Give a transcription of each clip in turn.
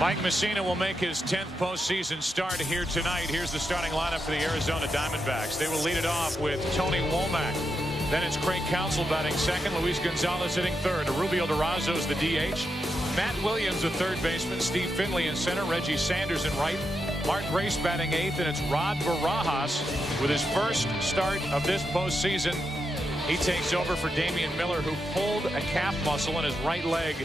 Mike Mussina will make his 10th postseason start here tonight. Here's the starting lineup for the Arizona Diamondbacks. They will lead it off with Tony Womack. Then it's Craig Counsell batting second. Luis Gonzalez hitting third. Rubio Durazo's the DH. Matt Williams, the third baseman. Steve Finley in center. Reggie Sanders in right. Mark Grace batting eighth. And it's Rod Barajas with his first start of this postseason. He takes over for Damian Miller, who pulled a calf muscle in his right leg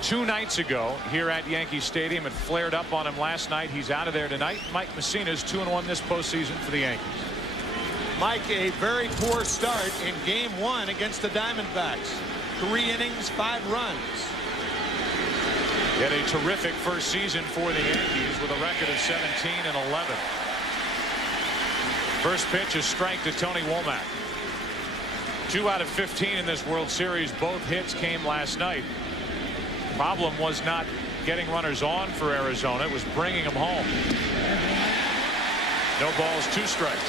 2 nights ago here at Yankee Stadium. It flared up on him last night. He's out of there tonight. Mike Mussina's 2-1 this postseason for the Yankees. Mike, a very poor start in game 1 against the Diamondbacks. 3 innings, 5 runs. He had a terrific first season for the Yankees with a record of 17-11. First pitch, a strike to Tony Womack. 2 out of 15 in this World Series. Both hits came last night. Problem was not getting runners on for Arizona. It was bringing them home. No balls, 2 strikes.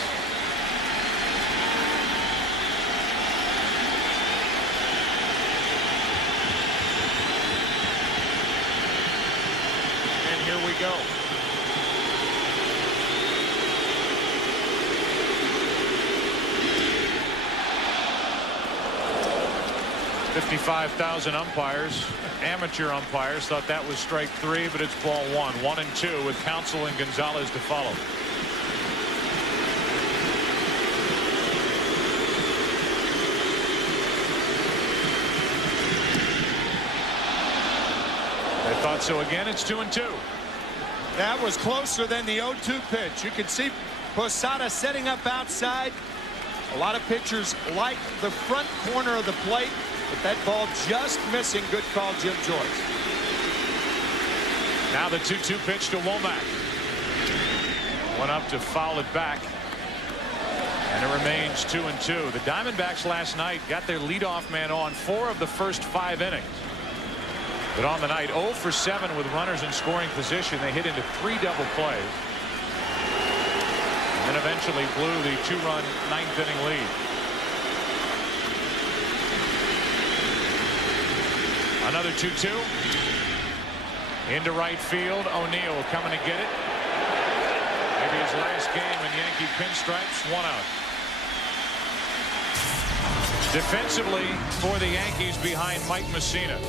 And here we go. $55,000 umpires, amateur umpires, thought that was strike 3, but it's ball 1. 1 and 2 with Counsell and Gonzalez to follow. They thought so again. It's 2 and 2. That was closer than the 0-2 pitch. You can see Posada setting up outside. A lot of pitchers like the front corner of the plate, but that ball just missing. Good call, Jim Joyce. Now the 2-2 pitch to Womack. Went up to foul it back. And it remains 2 and 2. The Diamondbacks last night got their leadoff man on 4 of the first 5 innings. But on the night, 0 for 7 with runners in scoring position. They hit into 3 double plays. And eventually blew the 2-run 9th inning lead. Another 2-2 into right field. O'Neill coming to get it. Maybe his last game in Yankee pinstripes. 1 out. Defensively for the Yankees behind Mike Mussina,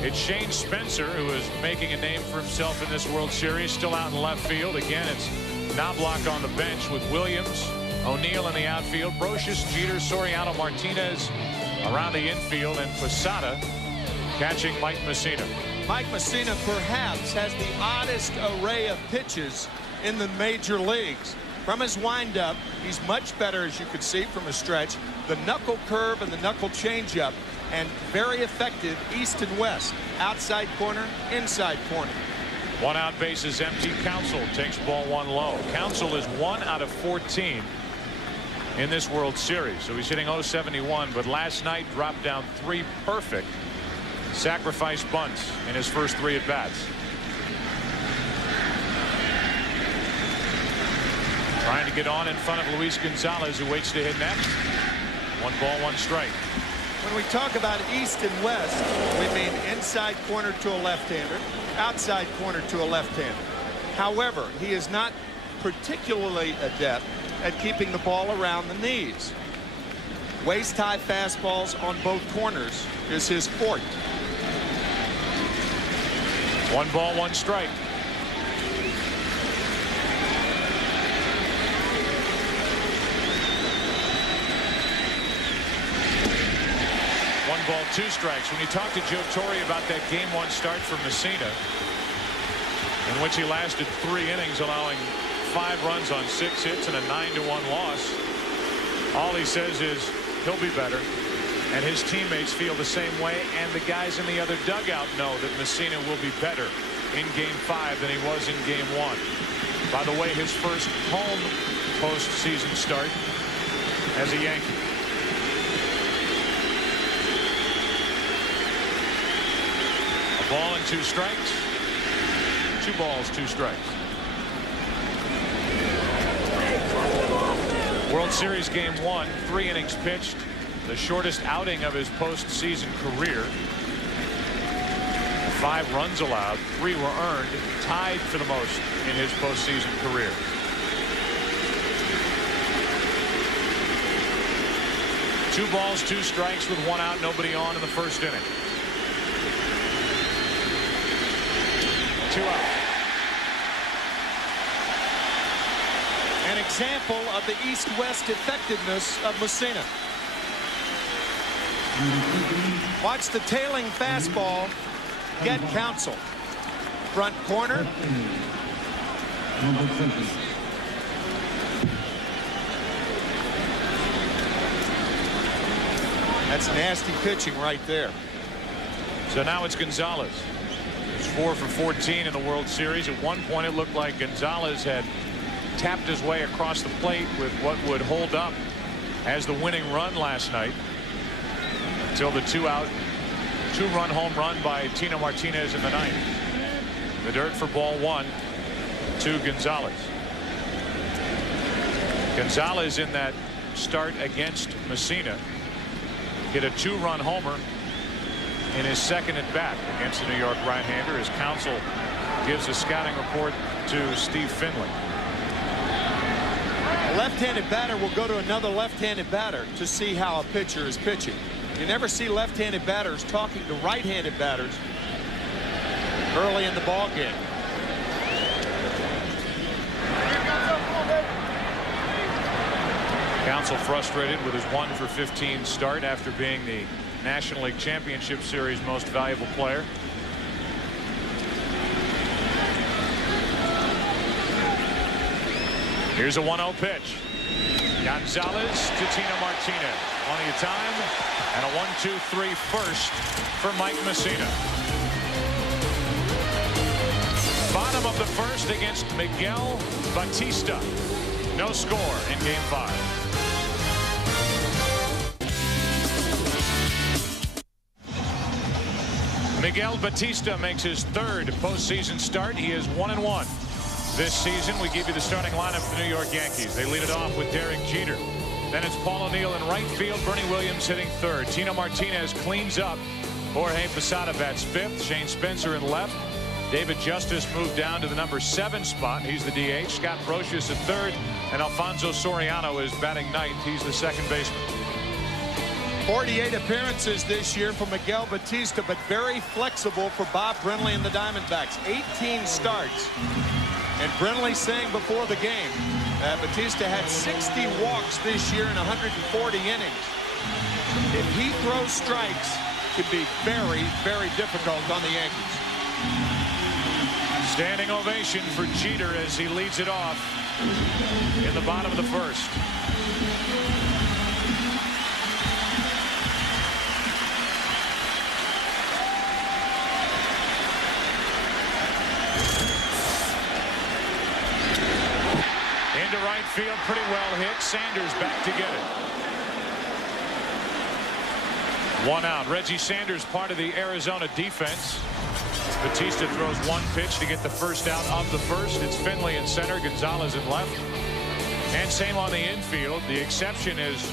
it's Shane Spencer, who is making a name for himself in this World Series, still out in left field. Again, it's Knobloch on the bench with Williams, O'Neill in the outfield, Brocious, Jeter, Soriano, Martinez around the infield, and Posada catching Mike Mussina. Mike Mussina perhaps has the oddest array of pitches in the major leagues. From his windup, he's much better, as you could see from a stretch. The knuckle curve and the knuckle changeup, and very effective east and west. Outside corner, inside corner. 1 out, bases empty. Counsell takes ball 1 low. Counsell is 1 out of 14 in this World Series, so he's hitting .071, but last night dropped down 3 perfect sacrifice bunts in his first 3 at bats. Trying to get on in front of Luis Gonzalez, who waits to hit next. 1 ball, 1 strike. When we talk about east and west, we mean inside corner to a left-hander, outside corner to a left-hander. However, he is not particularly adept at keeping the ball around the knees. Waist-high fastballs on both corners is his forte. 1 ball, 1 strike. One ball, 2 strikes. When you talk to Joe Torre about that game 1 start for Mussina, in which he lasted 3 innings, allowing 5 runs on 6 hits and a 9-1 loss, all he says is he'll be better, and his teammates feel the same way, and the guys in the other dugout know that Mussina will be better in game 5 than he was in game 1. By the way, his first home postseason start as a Yankee. A ball and 2 strikes. 2 balls, 2 strikes. World Series game 1, 3 innings pitched, the shortest outing of his postseason career. 5 runs allowed, 3 were earned, tied for the most in his postseason career. Two balls, 2 strikes with 1 out, nobody on in the first inning. 2 out. An example of the east-west effectiveness of Messina. Watch the tailing fastball get counsel. Front corner. That's nasty pitching right there. So now it's Gonzalez. He's 4 for 14 in the World Series. At one point it looked like Gonzalez had tapped his way across the plate with what would hold up as the winning run last night until the 2-run home run by Tino Martinez in the 9th. The dirt for ball 1 to Gonzalez. Gonzalez in that start against Messina hit a 2-run homer in his second at bat against the New York right-hander, as counsel gives a scouting report to Steve Finley. A left-handed batter will go to another left-handed batter to see how a pitcher is pitching. You never see left-handed batters talking to right-handed batters early in the ball game. Counsel frustrated with his 1 for 15 start after being the National League Championship Series most valuable player. Here's a 1-0 pitch. Gonzalez to Tino Martinez. Plenty of time. And a 1-2-3 first for Mike Messina. Bottom of the first against Miguel Batista. No score in Game 5. Miguel Batista makes his 3rd postseason start. He is 1-1 this season. We give you the starting lineup for the New York Yankees. They lead it off with Derek Jeter. Then it's Paul O'Neill in right field. Bernie Williams hitting 3rd. Tino Martinez cleans up. Jorge Posada bats 5th. Shane Spencer in left. David Justice moved down to the number 7 spot. He's the DH. Scott Brocious at 3rd. And Alfonso Soriano is batting 9th. He's the second baseman. 48 appearances this year for Miguel Batista, but very flexible for Bob Brenly and the Diamondbacks. 18 starts. And Brenly saying before the game that Batista had 60 walks this year in 140 innings. If he throws strikes, it could be very, very difficult on the Yankees. Standing ovation for Jeter as he leads it off in the bottom of the first. Into right field, pretty well hit. Sanders back to get it. 1 out. Reggie Sanders, part of the Arizona defense. Batista throws 1 pitch to get the first out of the first. It's Finley in center, Gonzalez in left. And same on the infield. The exception is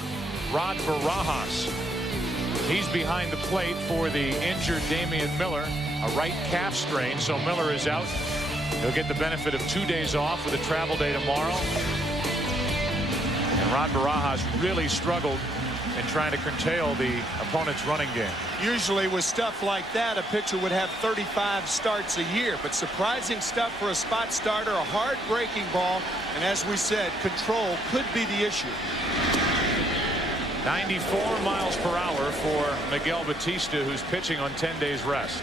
Rod Barajas. He's behind the plate for the injured Damian Miller, a right calf strain. So Miller is out. He'll get the benefit of 2 days off with a travel day tomorrow. And Rod Barajas really struggled in trying to curtail the opponent's running game. Usually with stuff like that, a pitcher would have 35 starts a year, but surprising stuff for a spot starter, a hard breaking ball, and as we said, control could be the issue. 94 miles per hour for Miguel Batista, who's pitching on 10 days rest.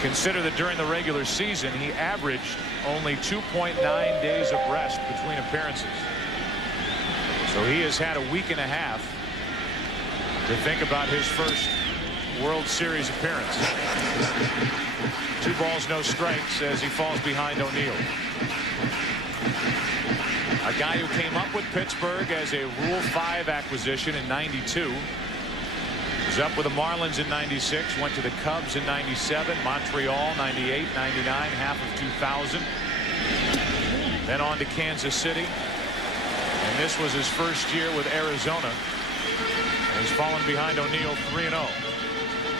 Consider that during the regular season he averaged only 2.9 days of rest between appearances. So he has had a week and a half to think about his first World Series appearance. 2 balls, no strikes as he falls behind O'Neill. A guy who came up with Pittsburgh as a Rule 5 acquisition in '92. Was up with the Marlins in '96, went to the Cubs in '97, Montreal '98, '99, half of 2000. Then on to Kansas City. And this was his first year with Arizona. And he's fallen behind O'Neill 3-0.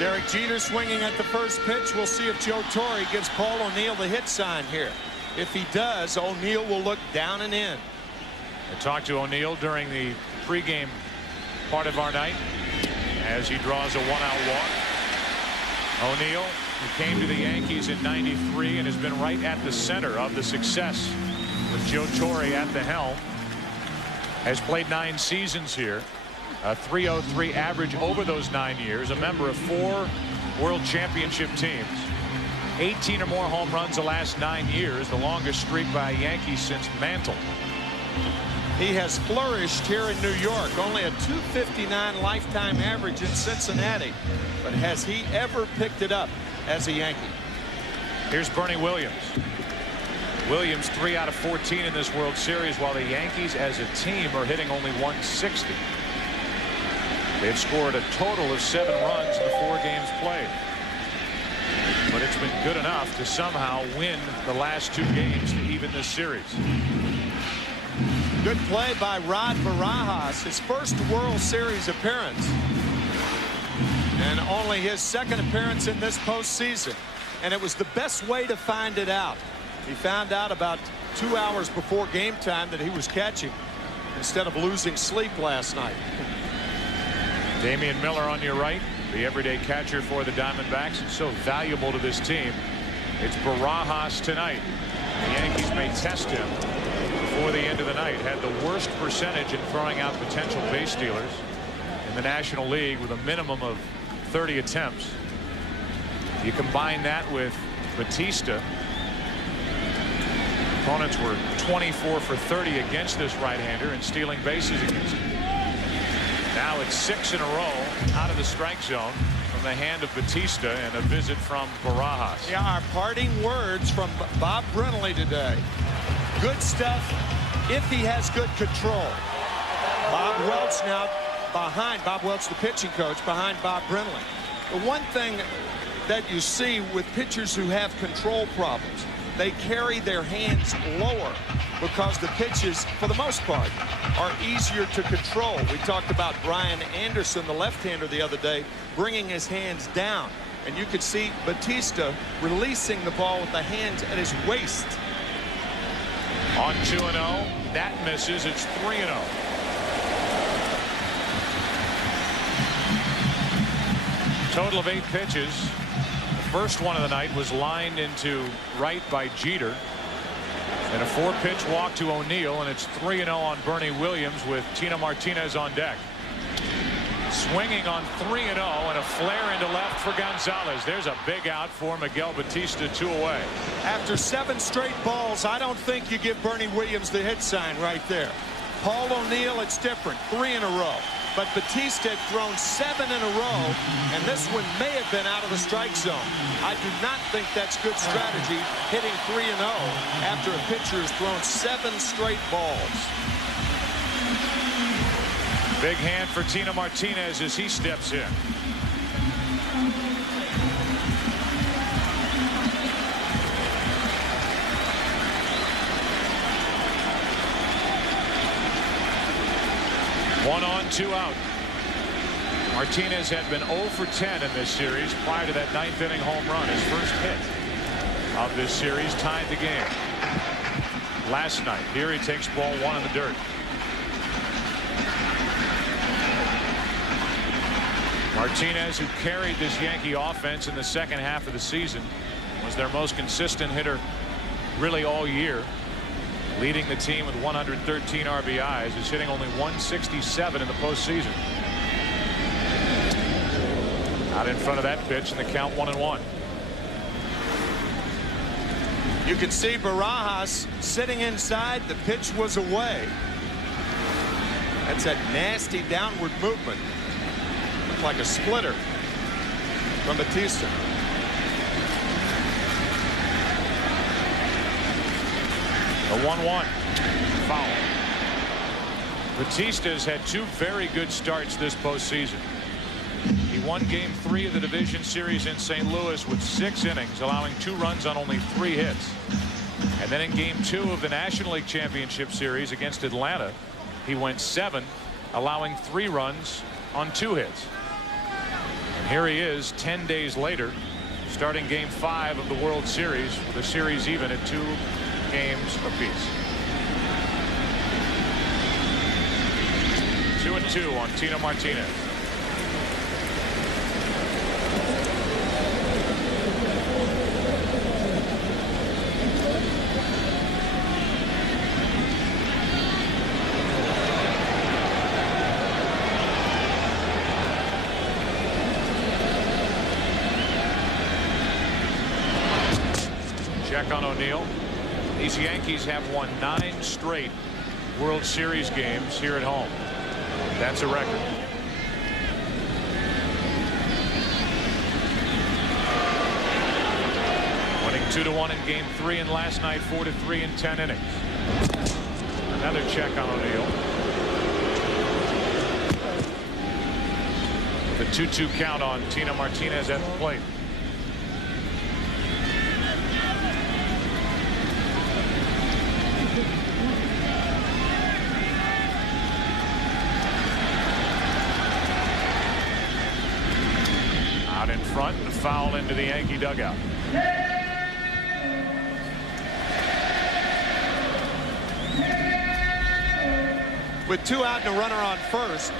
Derek Jeter swinging at the first pitch. We'll see if Joe Torre gives Paul O'Neill the hit sign here. If he does, O'Neill will look down and in. I talked to O'Neill during the pregame part of our night as he draws a one-out walk. O'Neill, who came to the Yankees in '93 and has been right at the center of the success with Joe Torre at the helm, has played 9 seasons here. A .303 average over those 9 years. A member of 4 World Championship teams. 18 or more home runs the last 9 years. The longest streak by a Yankee since Mantle. He has flourished here in New York. Only a .259 lifetime average in Cincinnati. But has he ever picked it up as a Yankee? Here's Bernie Williams. Williams 3 out of 14 in this World Series, while the Yankees as a team are hitting only .160. They've scored a total of 7 runs in the 4 games played. But it's been good enough to somehow win the last 2 games to even this series. Good play by Rod Barajas, his first World Series appearance. And only his second appearance in this postseason. And it was the best way to find it out. He found out about 2 hours before game time that he was catching instead of losing sleep last night. Damian Miller on your right, the everyday catcher for the Diamondbacks, and so valuable to this team. It's Barajas tonight. The Yankees may test him before the end of the night. Had the worst percentage in throwing out potential base stealers in the National League with a minimum of 30 attempts. You combine that with Batista. Opponents were 24 for 30 against this right-hander and stealing bases against him. Now it's 6 in a row out of the strike zone from the hand of Batista, and a visit from Barajas. Yeah, our parting words from Bob Brenly today. Good stuff if he has good control. Bob Welch now behind, Bob Welch, the pitching coach, behind Bob Brenly. The one thing that you see with pitchers who have control problems, they carry their hands lower because the pitches, for the most part, are easier to control. We talked about Brian Anderson, the left-hander, the other day, bringing his hands down. And you could see Batista releasing the ball with the hands at his waist. On 2-0, that misses. It's 3-0. Total of 8 pitches. The first one of the night was lined into right by Jeter. And a 4-pitch walk to O'Neill, and it's 3-0 on Bernie Williams with Tino Martinez on deck. Swinging on 3-0 and a flare into left for Gonzalez. There's a big out for Miguel Batista, 2 away. After 7 straight balls, I don't think you give Bernie Williams the hit sign right there. Paul O'Neill, it's different, 3 in a row. But Batista had thrown 7 in a row, and this one may have been out of the strike zone. I do not think that's good strategy, hitting 3-0 after a pitcher has thrown 7 straight balls. Big hand for Tino Martinez as he steps in. One on, 2 out. Martinez had been 0 for 10 in this series prior to that 9th inning home run. His first hit of this series tied the game last night. Here he takes ball 1 in the dirt. Martinez, who carried this Yankee offense in the second half of the season, was their most consistent hitter really all year, leading the team with 113 RBIs, is hitting only 167 in the postseason. Out in front of that pitch, and the count 1-1. You can see Barajas sitting inside. The pitch was away. That's a nasty downward movement. Looked like a splitter from Batista. A 1-1 foul. Batista's had 2 very good starts this postseason. He won Game 3 of the division series in St. Louis with 6 innings, allowing 2 runs on only 3 hits. And then in Game 2 of the National League Championship Series against Atlanta, he went 7, allowing 3 runs on 2 hits. Here he is 10 days later, starting game 5 of the World Series, with the series even at 2 games apiece. 2-2 on Tino Martinez. Check on O'Neill. These Yankees have won 9 straight World Series games here at home. That's a record. Winning 2-1 in game 3, and last night 4-3 in 10 innings. Another check on O'Neill. The 2-2 count on Tino Martinez at the plate. In front, and a foul into the Yankee dugout. With 2 out and a runner on first,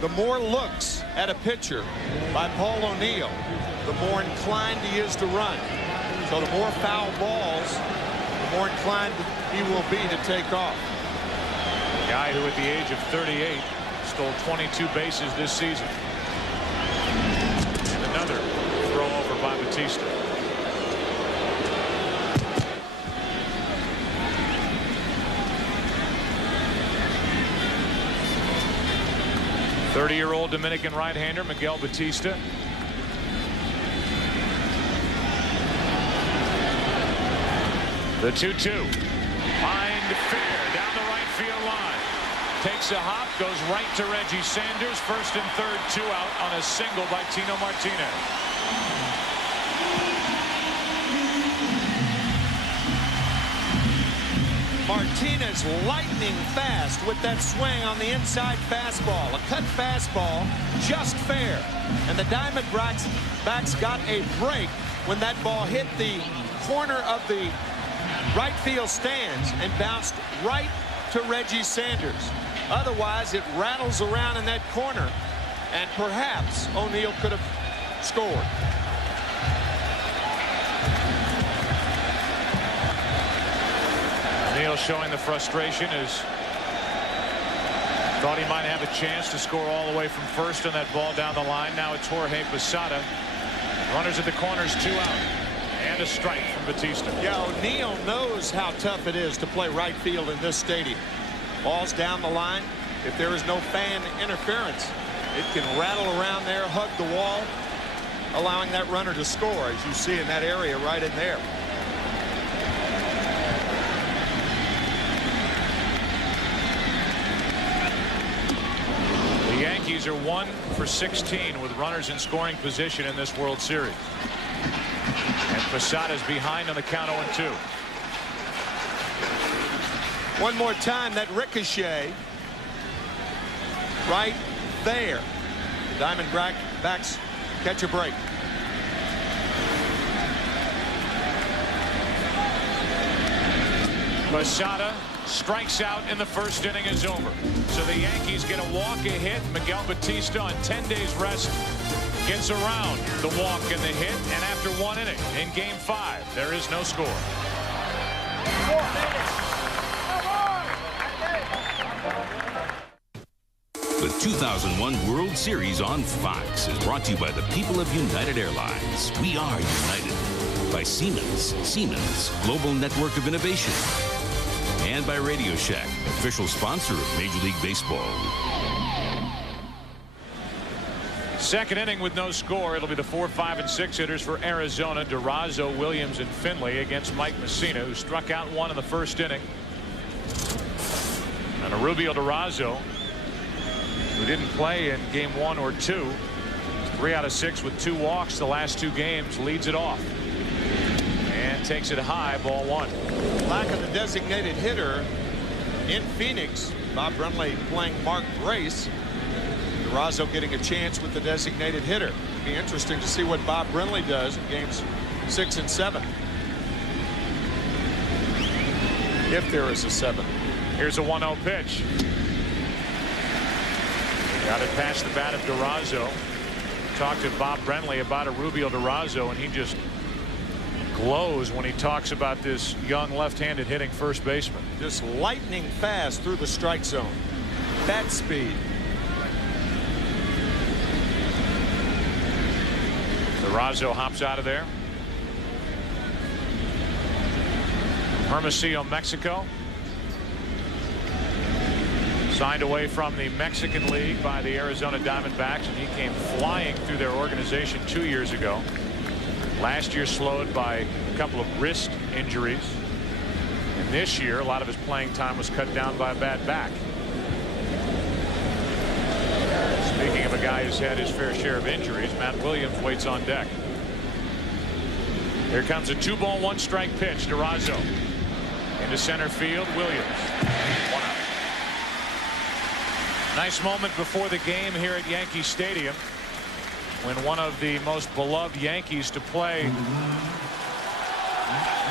the more looks at a pitcher by Paul O'Neill, the more inclined he is to run. So the more foul balls, the more inclined he will be to take off. A guy who at the age of 38 stole 22 bases this season. Another throw over by Batista. .30-year-old Dominican right-hander Miguel Batista. The 2-2. Lined fair down the right field line. Takes a hop, goes right to Reggie Sanders. First and third, 2 out on a single by Tino Martinez. Martinez lightning fast with that swing on the inside fastball. A cut fastball, just fair. And the Diamondbacks got a break when that ball hit the corner of the right field stands and bounced right to Reggie Sanders. Otherwise, it rattles around in that corner, and perhaps O'Neill could have scored. O'Neill showing the frustration as thought he might have a chance to score all the way from first on that ball down the line. Now it's Jorge Posada. Runners at the corners, 2 out. And a strike from Batista. Yeah, O'Neill knows how tough it is to play right field in this stadium. Ball's down the line. If there is no fan interference, it can rattle around there, hug the wall, allowing that runner to score, as you see in that area right in there. The Yankees are 1 for 16 with runners in scoring position in this World Series. And Posada's behind on the count 0-2. One more time, that ricochet right there. The Diamondbacks catch a break. Posada strikes out in the first inning, is over. So the Yankees get a walk, a hit. Miguel Batista on 10 days rest gets around the walk and the hit, and after 1 inning in game 5, there is no score. 4 minutes. The 2001 World Series on Fox is brought to you by the people of United Airlines. We are united. By Siemens, Global Network of Innovation. And by Radio Shack, official sponsor of Major League Baseball. Second inning with no score. It'll be the 4, 5, and 6 hitters for Arizona. Durazo, Williams, and Finley against Mike Messina, who struck out 1 in the first inning. And Rubio Durazo, who didn't play in game 1 or 2. 3 out of 6 with 2 walks the last 2 games, leads it off. And takes it high, ball 1. Lack of the designated hitter in Phoenix. Bob Brumley playing Mark Grace. Durazo getting a chance with the designated hitter. It'll be interesting to see what Bob Brenly does in games 6 and 7. If there is a 7. Here's a 1-0 pitch. Got it past the bat of Durazo. Talked to Bob Brenly about Rubio Durazo, and he just glows when he talks about this young left-handed hitting first baseman. Just lightning fast through the strike zone. Bat speed. Durazo hops out of there. Hermosillo, Mexico. Signed away from the Mexican League by the Arizona Diamondbacks, and he came flying through their organization 2 years ago. Last year slowed by a couple of wrist injuries. And this year, a lot of his playing time was cut down by a bad back. Speaking of a guy who's had his fair share of injuries, Matt Williams waits on deck. Here comes a 2-ball 1-strike pitch. Durazo into center field. Williams. 1 out. Nice moment before the game here at Yankee Stadium when one of the most beloved Yankees to play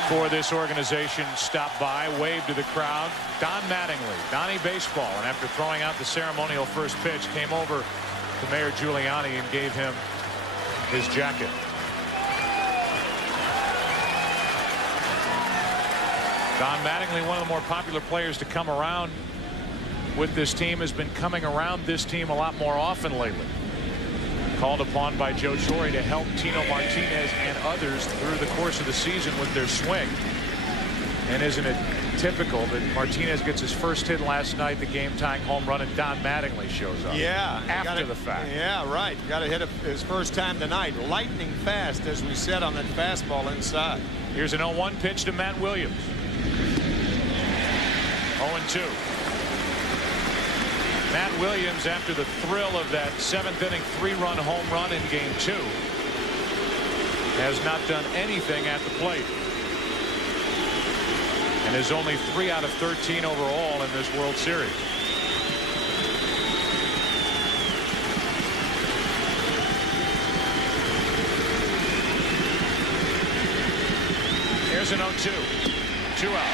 for this organization stopped by, waved to the crowd. Don Mattingly, Donnie Baseball, and after throwing out the ceremonial first pitch, came over to Mayor Giuliani and gave him his jacket. Don Mattingly, one of the more popular players to come around with this team, has been coming around this team a lot more often lately. Called upon by Joe Torre to help Tino Martinez and others through the course of the season with their swing. And isn't it typical that Martinez gets his first hit last night, the game-tying home run, and Don Mattingly shows up? Yeah, after the fact. Yeah, right. Got to hit his first time tonight. Lightning fast, as we said, on that fastball inside. Here's an 0-1 pitch to Matt Williams. 0-2. Matt Williams, after the thrill of that 7th inning 3-run home run in game 2, has not done anything at the plate and is only 3 out of 13 overall in this World Series. Here's an 0-2. 2 out.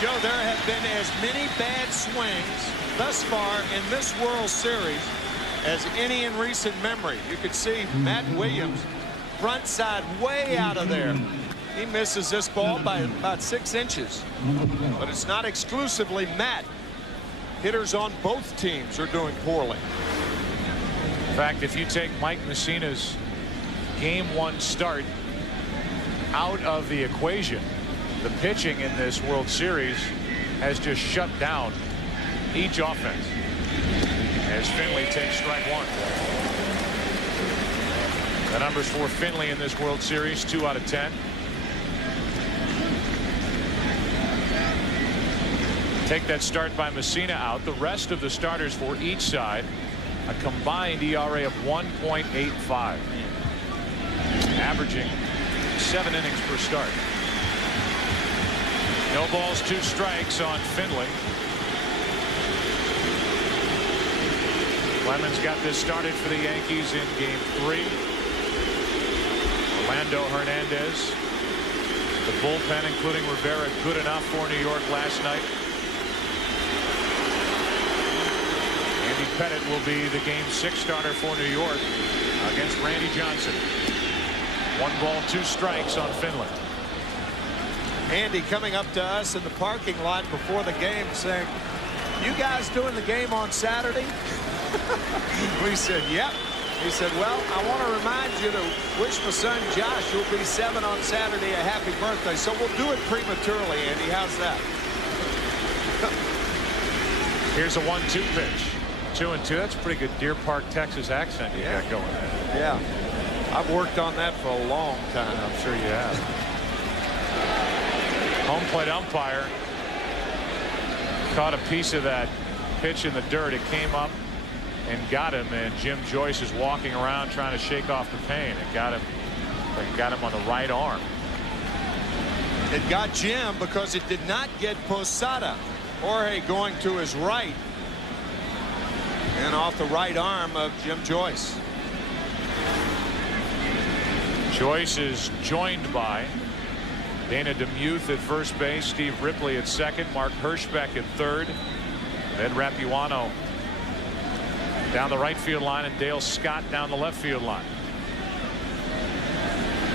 Joe, there have been as many bad swings thus far in this World Series as any in recent memory. You could see Matt Williams front side way out of there. He misses this ball by about 6 inches. But it's not exclusively Matt. Hitters on both teams are doing poorly. In fact, if you take Mike Mussina's game 1 start out of the equation, the pitching in this World Series has just shut down each offense as Finley takes strike 1. The numbers for Finley in this World Series: 2 out of 10. Take that start by Mussina out. The rest of the starters for each side, a combined ERA of 1.85, averaging 7 innings per start. No balls, 2 strikes on Finley. Clemens got this started for the Yankees in game 3. Orlando Hernandez. The bullpen, including Rivera, good enough for New York last night. Andy Pettitte will be the game 6 starter for New York against Randy Johnson. 1 ball, 2 strikes on Finley. Andy coming up to us in the parking lot before the game saying, "You guys doing the game on Saturday?" We said, "Yep." He said, "Well, I want to remind you to wish my son Josh, who'll be 7 on Saturday, a happy birthday. So we'll do it prematurely, Andy. How's that?" Here's a 1-2 pitch. 2-2. That's a pretty good Deer Park, Texas accent you got going there. Yeah. I've worked on that for a long time. I'm sure you have. Home plate umpire caught a piece of that pitch in the dirt. It came up and got him, and Jim Joyce is walking around trying to shake off the pain. It got him on the right arm. It got Jim because it did not get Posada. Jorge going to his right. And off the right arm of Jim Joyce. Joyce is joined by Dana DeMuth at first base, Steve Ripley at second, Mark Hirschbeck at third, Ed Rapuano down the right field line, and Dale Scott down the left field line.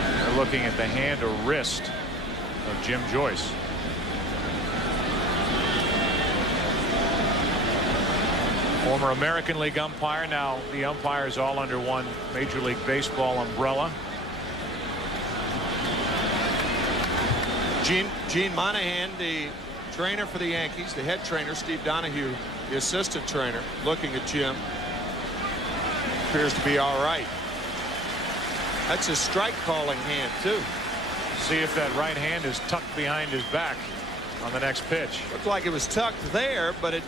They're looking at the hand or wrist of Jim Joyce. Former American League umpire, now the umpires all under one Major League Baseball umbrella. Gene Monahan, the trainer for the Yankees, the head trainer, Steve Donahue, the assistant trainer, looking at Jim. Appears to be all right. That's a strike calling hand too. See if that right hand is tucked behind his back on the next pitch. Looked like it was tucked there, but it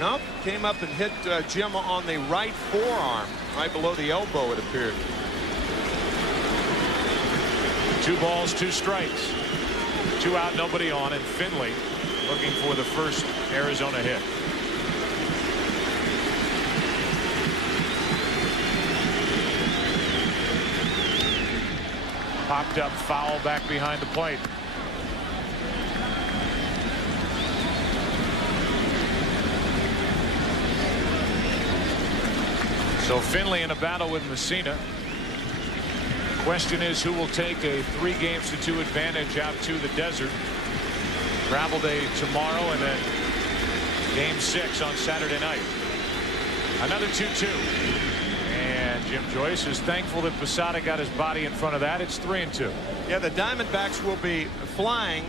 nope, came up and hit Jim on the right forearm, right below the elbow, it appeared. 2 balls, 2 strikes. 2 out, nobody on, and Finley looking for the first Arizona hit. Popped up foul back behind the plate. So Finley in a battle with Messina. Question is, who will take a 3-games-to-2 advantage out to the desert? Travel day tomorrow, and then game 6 on Saturday night. Another 2-2. And Jim Joyce is thankful that Posada got his body in front of that. It's 3-2. Yeah, the Diamondbacks will be flying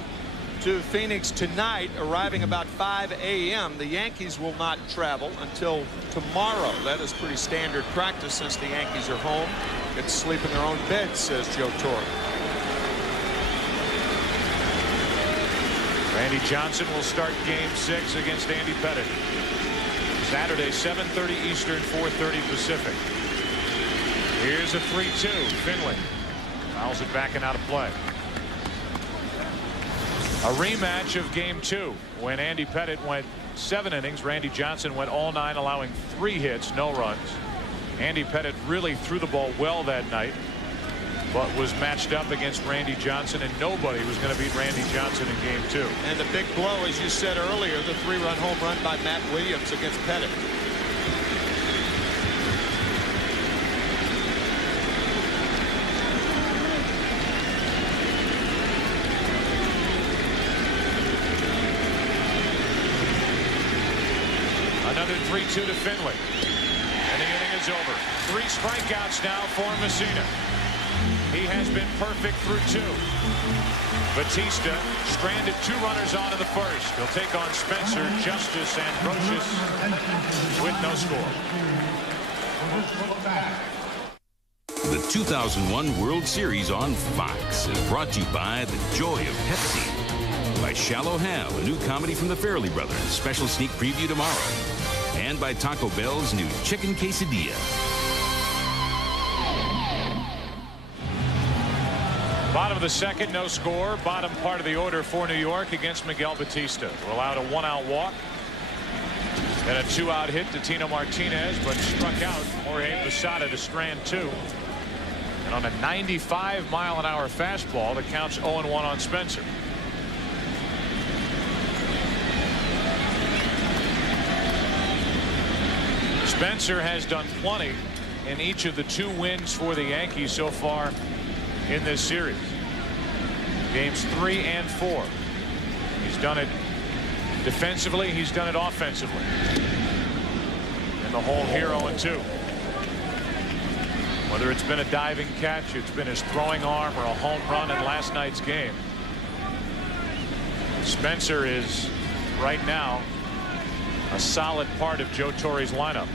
to Phoenix tonight, arriving about 5 a.m. The Yankees will not travel until tomorrow. That is pretty standard practice since the Yankees are home. Get to sleep in their own beds, says Joe Torre. Randy Johnson will start game 6 against Andy Pettitte. Saturday, 7:30 Eastern, 4:30 Pacific. Here's a 3-2. Finley fouls it back and out of play. A rematch of game 2 when Andy Pettitte went 7 innings. Randy Johnson went all 9, allowing 3 hits, no runs. Andy Pettitte really threw the ball well that night, but was matched up against Randy Johnson, and nobody was going to beat Randy Johnson in game 2. And the big blow, as you said earlier, the 3-run home run by Matt Williams against Pettitte. Another 3-2 to Finley. And the inning is over. 3 strikeouts now for Messina. He has been perfect through 2. Batista stranded 2 runners on in the first. He'll take on Spencer, Justice, and Brocious with no score. The 2001 World Series on Fox is brought to you by The Joy of Pepsi, by Shallow Hal, a new comedy from the Farrelly Brothers, special sneak preview tomorrow, and by Taco Bell's new chicken quesadilla. Bottom of the second, no score. Bottom part of the order for New York against Miguel Batista, who allowed a 1-out walk and a 2-out hit to Tino Martinez, but struck out Jorge Posada to strand 2. And on a 95-mile-an-hour fastball that counts 0-1 on Spencer. Spencer has done plenty in each of the 2 wins for the Yankees so far in this series. Games 3 and 4. He's done it defensively. He's done it offensively. And the home here 0-2. Whether it's been a diving catch, it's been his throwing arm, or a home run in last night's game, Spencer is right now a solid part of Joe Torre's lineup.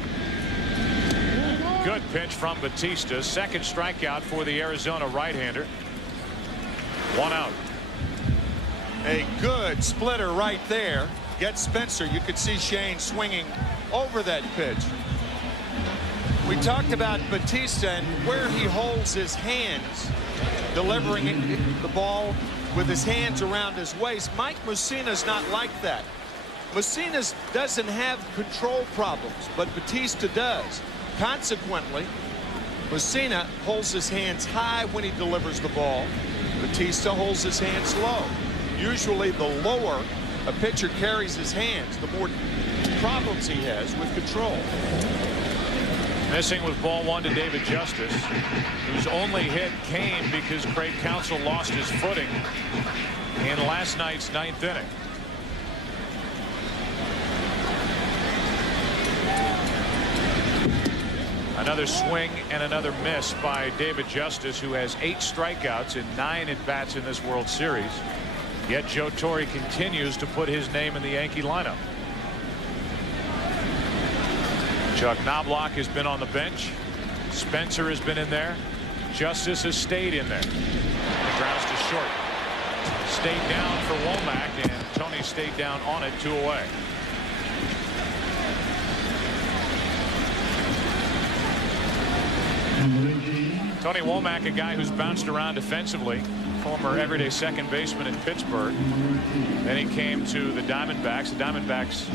Good pitch from Batista. Second strikeout for the Arizona right-hander. 1 out. A good splitter right there. Get Spencer. You could see Shane swinging over that pitch. We talked about Batista and where he holds his hands, delivering the ball with his hands around his waist. Mike Mussina's not like that. Messina doesn't have control problems, but Batista does. Consequently, Messina holds his hands high when he delivers the ball. Batista holds his hands low. Usually the lower a pitcher carries his hands, the more problems he has with control. Missing with ball one to David Justice, whose only hit came because Craig Counsell lost his footing in last night's ninth inning. Another swing and another miss by David Justice, who has 8 strikeouts in 9 at-bats in this World Series. Yet Joe Torre continues to put his name in the Yankee lineup. Chuck Knobloch has been on the bench. Spencer has been in there. Justice has stayed in there. The grounds to short. Stayed down for Womack, and Tony stayed down on it, 2 away. Tony Womack, a guy who's bounced around defensively, former everyday second baseman in Pittsburgh. Then he came to the Diamondbacks. The Diamondbacks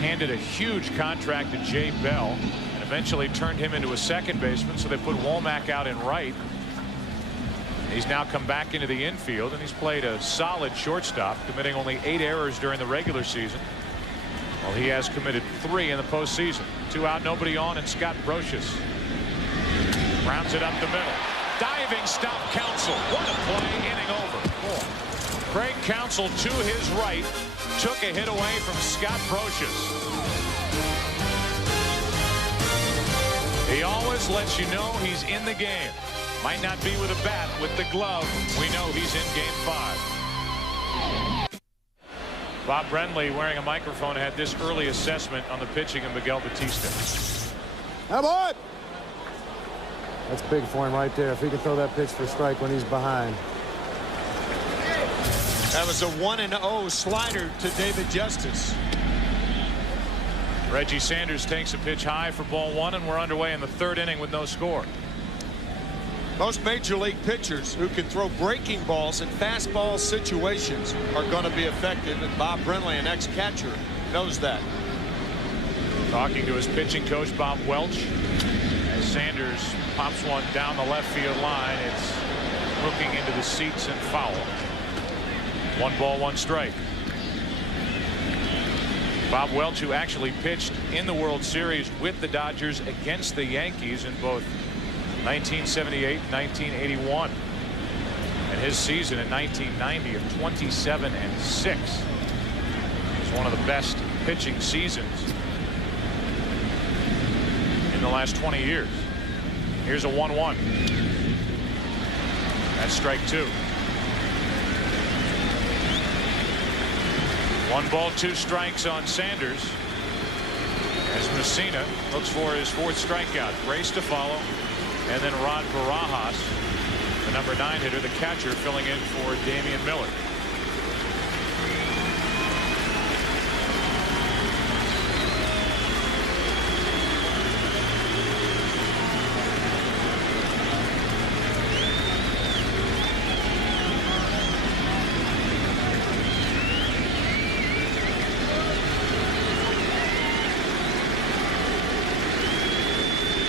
handed a huge contract to Jay Bell and eventually turned him into a second baseman, so they put Womack out in right. He's now come back into the infield, and he's played a solid shortstop, committing only 8 errors during the regular season. Well, he has committed 3 in the postseason. 2 out, nobody on, and Scott Brocious rounds it up the middle. Diving stop, Counsell. What a play, inning over. Craig Counsell to his right took a hit away from Scott Brocious. He always lets you know he's in the game. Might not be with a bat, with the glove. We know he's in game 5. Bob Brenly, wearing a microphone, had this early assessment on the pitching of Miguel Batista. How about? That's big for him right there. If he can throw that pitch for strike when he's behind. That was a 1-0 slider to David Justice. Reggie Sanders takes a pitch high for ball 1, and we're underway in the 3rd inning with no score. Most major league pitchers who can throw breaking balls in fastball situations are going to be effective, and Bob Brenly, an ex-catcher, knows that. Talking to his pitching coach, Bob Welch, as Sanders pops one down the left field line. It's hooking into the seats and foul. 1 ball, 1 strike. Bob Welch, who actually pitched in the World Series with the Dodgers against the Yankees in both 1978 and 1981. And his season in 1990 of 27-6 was one of the best pitching seasons in the last 20 years. Here's a 1-1. That's strike 2. 1 ball, 2 strikes on Sanders as Messina looks for his 4th strikeout. Grace to follow, and then Rod Barajas, the number 9 hitter, the catcher, filling in for Damian Miller.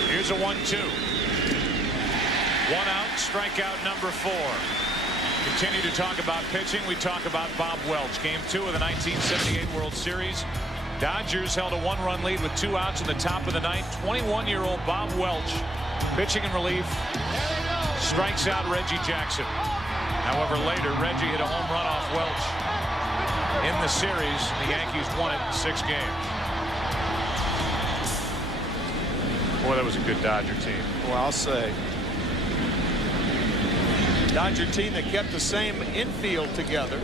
Here's a 1-2. 1 out, strikeout number 4. Continue to talk about pitching. We talk about Bob Welch. Game 2 of the 1978 World Series. Dodgers held a 1-run lead with 2 outs in the top of the 9th. 21-year-old Bob Welch, pitching in relief, strikes out Reggie Jackson. However, later Reggie hit a home run off Welch in the series. The Yankees won it in 6 games. Boy, that was a good Dodger team. Well, I'll say. Dodger team that kept the same infield together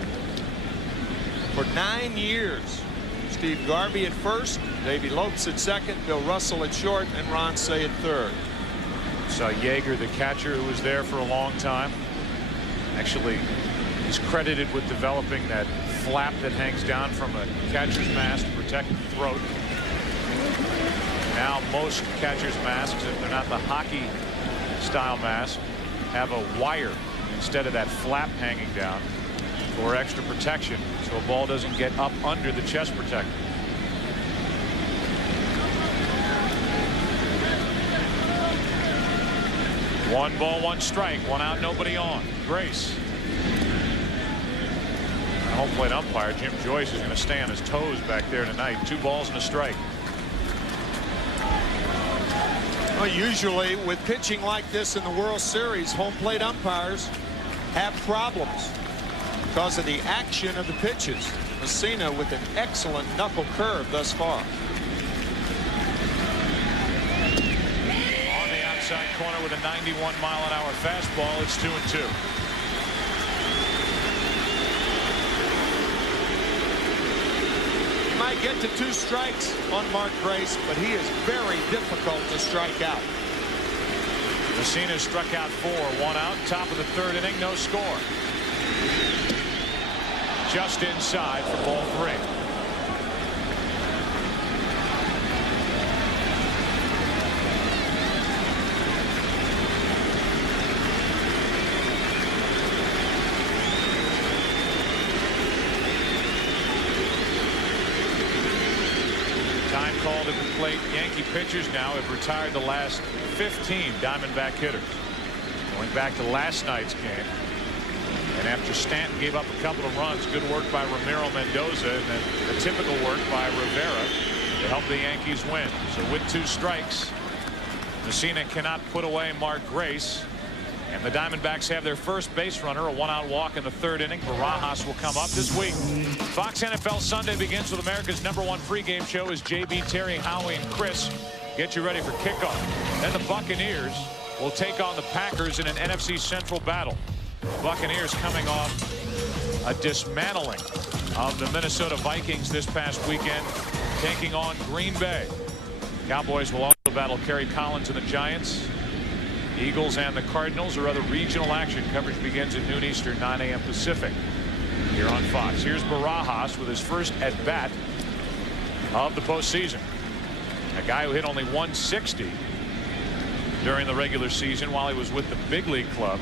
for 9 years. Steve Garvey at first, Davey Lopes at second, Bill Russell at short, and Ron Cey at third. Saw Yeager, the catcher, who was there for a long time. Actually, he's credited with developing that flap that hangs down from a catcher's mask to protect the throat. Now most catcher's masks, if they're not the hockey style mask, have a wire instead of that flap hanging down. for extra protection so a ball doesn't get up under the chest protector. One ball, one strike, one out, nobody on. Grace. Home plate umpire Jim Joyce is going to stay on his toes back there tonight. 2 balls and a strike. Well, usually with pitching like this in the World Series, home plate umpires have problems because of the action of the pitches. Messina with an excellent knuckle curve thus far. On the outside corner with a 91-mile-an-hour fastball, it's 2-2. Might get to 2 strikes on Mark Grace, but he is very difficult to strike out. Messina struck out 4, 1 out, top of the 3rd inning, no score. Just inside for ball 3. Time called at the plate. Yankee pitchers now have retired the last 15 Diamondback hitters. Going back to last night's game. And after Stanton gave up a couple of runs, good work by Ramiro Mendoza, and then the typical work by Rivera to help the Yankees win. So with 2 strikes, Messina cannot put away Mark Grace. And the Diamondbacks have their first base runner, a 1-out walk in the 3rd inning. Barajas will come up this week. Fox NFL Sunday begins with America's #1 pregame show as JB, Terry, Howie, and Chris get you ready for kickoff. Then the Buccaneers will take on the Packers in an NFC Central battle. Buccaneers coming off a dismantling of the Minnesota Vikings this past weekend, taking on Green Bay. Cowboys will also battle Kerry Collins and the Giants. Eagles and the Cardinals or other regional action. Coverage begins at noon Eastern, 9 a.m. Pacific here on Fox. Here's Barajas with his first at bat of the postseason. A guy who hit only 160 during the regular season while he was with the big league club.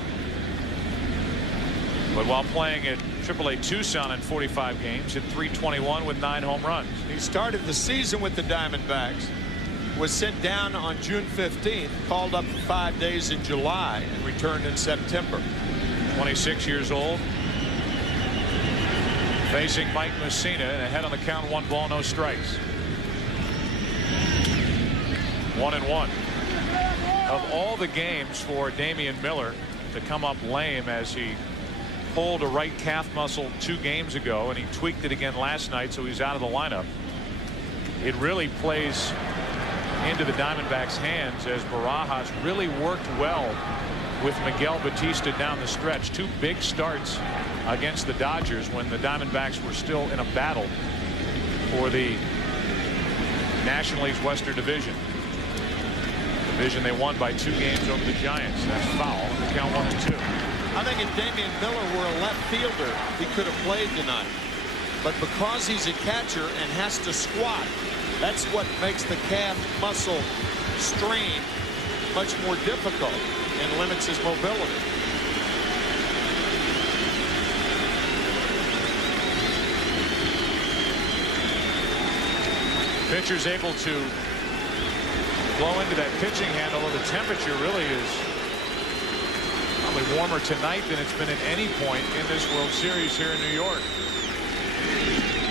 But while playing at AAA Tucson in 45 games, hit .321 with 9 home runs. He started the season with the Diamondbacks, was sent down on June 15th, called up for 5 days in July, and returned in September. 26 years old. Facing Mike Messina, and ahead on the count, 1 ball, no strikes. 1-1. Of all the games for Damian Miller to come up lame, as he pulled a right calf muscle 2 games ago, and he tweaked it again last night, so he's out of the lineup. It really plays into the Diamondbacks' hands as Barajas really worked well with Miguel Batista down the stretch. 2 big starts against the Dodgers when the Diamondbacks were still in a battle for the National League's Western Division. Division they won by 2 games over the Giants. That's foul. The count 1-2. I think if Damian Miller were a left fielder, he could have played tonight. But because he's a catcher and has to squat, that's what makes the calf muscle strain much more difficult and limits his mobility. Pitcher's able to blow into that pitching hand, although the temperature really is probably warmer tonight than it's been at any point in this World Series here in New York.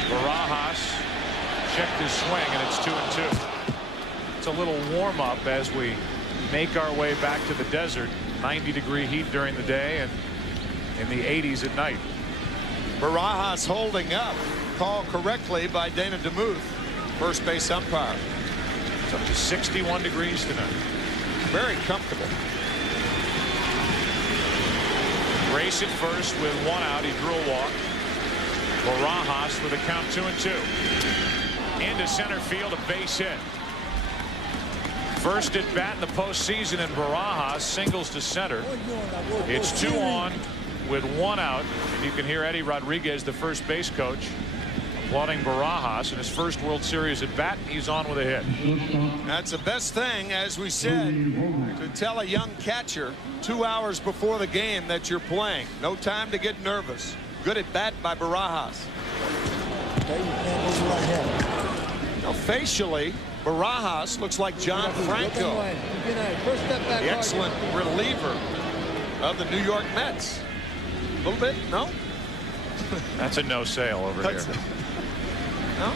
Barajas checked his swing, and it's 2-2. It's a little warm up as we make our way back to the desert. 90-degree heat during the day and in the 80s at night. Barajas holding up, called correctly by Dana DeMuth, first base umpire. It's up to 61 degrees tonight. Very comfortable. Grace at first with 1 out. He drew a walk. Barajas with a count 2-2. Into center field, a base hit. First at bat in the postseason, and Barajas singles to center. It's 2 on with 1 out, and you can hear Eddie Rodriguez, the first base coach, applauding Barajas in his first World Series at bat. He's on with a hit. That's the best thing, as we said, to tell a young catcher 2 hours before the game that you're playing. No time to get nervous. Good at bat by Barajas. Okay, you can't move your right hand. Now, facially, Barajas looks like John Franco, First step back. the excellent reliever of the New York Mets. A little bit, no? That's a no sale over here. No?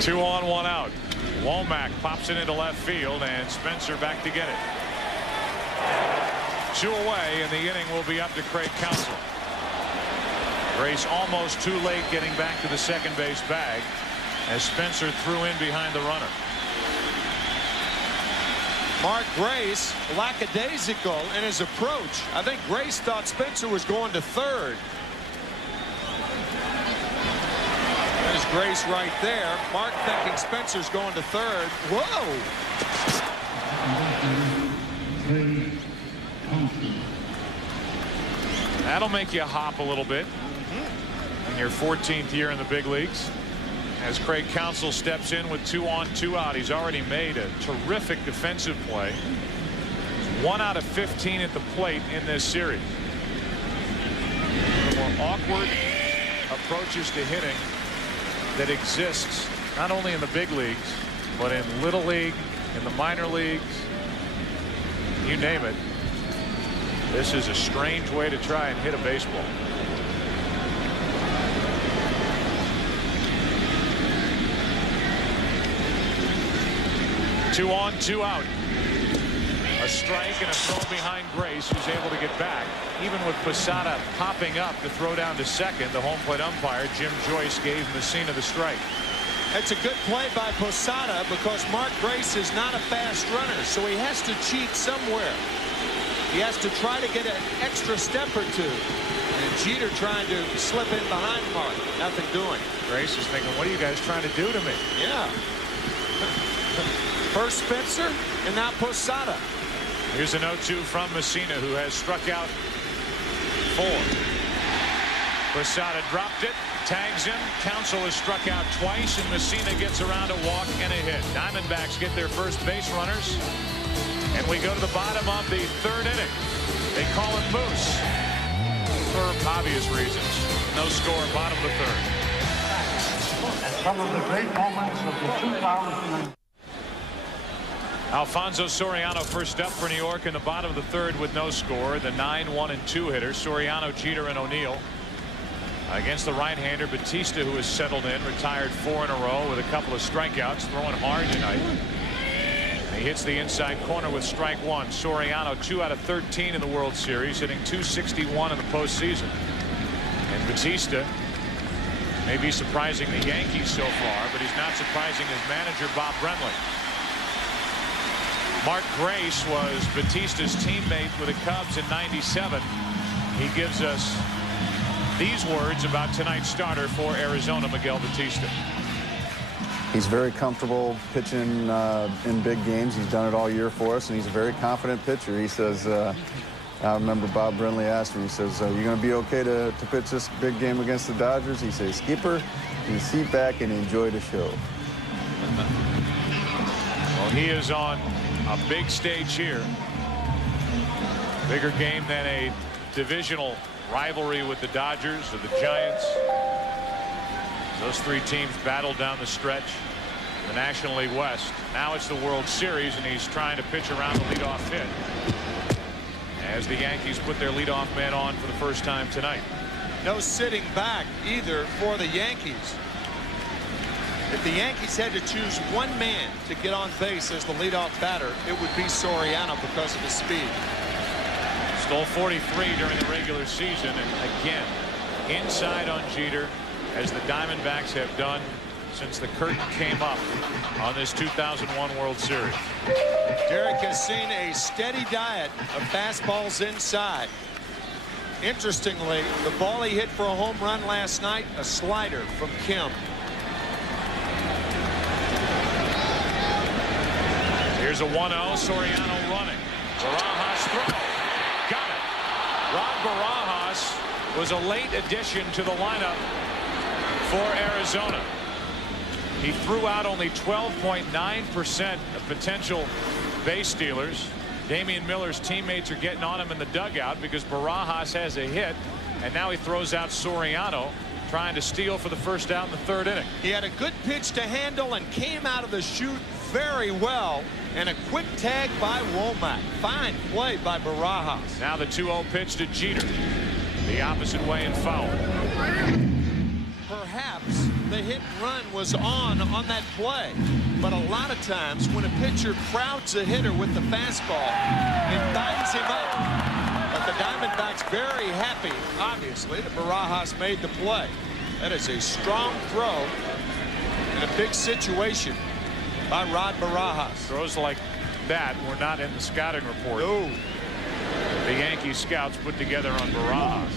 2 on, 1 out. Womack pops it into left field, and Spencer back to get it. 2 away, and the inning will be up to Craig Counsell. Grace almost too late getting back to the second base bag as Spencer threw in behind the runner. Mark Grace lackadaisical in his approach. I think Grace thought Spencer was going to third. There's Grace right there. Mark thinking Spencer's going to third. Whoa! That'll make you hop a little bit in your 14th year in the big leagues. As Craig Counsell steps in with 2 on, 2 out. He's already made a terrific defensive play. 1 out of 15 at the plate in this series. The more awkward approaches to hitting that exists not only in the big leagues, but in Little League, in the minor leagues, you name it. This is a strange way to try and hit a baseball. Two on, 2 out. A strike and a throw behind Grace, who's able to get back. Even with Posada popping up to throw down to second, the home plate umpire, Jim Joyce, gave Messina the strike. It's a good play by Posada because Mark Grace is not a fast runner, so he has to cheat somewhere. He has to try to get an extra step or 2. And Jeter trying to slip in behind Mark. Nothing doing. Grace is thinking, what are you guys trying to do to me? Yeah. First Spencer and now Posada. Here's a 0-2 from Messina, who has struck out 4. Posada dropped it, tags him. Counsell has struck out twice, and Messina gets around a walk and a hit. Diamondbacks get their first base runners, and we go to the bottom of the 3rd inning. They call it Moose for obvious reasons. No score, bottom of the 3rd. Some of the great moments of the 2000. Alfonso Soriano first up for New York in the bottom of the 3rd with no score. The 9, 1, and 2 hitters, Soriano, Jeter, and O'Neill. Against the right-hander Batista, who has settled in, retired 4 in a row with a couple of strikeouts, throwing hard tonight. He hits the inside corner with strike 1. Soriano 2 out of 13 in the World Series, hitting .261 in the postseason. And Batista may be surprising the Yankees so far, but he's not surprising his manager, Bob Brenly. Mark Grace was Batista's teammate with the Cubs in '97. He gives us these words about tonight's starter for Arizona, Miguel Batista. He's very comfortable pitching in big games. He's done it all year for us, and he's a very confident pitcher. He says, I remember Bob Brenly asked him, he says, are you going to be okay to pitch this big game against the Dodgers? He says, Skipper, you sit back and enjoy the show. Well, he is on a big stage here. Bigger game than a divisional rivalry with the Dodgers or the Giants. Those 3 teams battled down the stretch in the National League West. Now it's the World Series, and he's trying to pitch around the leadoff hit as the Yankees put their leadoff man on for the first time tonight. No sitting back either for the Yankees. If the Yankees had to choose one man to get on base as the leadoff batter, it would be Soriano because of his speed. Stole 43 during the regular season, and again inside on Jeter, as the Diamondbacks have done since the curtain came up on this 2001 World Series. Derek has seen a steady diet of fastballs inside. Interestingly, the ball he hit for a home run last night, a slider from Kim. Here's a 1-0. Soriano running. Barajas throw. Got it. Rod Barajas was a late addition to the lineup for Arizona. He threw out only 12.9% of potential base stealers. Damian Miller's teammates are getting on him in the dugout because Barajas has a hit. And now he throws out Soriano, trying to steal for the first out in the third inning. He had a good pitch to handle and came out of the chute very well. And a quick tag by Womack. Fine play by Barajas. Now the 2-0 pitch to Jeter. The opposite way and foul. Perhaps the hit and run was on that play. But a lot of times when a pitcher crowds a hitter with the fastball, it binds him up. But the Diamondbacks very happy, obviously, that Barajas made the play. That is a strong throw in a big situation by Rod Barajas. Throws like that were not in the scouting report. No. The Yankees scouts put together on Barajas.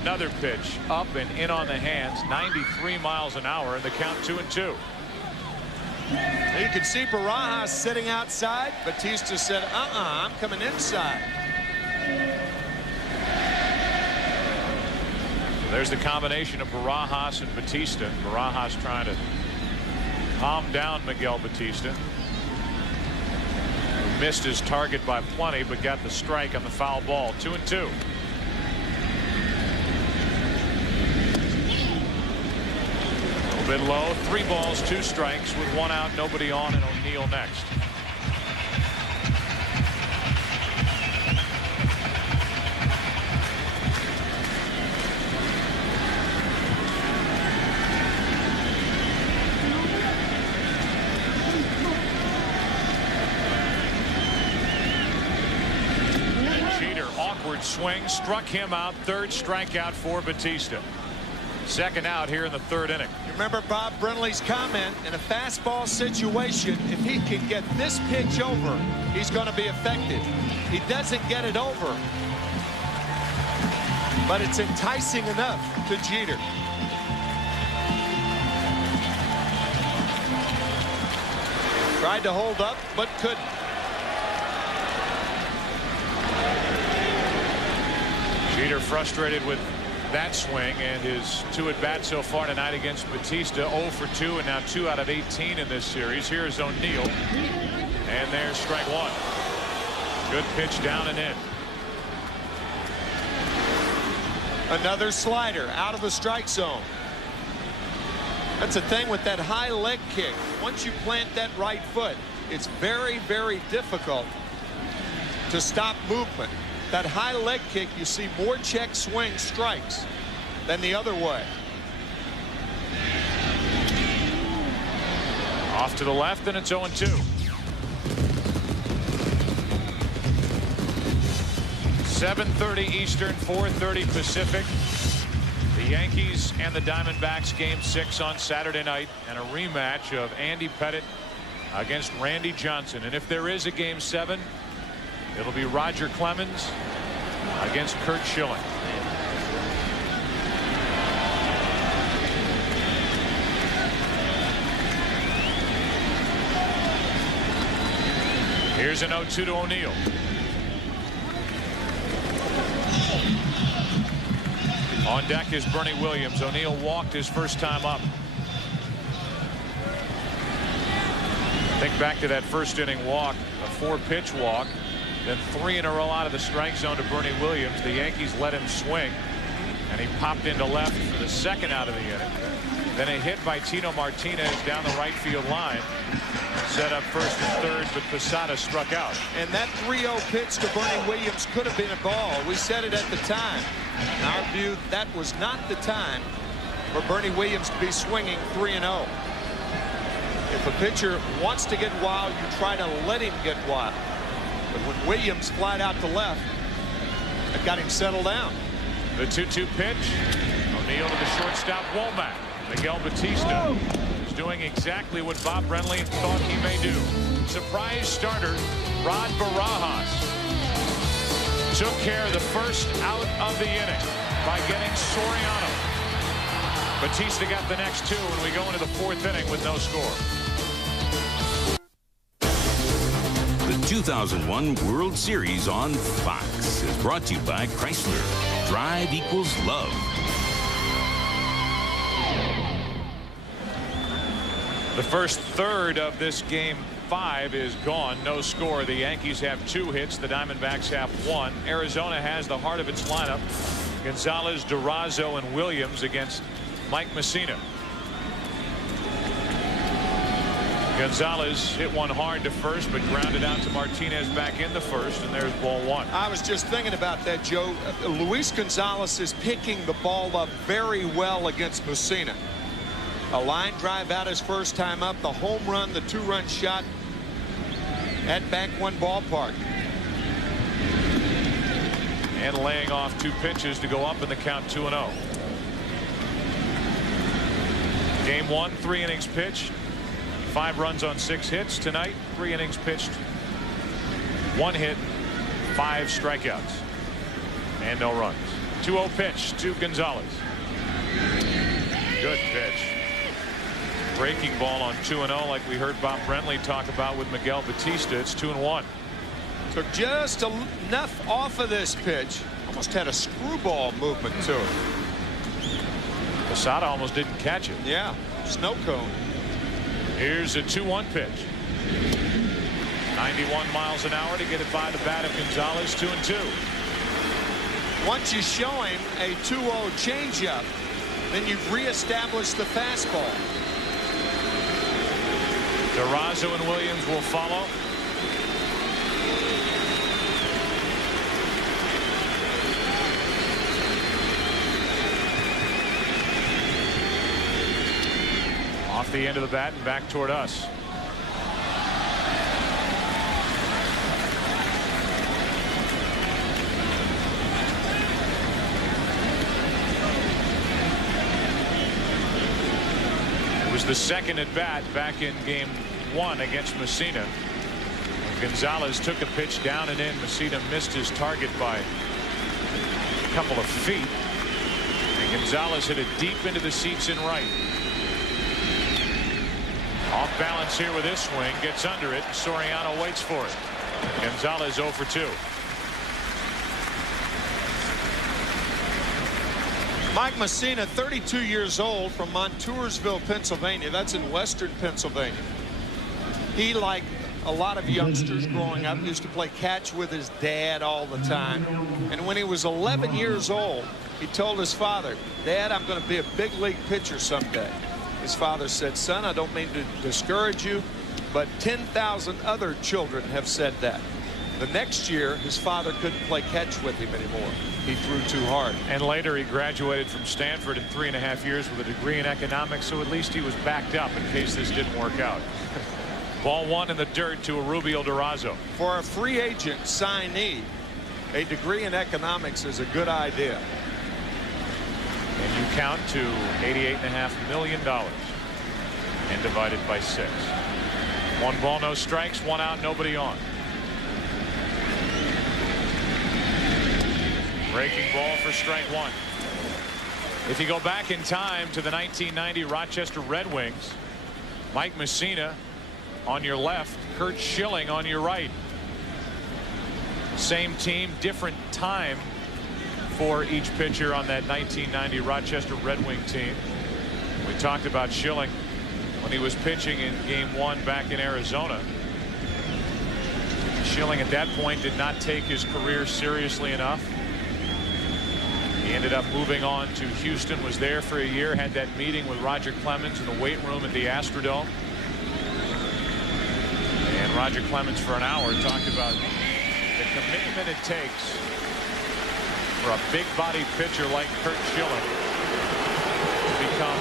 Another pitch up and in on the hands, 93 miles an hour, and the count 2-2. You can see Barajas sitting outside. Batista said, I'm coming inside. There's the combination of Barajas and Batista. Barajas trying to calm down Miguel Batista. Missed his target by plenty, but got the strike on the foul ball. 2-2. A little bit low. 3 balls, 2 strikes with 1 out, nobody on, and O'Neill next. Swing struck him out. 3rd strikeout for Batista. 2nd out here in the 3rd inning. Remember Bob Brenly's comment, in a fastball situation, if he can get this pitch over, he's going to be effective. He doesn't get it over, but it's enticing enough to Jeter. Tried to hold up, but couldn't. Jeter frustrated with that swing and his 2 at-bats so far tonight against Batista. 0 for 2 and now 2 out of 18 in this series. Here's O'Neill, and there's strike 1. Good pitch down and in. Another slider out of the strike zone. That's the thing with that high leg kick. Once you plant that right foot, it's very, very difficult to stop movement. That high leg kick, you see more check swing strikes than the other way. Off to the left, and it's 0-2. 7:30 Eastern, 4:30 Pacific. The Yankees and the Diamondbacks game 6 on Saturday night, and a rematch of Andy Pettitte against Randy Johnson. And if there is a game 7, it'll be Roger Clemens against Curt Schilling. Here's an 0-2 to O'Neill. On deck is Bernie Williams. O'Neill walked his first time up. Think back to that first inning walk, a 4-pitch walk. Then 3 in a row out of the strike zone to Bernie Williams. The Yankees let him swing, and he popped into left for the 2nd out of the inning. Then a hit by Tino Martinez down the right field line. Set up 1st and 3rd, but Posada struck out. And that 3-0 pitch to Bernie Williams could have been a ball. We said it at the time. In our view, that was not the time for Bernie Williams to be swinging 3-0. If a pitcher wants to get wild, you try to let him get wild. But when Williams flied out to left, it got him settled down. The 2-2 pitch. O'Neill to the shortstop, Womack. Miguel Batista is doing exactly what Bob Brenly thought he may do. Surprise starter Rod Barajas took care of the first out of the inning by getting Soriano. Batista got the next 2, and we go into the 4th inning with no score. The 2001 World Series on Fox is brought to you by Chrysler. Drive equals love. The first third of this game 5 is gone. No score. The Yankees have 2 hits. The Diamondbacks have 1. Arizona has the heart of its lineup. Gonzalez, Durazo, and Williams against Mike Messina. Gonzalez hit one hard to first, but grounded out to Martinez back in the first, and there's ball one. I was just thinking about that, Joe. Luis Gonzalez is picking the ball up very well against Messina. A line drive out his first time up, the home run, the two-run shot at Bank One ballpark. And laying off two pitches to go up in the count 2-0. Game one, 3 innings pitched, 5 runs on 6 hits. Tonight, 3 innings pitched, 1 hit, 5 strikeouts, and no runs. 2-0 pitch to Gonzalez. Good pitch. Breaking ball on 2-0, like we heard Bob Brentley talk about with Miguel Batista. It's 2-1. Took just enough off of this pitch. Almost had a screwball movement to it. Posada almost didn't catch it. Yeah, snow cone. Here's a 2-1 pitch. 91 miles an hour to get it by the bat of Gonzalez. 2-2. Once you show him a 2-0 changeup, then you've reestablished the fastball. Durazo and Williams will follow. Off the end of the bat and back toward us. It was the second at bat back in game 1 against Messina. Gonzalez took a pitch down and in. Messina missed his target by a couple of feet. And Gonzalez hit it deep into the seats in right. Off balance here with this swing, gets under it. Soriano waits for it. Gonzalez 0 for 2. Mike Messina, 32 years old, from Montoursville, Pennsylvania. That's in western Pennsylvania. He, like a lot of youngsters growing up, used to play catch with his dad all the time. And when he was 11 years old, he told his father, "Dad, I'm going to be a big league pitcher someday." His father said, "Son, I don't mean to discourage you, but 10,000 other children have said that." The next year, his father couldn't play catch with him anymore. He threw too hard. And later he graduated from Stanford in 3.5 years with a degree in economics, so at least he was backed up in case this didn't work out. Ball one in the dirt to Rubio Durazo. For a free agent signee, a degree in economics is a good idea. And you count to $88.5 million and divided by 6. 1 ball, no strikes, 1 out, nobody on. Breaking ball for strike 1. If you go back in time to the 1990 Rochester Red Wings, Mike Messina on your left, Curt Schilling on your right. Same team, different time for each pitcher on that 1990 Rochester Red Wing team. We talked about Schilling when he was pitching in game 1 back in Arizona. Schilling at that point did not take his career seriously enough. He ended up moving on to Houston, was there for a year, had that meeting with Roger Clemens in the weight room at the Astrodome. And Roger Clemens for an hour talked about the commitment it takes for a big body pitcher like Curt Schilling to become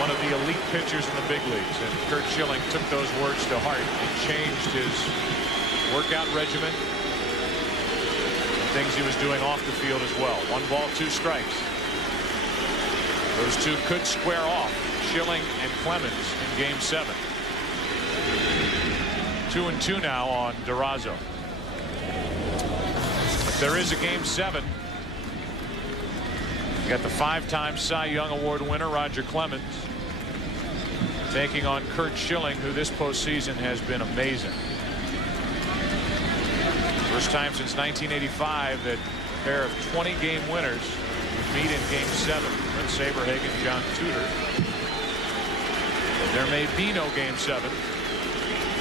one of the elite pitchers in the big leagues. And Curt Schilling took those words to heart and changed his workout regimen, things he was doing off the field as well. 1 ball, 2 strikes. Those two could square off, Schilling and Clemens, in game 7. 2-2 now on Durazo. But there is a game 7. You got the 5-time Cy Young Award winner Roger Clemens taking on Curt Schilling, who this postseason has been amazing. First time since 1985 that a pair of 20-game winners would meet in game 7. Brent Saberhagen, John Tudor. But there may be no game 7.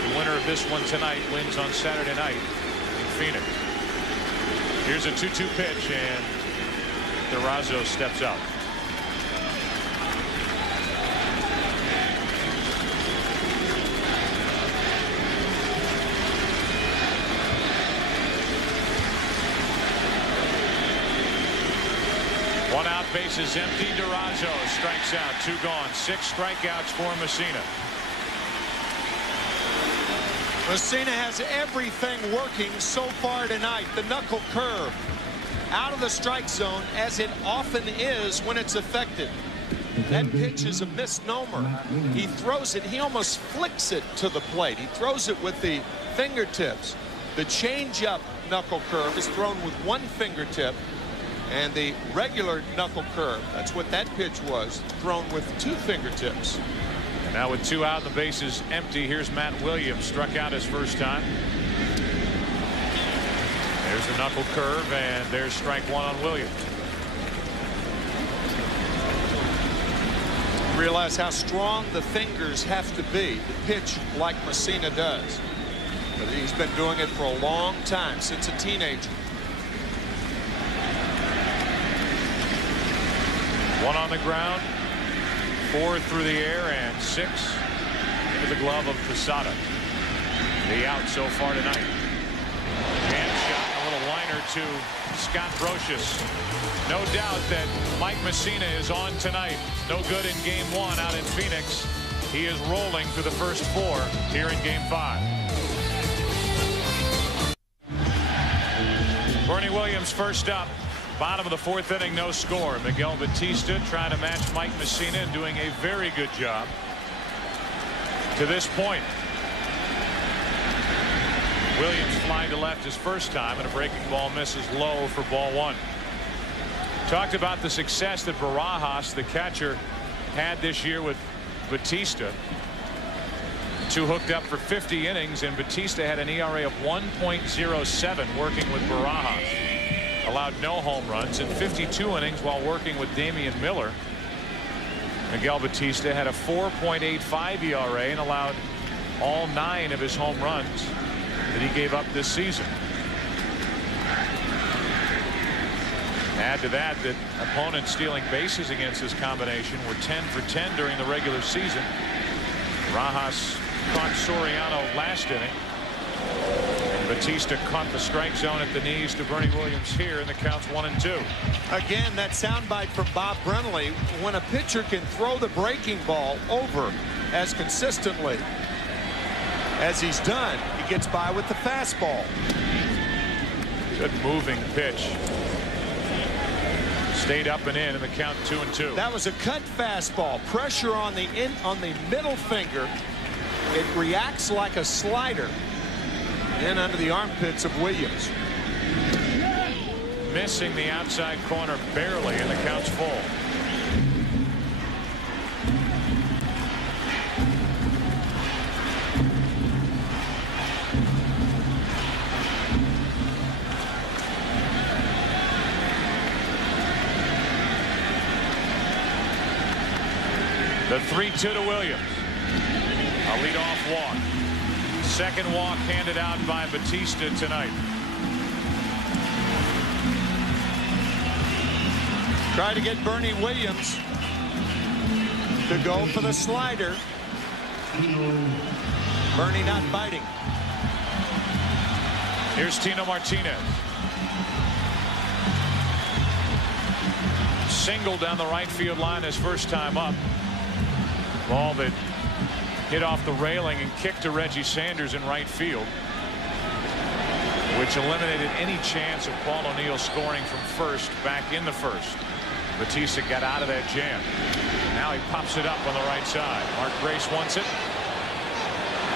The winner of this one tonight wins on Saturday night in Phoenix. Here's a 2-2 pitch, and Durazo steps up. One out, bases empty. Durazo strikes out. 2 gone. 6 strikeouts for Messina. Messina has everything working so far tonight. The knuckle curve out of the strike zone, as it often is when it's affected. That pitch is a misnomer. He throws it. He almost flicks it to the plate. He throws it with the fingertips. The changeup knuckle curve is thrown with one fingertip. And the regular knuckle curve, that's what that pitch was, thrown with 2 fingertips. And now with 2 out and the bases empty, here's Matt Williams. Struck out his first time. There's the knuckle curve, and there's strike 1 on Williams. Realize how strong the fingers have to be to pitch like Messina does. But he's been doing it for a long time, since a teenager. 1 on the ground, 4 through the air, and 6 into the glove of Posada. The out so far tonight. Hand shot, a little liner to Scott Brocious. No doubt that Mike Messina is on tonight. No good in game 1 out in Phoenix. He is rolling through the first 4 here in game 5. Bernie Williams first up. Bottom of the 4th inning, no score. Miguel Batista trying to match Mike Messina and doing a very good job to this point. Williams flying to left his first time, and a breaking ball misses low for ball 1. Talked about the success that Barajas, the catcher, had this year with Batista. 2 hooked up for 50 innings, and Batista had an ERA of 1.07 working with Barajas. Allowed no home runs in 52 innings while working with Damian Miller. Miguel Batista had a 4.85 ERA and allowed all 9 of his home runs that he gave up this season. Add to that opponents stealing bases against this combination were 10 for 10 during the regular season. Barajas caught Soriano last inning. Batista caught the strike zone at the knees to Bernie Williams here, and the count's 1-2. Again, that soundbite from Bob Brenly. When a pitcher can throw the breaking ball over as consistently as he's done, he gets by with the fastball. Good moving pitch. Stayed up and in, and the count 2-2. That was a cut fastball. Pressure on the middle finger. It reacts like a slider. In under the armpits of Williams. Missing the outside corner barely, and the count's full. The 3-2 to Williams. A leadoff walk. Second walk handed out by Batista tonight. Try to get Bernie Williams to go for the slider. Bernie not biting. Here's Tino Martinez. Single down the right field line his first time up. Ball that hit off the railing and kicked to Reggie Sanders in right field, which eliminated any chance of Paul O'Neill scoring from first back in the first. Batista got out of that jam. Now he pops it up on the right side. Mark Grace wants it.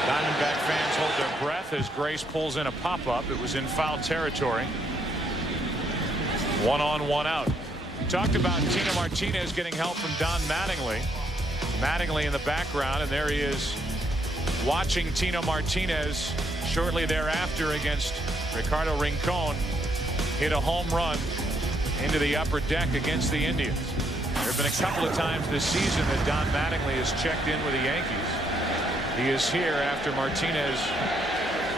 Diamondback fans hold their breath as Grace pulls in a pop-up. It was in foul territory. 1 on, 1 out. We talked about Tino Martinez getting help from Don Mattingly. Mattingly in the background, and there he is watching Tino Martinez shortly thereafter against Ricardo Rincon hit a home run into the upper deck against the Indians. There have been a couple of times this season that Don Mattingly has checked in with the Yankees. He is here after Martinez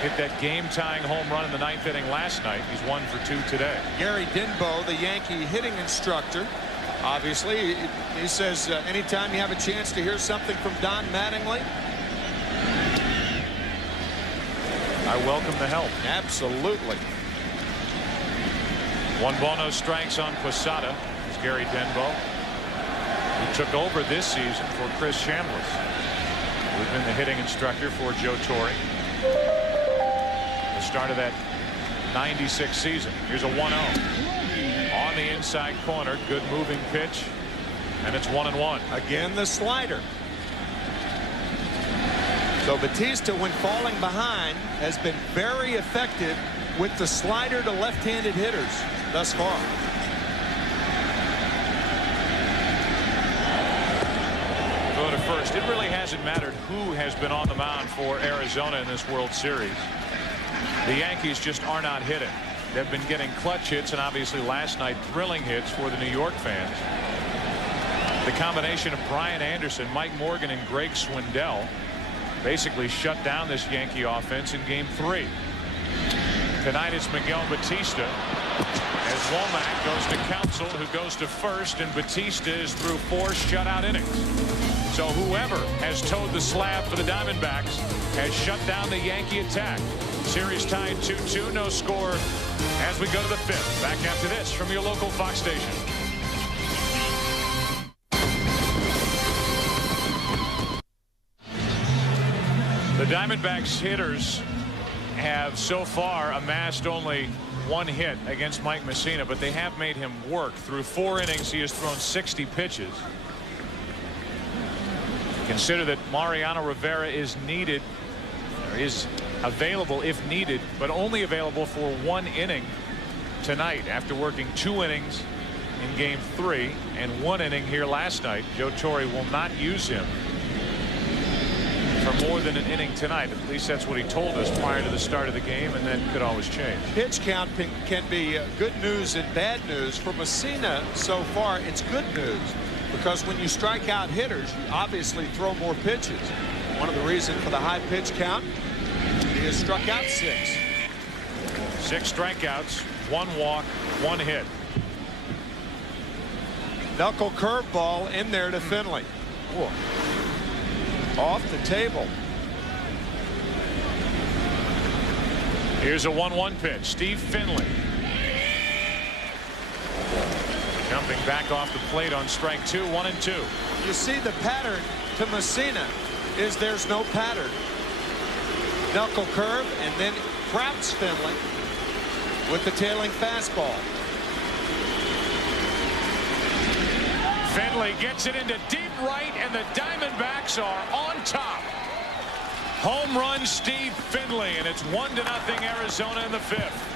hit that game-tying home run in the 9th inning last night. He's 1 for 2 today. Gary Denbo, the Yankee hitting instructor, obviously, he says anytime you have a chance to hear something from Don Mattingly, I welcome the help. absolutely. 1 ball, no strikes on Posada. It's Gary Denbo, who took over this season for Chris Chambliss, who's been the hitting instructor for Joe Torre. The start of that 96 season. Here's a 1-0 on the inside corner. Good moving pitch, and it's 1-1. Again, the slider. So Batista, when falling behind, has been very effective with the slider to left-handed hitters thus far. Go to first. It really hasn't mattered who has been on the mound for Arizona in this World Series. The Yankees just are not hitting. They've been getting clutch hits, and obviously last night thrilling hits for the New York fans. The combination of Brian Anderson, Mike Morgan, and Greg Swindell basically shut down this Yankee offense in Game 3. Tonight it's Miguel Batista as Womack goes to Counsell, who goes to first, and Batista is through 4 shutout innings. So whoever has towed the slab for the Diamondbacks has shut down the Yankee attack. Series tied 2-2, no score as we go to the 5th. Back after this from your local Fox station. The Diamondbacks hitters have so far amassed only 1 hit against Mike Mussina, but they have made him work. Through 4 innings, he has thrown 60 pitches. Consider that Mariano Rivera is needed, or is available if needed, but only available for 1 inning tonight after working 2 innings in Game 3 and 1 inning here last night. Joe Torre will not use him for more than an inning tonight. At least that's what he told us prior to the start of the game, and that could always change. Pitch count can be good news and bad news. For Mussina, so far, it's good news, because when you strike out hitters, you obviously throw more pitches. One of the reasons for the high pitch count, he has struck out 6. 6 strikeouts, 1 walk, 1 hit. Knuckle curveball in there to Finley. Whoa. Off the table. Here's a 1-1 pitch. Steve Finley jumping back off the plate on strike 2, 1-2. You see the pattern to Mussina is there's no pattern. Knuckle curve, and then Krauts Finley with the tailing fastball. Finley gets it into deep right, and the Diamondbacks are on top. Home run Steve Finley, and it's 1-0 Arizona in the 5th.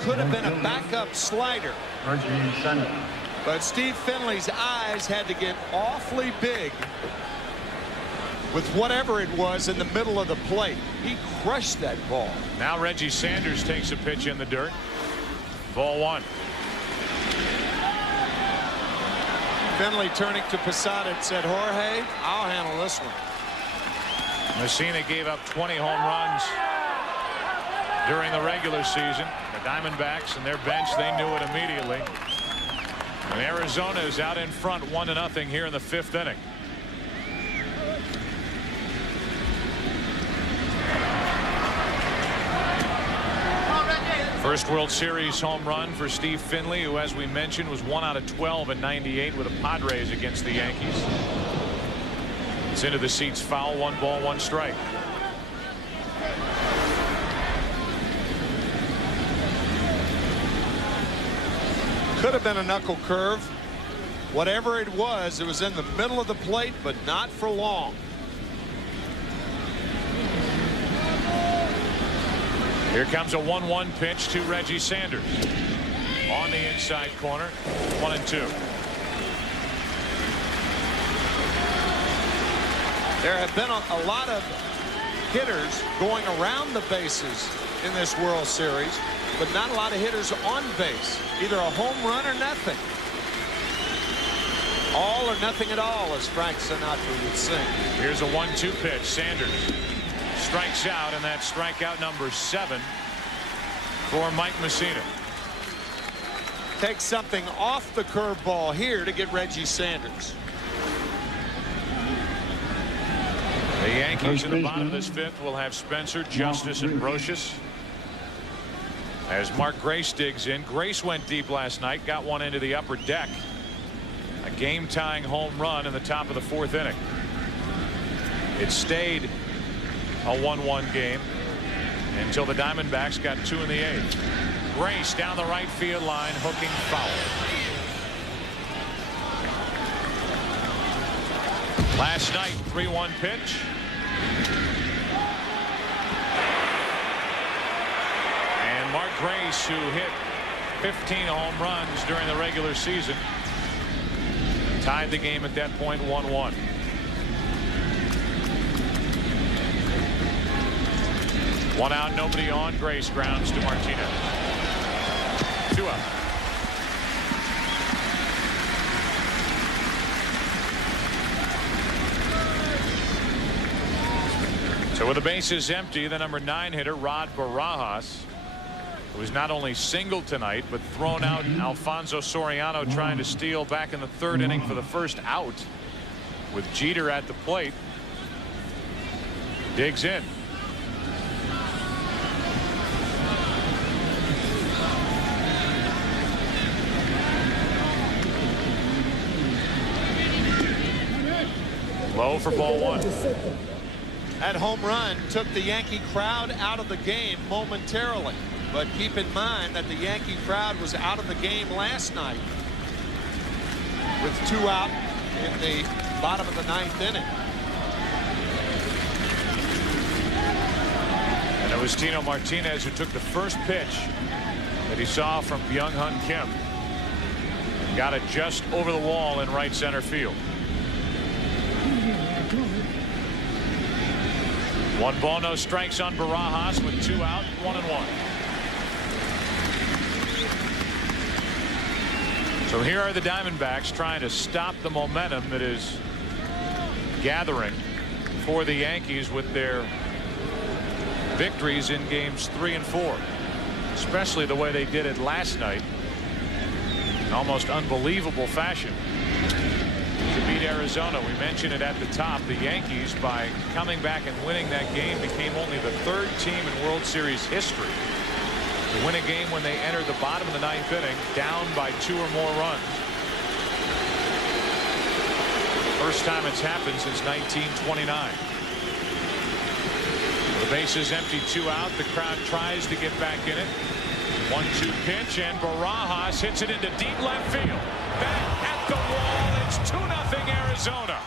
Could have been a backup slider. But Steve Finley's eyes had to get awfully big with whatever it was in the middle of the plate. He crushed that ball. Now Reggie Sanders takes a pitch in the dirt. Ball 1. Finley turning to Posada and said, Jorge, I'll handle this one. Mussina gave up 20 home runs during the regular season. The Diamondbacks and their bench, they knew it immediately. And Arizona is out in front 1-0 here in the 5th inning. First World Series home run for Steve Finley, who, as we mentioned, was 1 out of 12 in '98 with the Padres against the Yankees. It's into the seats foul, 1 ball, 1 strike. Could have been a knuckle curve. Whatever it was in the middle of the plate, but not for long. Here comes a 1-1 pitch to Reggie Sanders. On the inside corner, 1-2. There have been a lot of hitters going around the bases in this World Series, but not a lot of hitters on base. Either a home run or nothing. All or nothing at all, as Frank Sinatra would sing. Here's a 1-2 pitch. Sanders strikes out, and that's strikeout number 7 for Mike Mussina. Take something off the curveball here to get Reggie Sanders. The Yankees in the bottom of this 5th will have Spencer, Justice, and Brocious. As Mark Grace digs in. Grace went deep last night, got one into the upper deck. A game-tying home run in the top of the 4th inning. It stayed a 1-1 game until the Diamondbacks got 2 in the 8th. Grace down the right field line, hooking foul. Last night, 3-1 pitch. And Mark Grace, who hit 15 home runs during the regular season, tied the game at that point 1-1. One out, nobody on. Grace grounds to Martinez. 2 out. So with the bases empty, the number 9 hitter Rod Barajas, who was not only singled tonight but thrown out Alfonso Soriano trying to steal back in the 3rd inning for the first out with Jeter at the plate. Digs in. Low for ball 1. That home run took the Yankee crowd out of the game momentarily. But keep in mind that the Yankee crowd was out of the game last night with 2 out in the bottom of the 9th inning. And it was Tino Martinez who took the first pitch that he saw from Byung-Hun Kim. Got it just over the wall in right center field. 1 ball, no strikes on Barajas with 2 out, 1-1. So here are the Diamondbacks trying to stop the momentum that is gathering for the Yankees with their victories in games 3 and 4, especially the way they did it last night in almost unbelievable fashion to beat Arizona. We mentioned it at the top. The Yankees, by coming back and winning that game, became only the 3rd team in World Series history to win a game when they entered the bottom of the 9th inning down by 2 or more runs. First time it's happened since 1929. The base is empty, 2 out. The crowd tries to get back in it. 1-2 pitch, and Barajas hits it into deep left field. Back at the wall. It's 2-0 Arizona.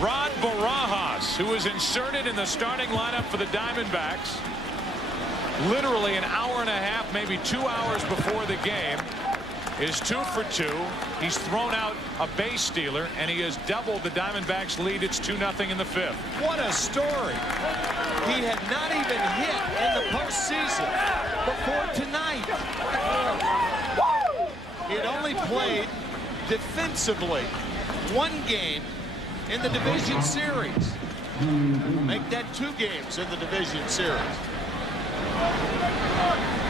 Rod Barajas, who was inserted in the starting lineup for the Diamondbacks literally an hour and a half, maybe 2 hours before the game, is 2 for 2. He's thrown out a base stealer, and he has doubled the Diamondbacks' lead. It's 2-0 in the 5th. What a story. He had not even hit in the postseason before tonight. He had only played defensively 1 game in the division series. Make that 2 games in the division series.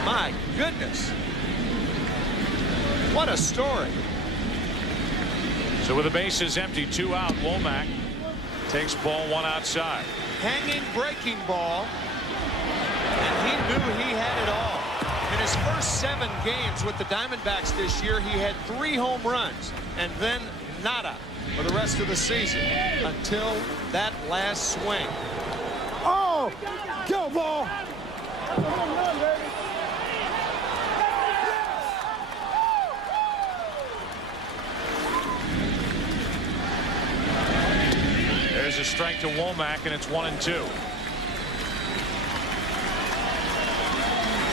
My goodness. What a story. So with the bases empty, 2 out, Womack takes ball 1 outside. Hanging breaking ball, and he knew he had it all. In his first 7 games with the Diamondbacks this year, he had 3 home runs, and then nada for the rest of the season until that last swing. Oh, go ball. There's a strike to Womack, and it's 1-2.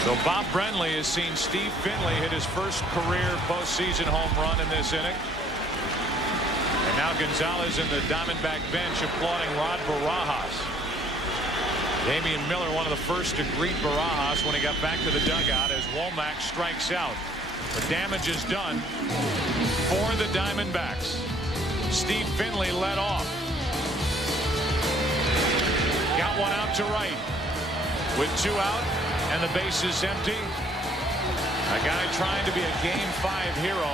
So Bob Brenly has seen Steve Finley hit his first career postseason home run in this inning. And Now Gonzalez and the Diamondback bench applauding Rod Barajas. Damian Miller, one of the first to greet Barajas when he got back to the dugout as Womack strikes out. The damage is done for the Diamondbacks. Steve Finley led off. Got one out to right with 2 out and the bases empty. A guy trying to be a Game 5 hero,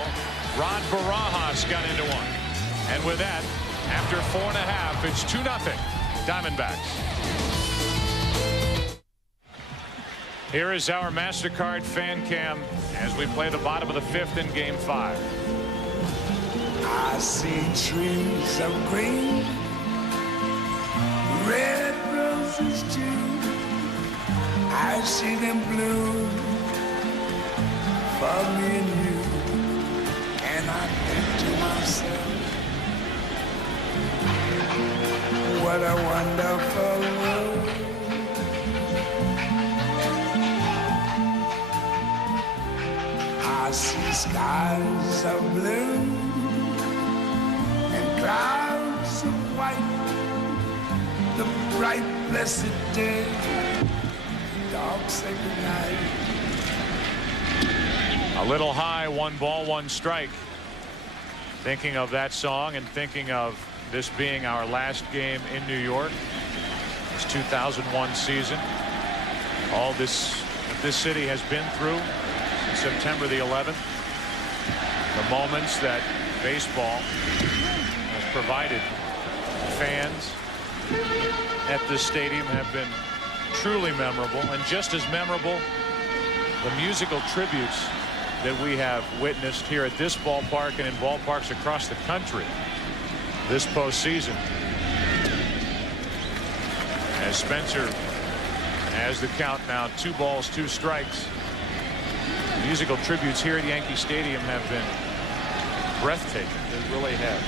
Rod Barajas, got into one. And with that, after 4.5, it's 2-0 Diamondbacks. Here is our MasterCard fan cam as we play the bottom of the 5th in Game 5. I see trees of green, red roses too. I see them bloom for me and you. And I think to myself, what a wonderful world. I see skies of blue and clouds of white, the bright blessed day, dark sacred night. A little high, 1 ball, 1 strike. Thinking of that song and thinking of this being our last game in New York, this 2001 season. All this city has been through since September the 11th. The moments that baseball has provided fans at this stadium have been truly memorable, and just as memorable, the musical tributes that we have witnessed here at this ballpark and in ballparks across the country this postseason. As Spencer has the count now, 2 balls, 2 strikes. Musical tributes here at Yankee Stadium have been breathtaking. They really have.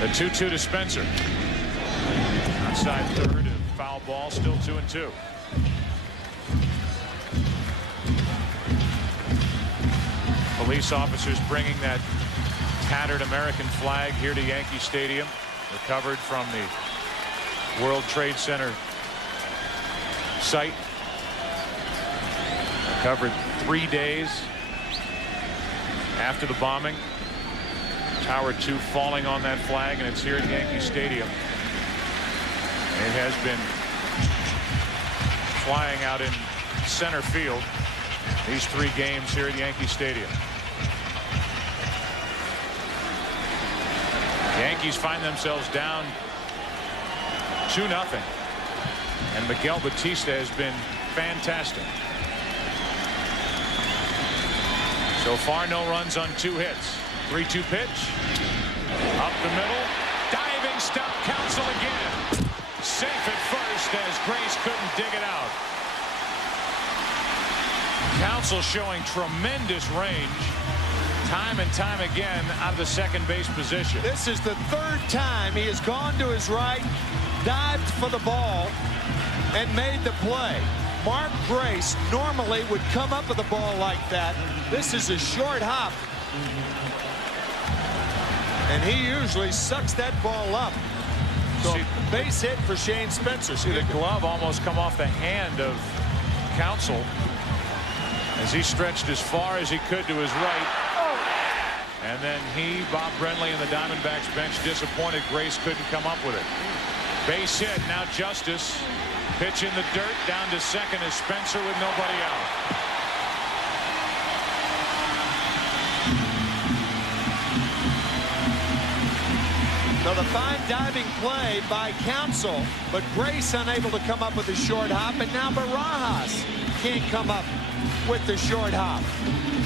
The 2-2 to Spencer. Outside third, and foul ball, still 2-2. Police officers bringing that tattered American flag here to Yankee Stadium, recovered from the World Trade Center site. Recovered 3 days after the bombing. Tower 2 falling on that flag, and it's here at Yankee Stadium. It has been flying out in center field these 3 games here at Yankee Stadium. The Yankees find themselves down 2-0, and Miguel Batista has been fantastic. So far, no runs on 2 hits. 3-2 pitch. Up the middle. Diving stop. Counsell again. Safe at first as Grace couldn't dig it out. Counsell showing tremendous range time and time again out of the second base position. This is the 3rd time he has gone to his right, dived for the ball, and made the play. Mark Grace normally would come up with a ball like that. This is a short hop. And he usually sucks that ball up. So base hit for Shane Spencer. See the glove almost come off the hand of Counsell as he stretched as far as he could to his right. And then he, Bob Brenly, and the Diamondbacks bench disappointed. Grace couldn't come up with it. Base hit. Now Justice. Pitch in the dirt. Down to second is Spencer with nobody out. So the fine diving play by Counsell, but Grace unable to come up with a short hop, and now Barajas can't come up with the short hop.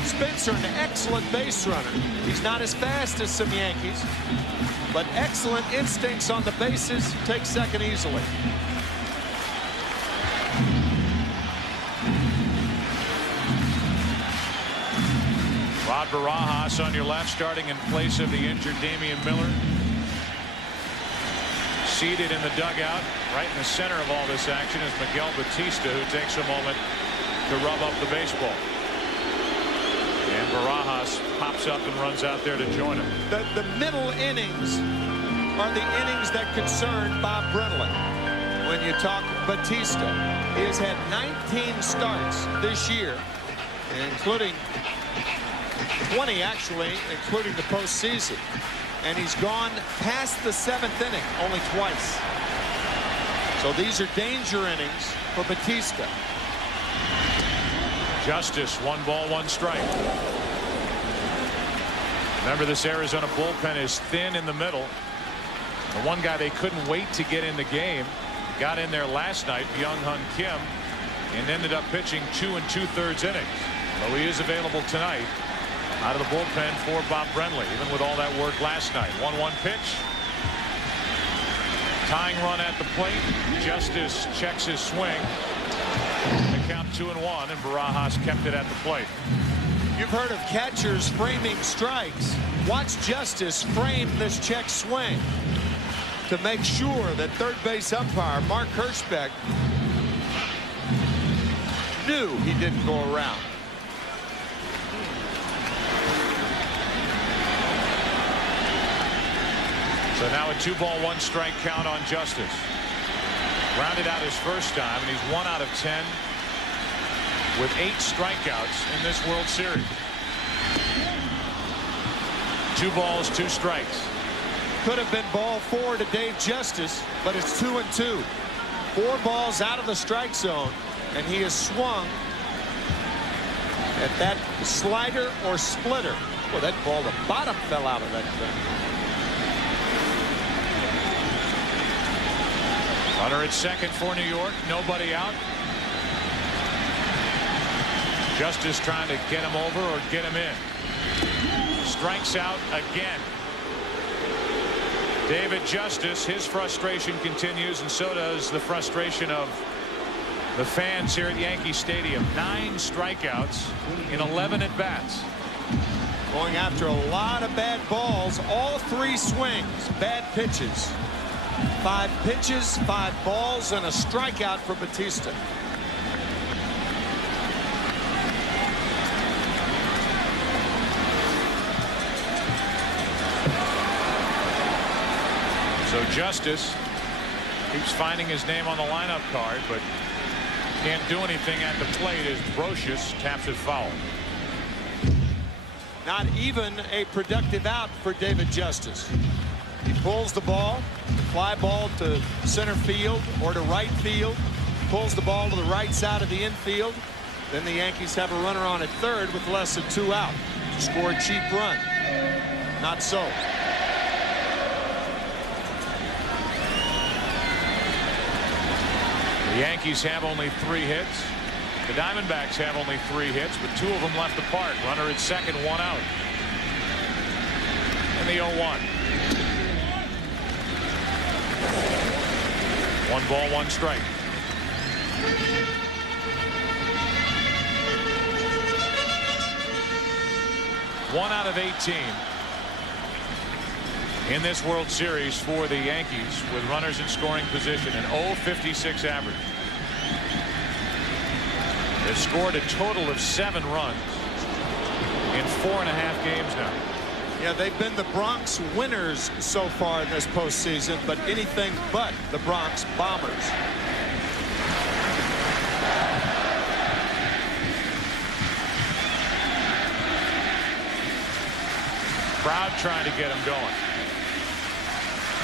Spencer, an excellent base runner. He's not as fast as some Yankees, but excellent instincts on the bases. Takes second easily. Rod Barajas on your left, starting in place of the injured Damian Miller. Seated in the dugout, right in the center of all this action, is Miguel Batista, who takes a moment to rub up the baseball. And Barajas pops up and runs out there to join him. The middle innings are the innings that concern Bob Brenly. When you talk Batista, he has had 19 starts this year, including 20 actually, including the postseason. And he's gone past the 7th inning only twice. So these are danger innings for Batista. Justice, 1 ball, 1 strike. Remember, this Arizona bullpen is thin in the middle. The one guy they couldn't wait to get in the game got in there last night, Byung-Hun Kim, and ended up pitching 2 2/3 innings. So he is available tonight out of the bullpen for Bob Brenly, even with all that work last night. 1-1 pitch. Tying run at the plate. Justice checks his swing. The count 2-1, and Barajas kept it at the plate. You've heard of catchers framing strikes. Watch Justice frame this check swing to make sure that third base umpire Mark Hirschbeck knew he didn't go around. So now a 2 ball 1 strike count on Justice. Rounded out his first time, and he's 1 out of 10 with 8 strikeouts in this World Series. 2 balls, 2 strikes. Could have been ball 4 to Dave Justice, but it's 2-2. 4 balls out of the strike zone, and he has swung at that slider or splitter. Well, that ball, the bottom fell out of that thing. Runner at second for New York. Nobody out. Justice trying to get him over or get him in. Strikes out again. David Justice, his frustration continues, and so does the frustration of the fans here at Yankee Stadium. 9 strikeouts in 11 at-bats. Going after a lot of bad balls. All 3 swings, bad pitches. 5 pitches, 5 balls, and a strikeout for Batista. So Justice keeps finding his name on the lineup card, but can't do anything at the plate as Brocious taps it foul. Not even a productive out for David Justice. He pulls the ball, fly ball to center field or to right field, pulls the ball to the right side of the infield. Then the Yankees have a runner on at third with less than 2 out to score a cheap run. Not so. The Yankees have only 3 hits. The Diamondbacks have only 3 hits, but 2 of them left the park. Runner at second, 1 out. And the 0-1. 1 ball, 1 strike. One out of 18 in this World Series for the Yankees with runners in scoring position, an .056 average. They've scored a total of 7 runs in 4.5 games now. Yeah, they've been the Bronx winners so far in this postseason, but anything but the Bronx Bombers. Crowd trying to get him going.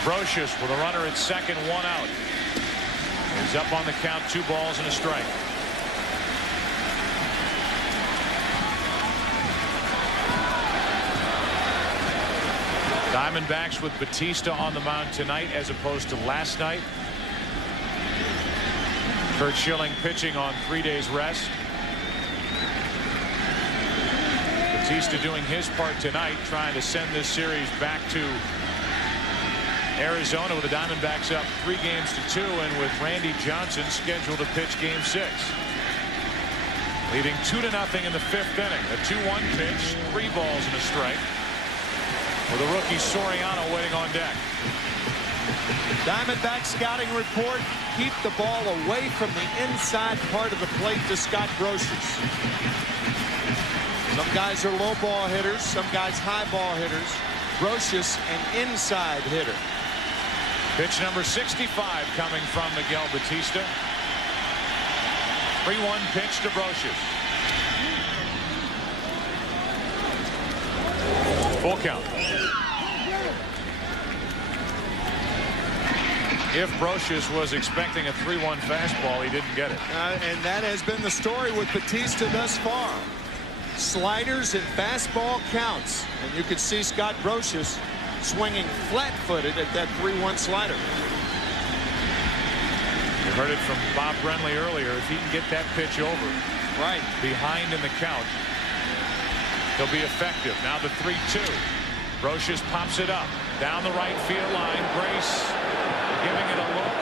Brocious with a runner at second, 1 out. He's up on the count, 2 balls and a strike. Diamondbacks with Batista on the mound tonight as opposed to last night. Curt Schilling pitching on 3 days rest. Batista doing his part tonight, trying to send this series back to Arizona with the Diamondbacks up 3 games to 2, and with Randy Johnson scheduled to pitch game 6. Leading 2-0 in the 5th inning. A 2-1 pitch, 3 balls and a strike, with a rookie Soriano waiting on deck. Diamondback scouting report: keep the ball away from the inside part of the plate to Scott Brocious. Some guys are low ball hitters, some guys high ball hitters. Brocious, an inside hitter. Pitch number 65 coming from Miguel Batista. 3-1 pitch to Brocious. Full count. If Brocious was expecting a 3-1 fastball, he didn't get it. And that has been the story with Batista thus far. Sliders and fastball counts. And you could see Scott Brocious swinging flat-footed at that 3-1 slider. You heard it from Bob Brenly earlier. If he can get that pitch over, right behind in the count, he'll be effective. Now the 3-2. Brocious pops it up down the right field line. Grace giving it a look,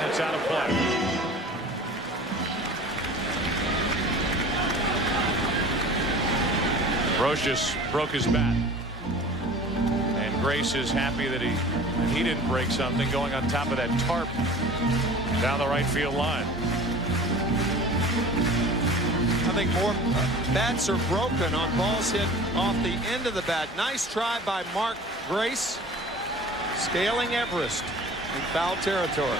and it's out of play. Brocious broke his bat, and Grace is happy that he didn't break something going on top of that tarp down the right field line. I think more bats are broken on balls hit off the end of the bat. Nice try by Mark Grace, scaling Everest in foul territory.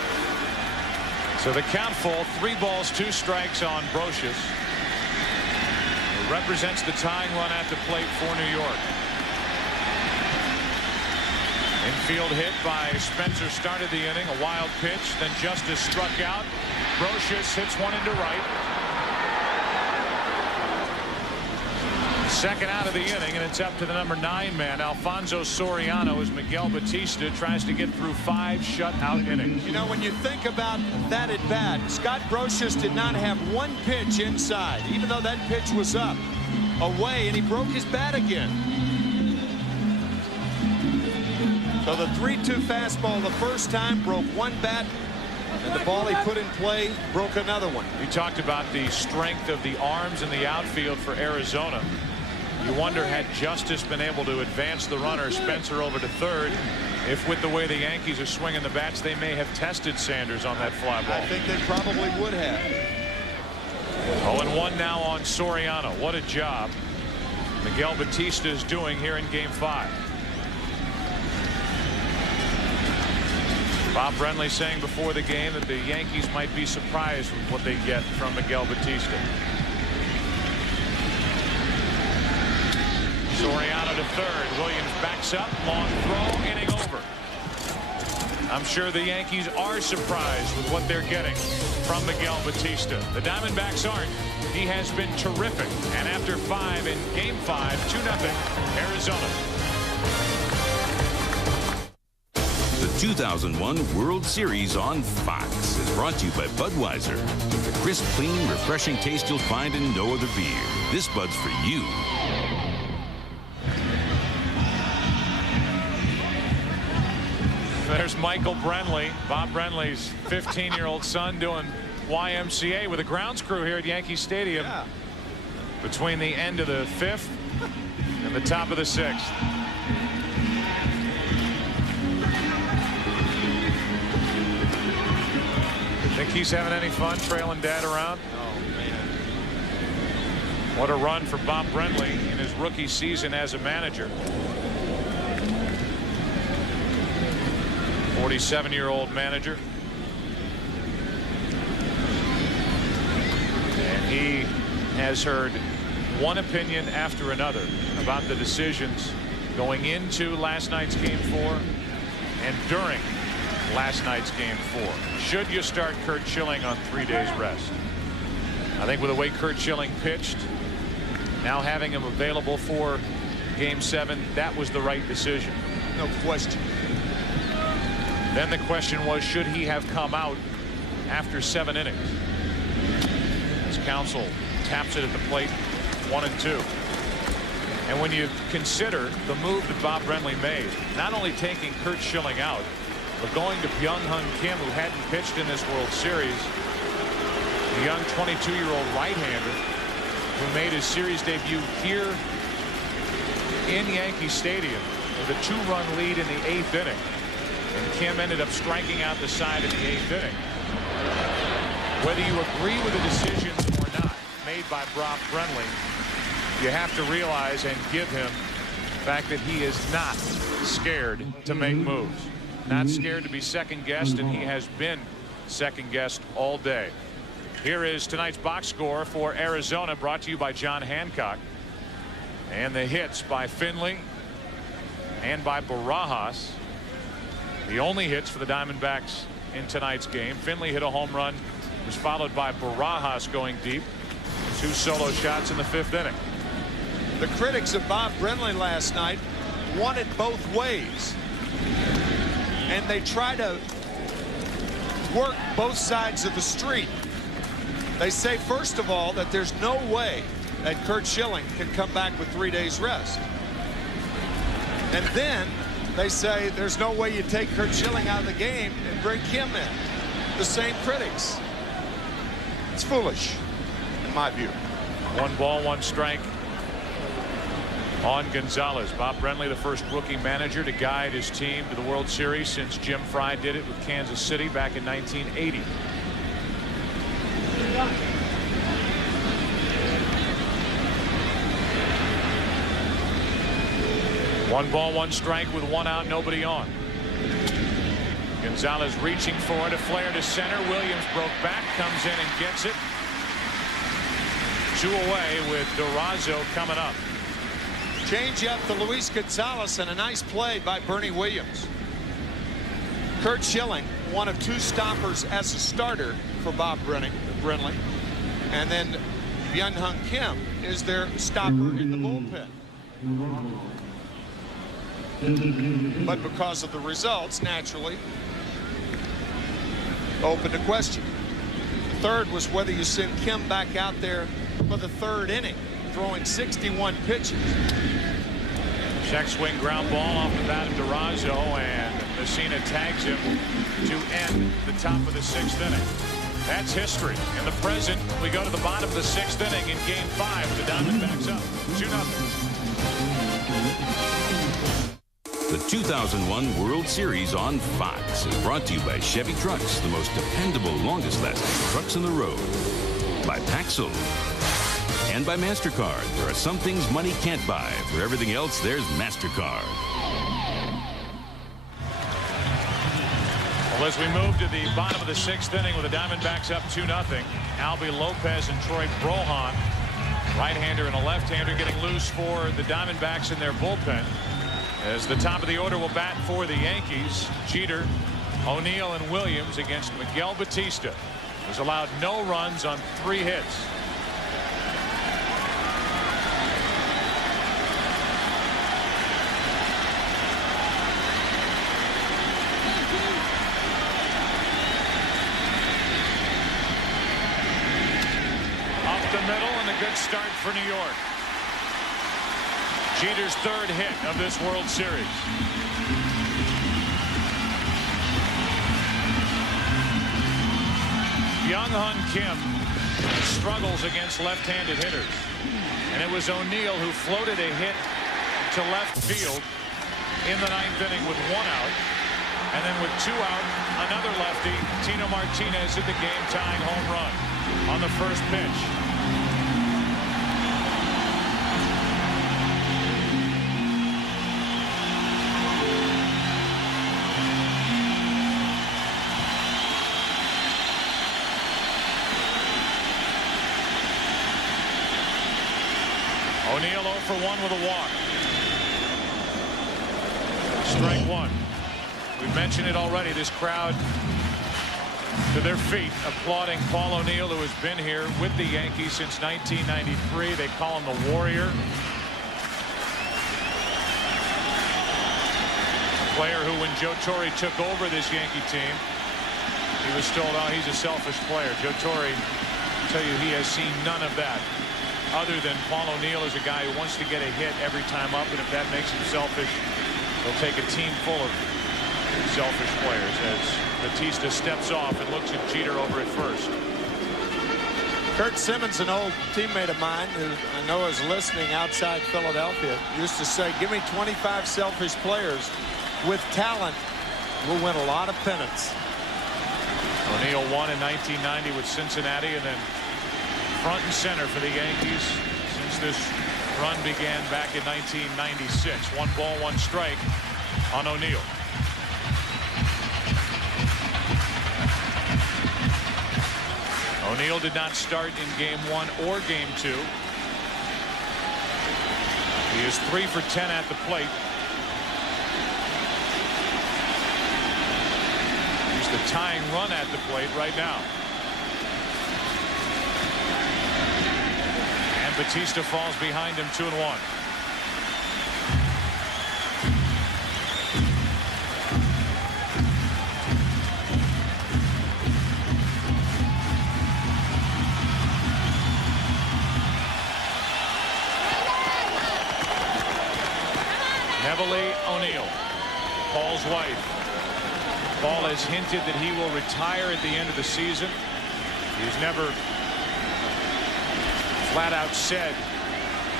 So the count full, 3 balls, 2 strikes on Brocious. It represents the tying run at the plate for New York. Infield hit by Spencer started the inning. A wild pitch, then Justice struck out. Brocious hits one into right. Second out of the inning, and it's up to the number 9 man, Alfonso Soriano, as Miguel Batista tries to get through 5 shutout innings. You know, when you think about that at bat, Scott Brocious did not have 1 pitch inside, even though that pitch was up, away, and he broke his bat again. So the 3-2 fastball the first time broke 1 bat, and the ball he put in play broke another one. We talked about the strength of the arms in the outfield for Arizona. You wonder, had Justice been able to advance the runner Spencer over to third, if with the way the Yankees are swinging the bats, they may have tested Sanders on that fly ball. I think they probably would have. 0-1 now on Soriano. What a job Miguel Batista is doing here in Game 5. Bob Brenly saying before the game that the Yankees might be surprised with what they get from Miguel Batista. Soriano to third. Williams backs up. Long throw. Inning over. I'm sure the Yankees are surprised with what they're getting from Miguel Batista. The Diamondbacks aren't. He has been terrific. And after 5 in Game 5, 2-0 Arizona. The 2001 World Series on Fox is brought to you by Budweiser. The crisp, clean, refreshing taste you'll find in no other beer. This Bud's for you. There's Michael Brenly, Bob Brenly's 15-year-old son, doing YMCA with a grounds crew here at Yankee Stadium between the end of the 5th and the top of the 6th. Think he's having any fun trailing Dad around? Oh, man. What a run for Bob Brenly in his rookie season as a manager. 47-year-old manager. And he has heard one opinion after another about the decisions going into last night's Game 4 and during last night's Game 4. Should you start Curt Schilling on 3 days rest? I think with the way Curt Schilling pitched, now having him available for Game 7, that was the right decision. No question. Then the question was, should he have come out after 7 innings? As Counsell taps it at the plate, 1-2. And when you consider the move that Bob Brenly made, not only taking Curt Schilling out, but going to Byung-Hun Kim, who hadn't pitched in this World Series, the young 22-year-old right-hander who made his series debut here in Yankee Stadium with a 2-run lead in the 8th inning. And Kim ended up striking out the side in the 8th inning. Whether you agree with the decisions or not made by Bob Brenly, you have to realize and give him the fact that he is not scared to make moves, not scared to be second guessed, and he has been second guessed all day. Here is tonight's box score for Arizona, brought to you by John Hancock. And the hits by Finley and by Barajas. The only hits for the Diamondbacks in tonight's game. Finley hit a home run, was followed by Barajas going deep. 2 solo shots in the 5th inning. The critics of Bob Brenly last night wanted both ways. And they try to work both sides of the street. They say, first of all, that there's no way that Curt Schilling can come back with 3 days rest. And then they say there's no way you take Curt Schilling out of the game and bring Kim in. The same critics. It's foolish, in my view. 1 ball, 1 strike on Gonzalez. Bob Brenly, the first rookie manager to guide his team to the World Series since Jim Fry did it with Kansas City back in 1980. One ball, 1 strike with 1 out, nobody on. Gonzalez reaching for it, a flare to center. Williams broke back, comes in and gets it. 2 away with Durazo coming up. Change up to Luis Gonzalez, and a nice play by Bernie Williams. Curt Schilling, one of 2 stoppers as a starter for Bob Brenly. And then Byung-Hyun Kim is their stopper in the bullpen. But because of the results, naturally, open to question. The third was whether you send Kim back out there for the 3rd inning, throwing 61 pitches. Check swing ground ball off the bat of Durazo, and Messina tags him to end the top of the 6th inning. That's history. In the present, we go to the bottom of the 6th inning in Game 5 with the Diamondbacks up 2-0. The 2001 World Series on Fox is brought to you by Chevy Trucks, the most dependable, longest-lasting trucks on the road. By Paxil. And by MasterCard. There are some things money can't buy. For everything else, there's MasterCard. Well, as we move to the bottom of the 6th inning with the Diamondbacks up 2-0, Albie Lopez and Troy Brohan, right-hander and a left-hander, getting loose for the Diamondbacks in their bullpen. As the top of the order will bat for the Yankees, Jeter, O'Neill, and Williams against Miguel Batista, who's allowed no runs on 3 hits. Up the middle, and a good start for New York. Jeter's 3rd hit of this World Series. Byung-Hyun Kim struggles against left-handed hitters. And it was O'Neill who floated a hit to left field in the 9th inning with 1 out. And then with 2 out, another lefty, Tino Martinez, hit the game-tying home run on the first pitch. O'Neill 0 for 1 with a walk. Strike 1. We've mentioned it already. This crowd to their feet applauding Paul O'Neill, who has been here with the Yankees since 1993. They call him the Warrior. A player who, when Joe Torre took over this Yankee team, he was told, oh, he's a selfish player. Joe Torre, I'll tell you, he has seen none of that. Other than Paul O'Neill is a guy who wants to get a hit every time up, and if that makes him selfish, he'll take a team full of selfish players as Batista steps off and looks at Jeter over at first. Kurt Simmons, an old teammate of mine who I know is listening outside Philadelphia, used to say, give me 25 selfish players with talent, we'll win a lot of pennants. O'Neill won in 1990 with Cincinnati, and then front and center for the Yankees since this run began back in 1996. 1 ball, 1 strike on O'Neill. O'Neill did not start in game 1 or game 2. He is 3 for 10 at the plate. He's the tying run at the plate right now. And Batista falls behind him 2-1. Neville O'Neill, Paul's wife. Paul has hinted that he will retire at the end of the season. He's never flat out said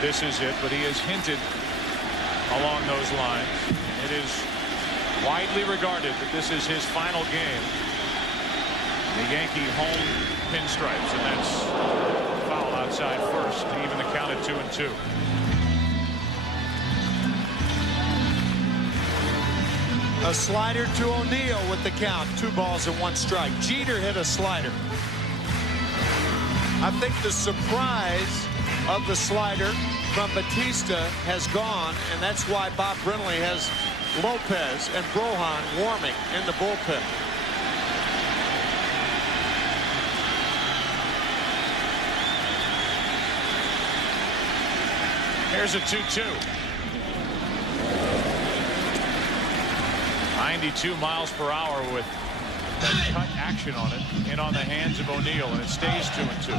this is it, but he has hinted along those lines. It is widely regarded that this is his final game. The Yankee home pinstripes, and that's foul outside first to even the count at 2-2. A slider to O'Neill with the count. 2 balls and 1 strike. Jeter hit a slider. I think the surprise of the slider from Batista has gone, and that's why Bob Brenly has Lopez and Brohan warming in the bullpen. Here's a 2-2. 92 miles per hour with that cut action on it, and on the hands of O'Neill, and it stays 2-2.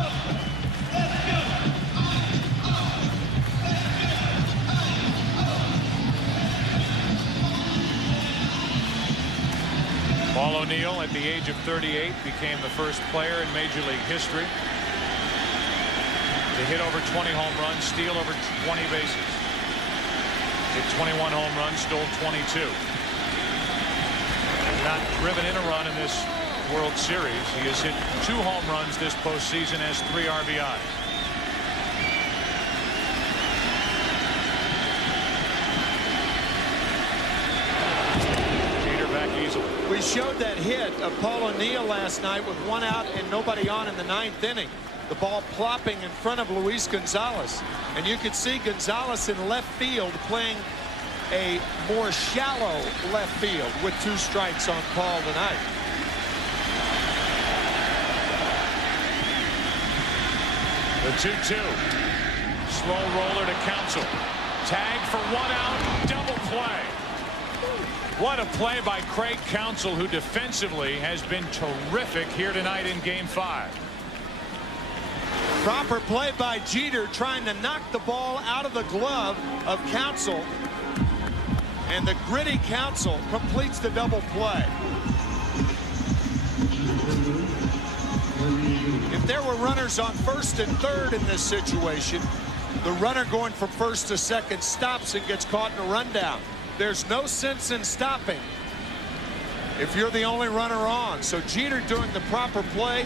Paul O'Neill, at the age of 38, became the first player in Major League history to hit over 20 home runs, steal over 20 bases. Hit 21 home runs, stole 22. Not driven in a run in this World Series. He has hit 2 home runs this postseason, has 3 RBIs. Jeter back easily. We showed that hit of Paul O'Neill last night with 1 out and nobody on in the 9th inning. The ball plopping in front of Luis Gonzalez, and you could see Gonzalez in left field playing a more shallow left field with 2 strikes on Paul tonight. The 2-2. Slow roller to Counsell. Tag for 1 out. Double play. What a play by Craig Counsell, who defensively has been terrific here tonight in game 5. Proper play by Jeter, trying to knock the ball out of the glove of Counsell. And the gritty Counsell completes the double play. If there were runners on 1st and 3rd in this situation, the runner going from 1st to 2nd stops and gets caught in a rundown. There's no sense in stopping if you're the only runner on. So Jeter doing the proper play,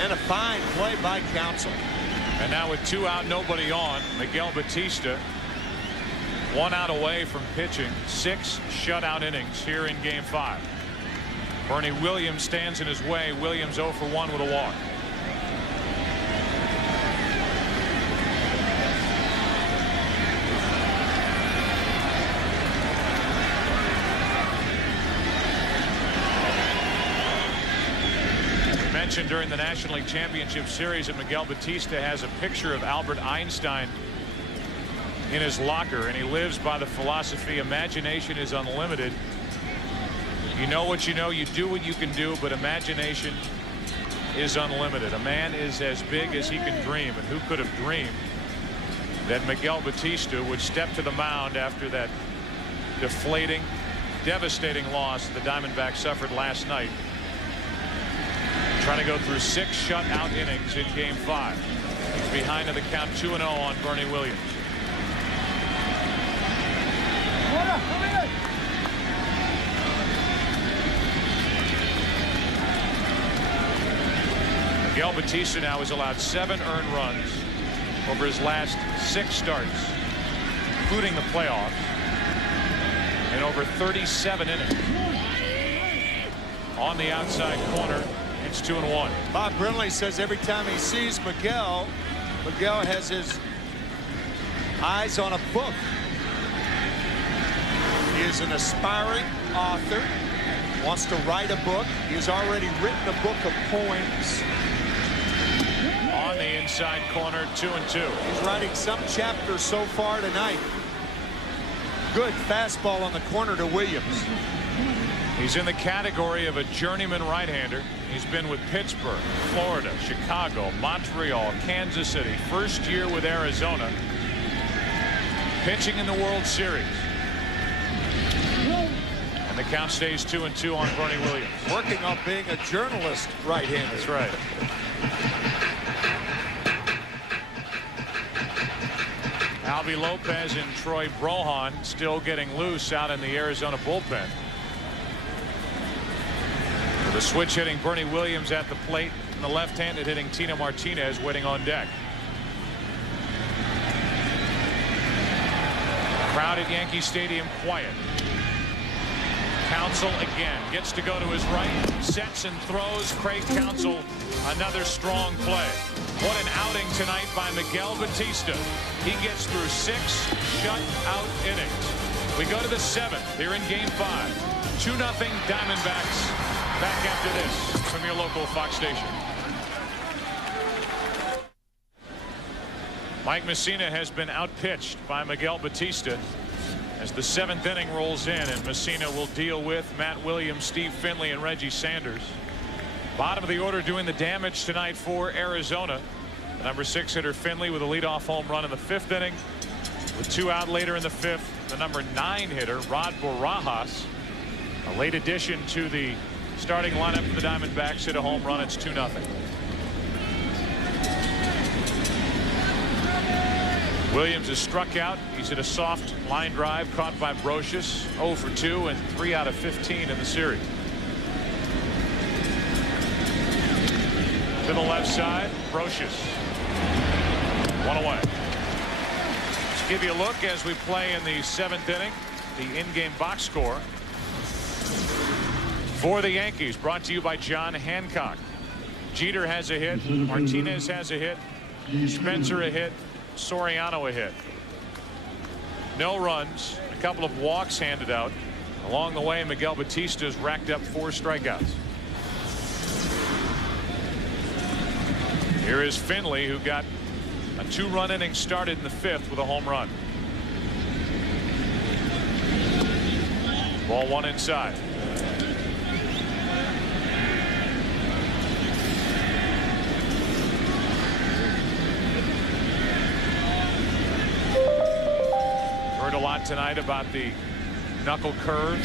and a fine play by Counsell. And now with 2 out, nobody on, Miguel Batista 1 out away from pitching 6 shutout innings here in game 5. Bernie Williams stands in his way. Williams 0 for 1 with a walk. We mentioned during the National League Championship Series that Miguel Batista has a picture of Albert Einstein in his locker, and he lives by the philosophy imagination is unlimited. You know what you know, you do what you can do, but imagination is unlimited. A man is as big as he can dream, and who could have dreamed that Miguel Batista would step to the mound after that deflating, devastating loss the Diamondbacks suffered last night, trying to go through 6 shutout innings in game 5. He's behind in the count 2-0 on Bernie Williams. Miguel Batista now has allowed 7 earned runs over his last 6 starts, including the playoffs, in over 37 innings. On the outside corner, it's 2-1. Bob Brenly says every time he sees Miguel, Miguel has his eyes on a book. He is an aspiring author, wants to write a book. He has already written a book of poems. On the inside corner, 2-2. He's writing some chapter so far tonight. Good fastball on the corner to Williams. He's in the category of a journeyman right-hander. He's been with Pittsburgh, Florida, Chicago, Montreal, Kansas City. First year with Arizona. Pitching in the World Series. And the count stays 2-2 on Bernie Williams. Working on being a journalist right-hander. That's right. Albie Lopez and Troy Brohan still getting loose out in the Arizona bullpen. With a switch hitting Bernie Williams at the plate, and the left-handed hitting Tino Martinez waiting on deck. Crowd at Yankee Stadium quiet. Counsell again gets to go to his right, sets and throws. Craig Counsell, another strong play. What an outing tonight by Miguel Batista. He gets through 6 shutout innings. We go to the 7th here in Game 5. 2-0 Diamondbacks. Back after this from your local Fox station. Mike Mussina has been outpitched by Miguel Batista as the 7th inning rolls in, and Mussina will deal with Matt Williams, Steve Finley, and Reggie Sanders. Bottom of the order doing the damage tonight for Arizona. The number 6 hitter Finley with a leadoff home run in the 5th inning. With 2 out later in the 5th, the number 9 hitter Rod Barajas, a late addition to the starting lineup for the Diamondbacks, hit a home run. It's 2-0. Williams is struck out. He's hit a soft line drive caught by Brocious. 0 for 2 and 3 out of 15 in the series. To the left side, Brocious. 1 away. Let's give you a look as we play in the 7th inning. The in-game box score for the Yankees, brought to you by John Hancock. Jeter has a hit. Martinez has a hit. Spencer a hit. Soriano a hit. No runs, a couple of walks handed out. Along the way, Miguel Batista's racked up 4 strikeouts. Here is Finley, who got a 2-run inning started in the 5th with a home run. Ball 1 inside. Heard a lot tonight about the knuckle curve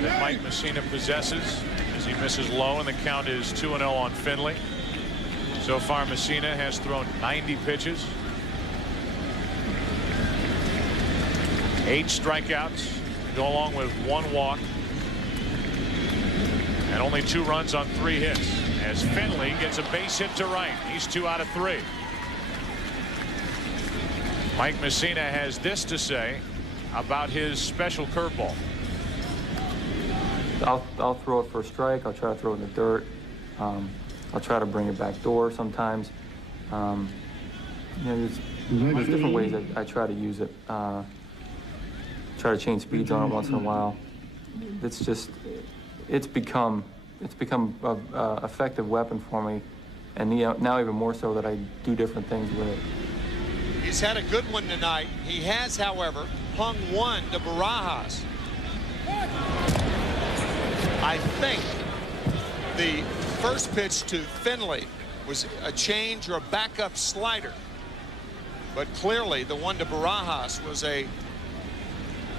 that Mike Mussina possesses as he misses low, and the count is 2-0 on Finley. So far, Mussina has thrown 90 pitches. 8 strikeouts to go along with 1 walk. And only 2 runs on 3 hits as Finley gets a base hit to right. He's 2 out of 3. Mike Mussina has this to say about his special curveball. I'll throw it for a strike. I'll try to throw it in the dirt. I'll try to bring it back door sometimes. There's different ways that I try to use it. Try to change speeds on it once in a while. It's become a effective weapon for me, and now even more so that I do different things with it. He's had a good one tonight. He has, however, hung one to Barajas. I think the first pitch to Finley was a change or a backup slider. But clearly the one to Barajas was a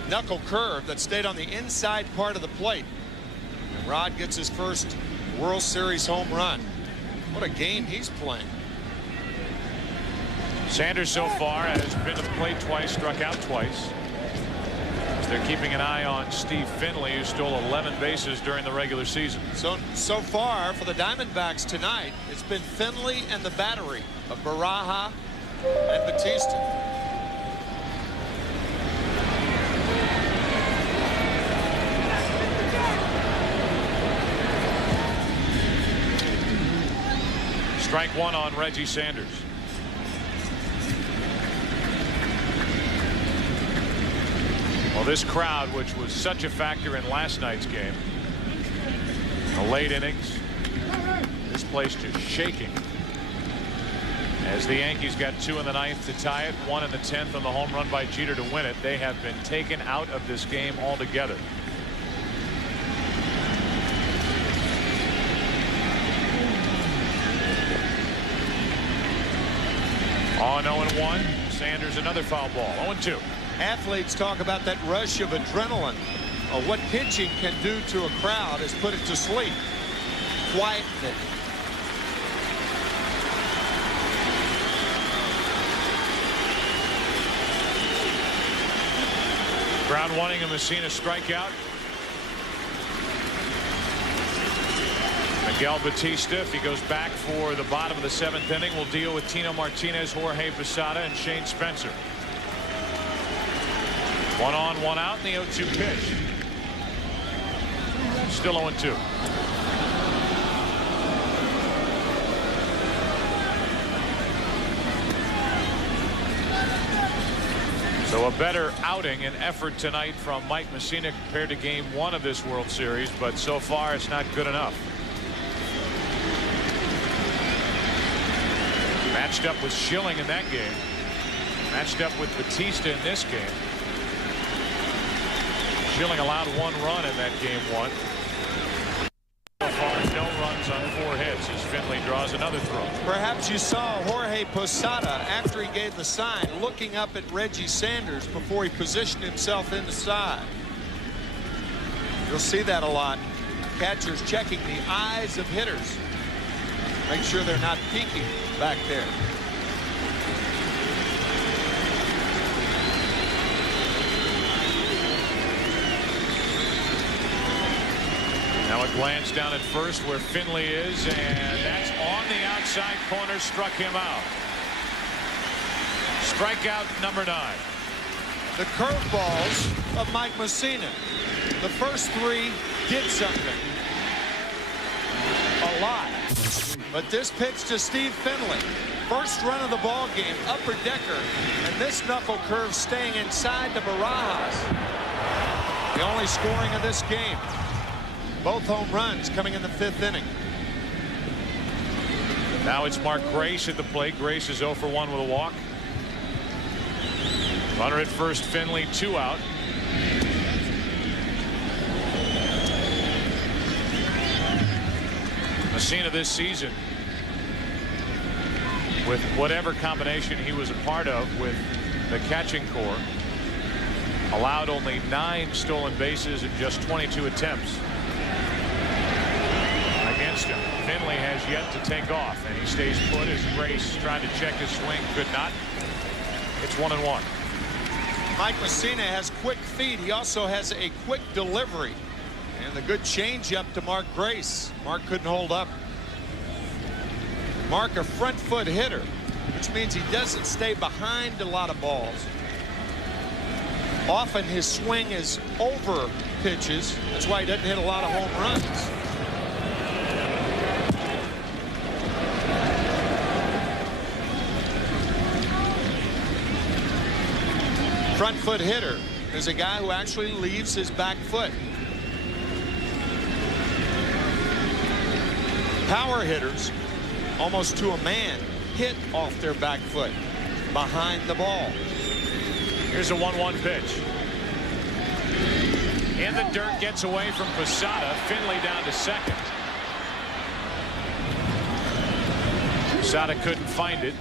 knuckle curve that stayed on the inside part of the plate. And Rod gets his first World Series home run. What a game he's playing. Sanders so far has been to the plate twice, struck out twice. As they're keeping an eye on Steve Finley, who stole 11 bases during the regular season. So far for the Diamondbacks tonight, it's been Finley and the battery of Baraja, And Batista. Strike one on Reggie Sanders. Well, this crowd, which was such a factor in last night's game, the late innings, this place just shaking. As the Yankees got 2 in the 9th to tie it, 1 in the 10th on the home run by Jeter to win it. They have been taken out of this game altogether. On 0-1. Sanders another foul ball. 0-2. Athletes talk about that rush of adrenaline. What pitching can do to a crowd is put it to sleep, quieten it. Crowd wanting a Messina strikeout. Miguel Batista, if he goes back for the bottom of the 7th inning, will deal with Tino Martinez, Jorge Posada, and Shane Spencer. 1 on, 1 out in the 0-2 pitch. Still 0-2. So a better outing and effort tonight from Mike Messina compared to game 1 of this World Series, but so far it's not good enough. Matched up with Schilling in that game. Matched up with Batista in this game. Schilling allowed 1 run in that game 1. So far, no runs on 4 hits as Finley draws another throw. Perhaps you saw Jorge Posada after he gave the sign looking up at Reggie Sanders before he positioned himself in the side. You'll see that a lot. Catchers checking the eyes of hitters. Make sure they're not peeking back there. Now a glance down at first where Finley is, and that's on the outside corner, struck him out. Strikeout number 9. The curveballs of Mike Messina. The first 3 did something. A lot. But this pitch to Steve Finley. First run of the ball game, upper decker, and this knuckle curve staying inside the Barajas. The only scoring of this game. Both home runs coming in the 5th inning. Now it's Mark Grace at the plate. Grace is 0 for 1 with a walk. Runner at first, Finley, 2 out. Messina this season, with whatever combination he was a part of with the catching corps, allowed only 9 stolen bases in just 22 attempts against him. Finley has yet to take off, and he stays put as Grace tried to check his swing, could not. It's 1-1. Mike Messina has quick feet. He also has a quick delivery. And the good changeup to Mark Grace. Mark couldn't hold up. Mark, a front foot hitter, which means he doesn't stay behind a lot of balls. Often his swing is over pitches. That's why he doesn't hit a lot of home runs. Front foot hitter is a guy who actually leaves his back foot. Power hitters, almost to a man, hit off their back foot behind the ball. Here's a 1-1 pitch. In the dirt, gets away from Posada. Finley down to second. Posada couldn't find it.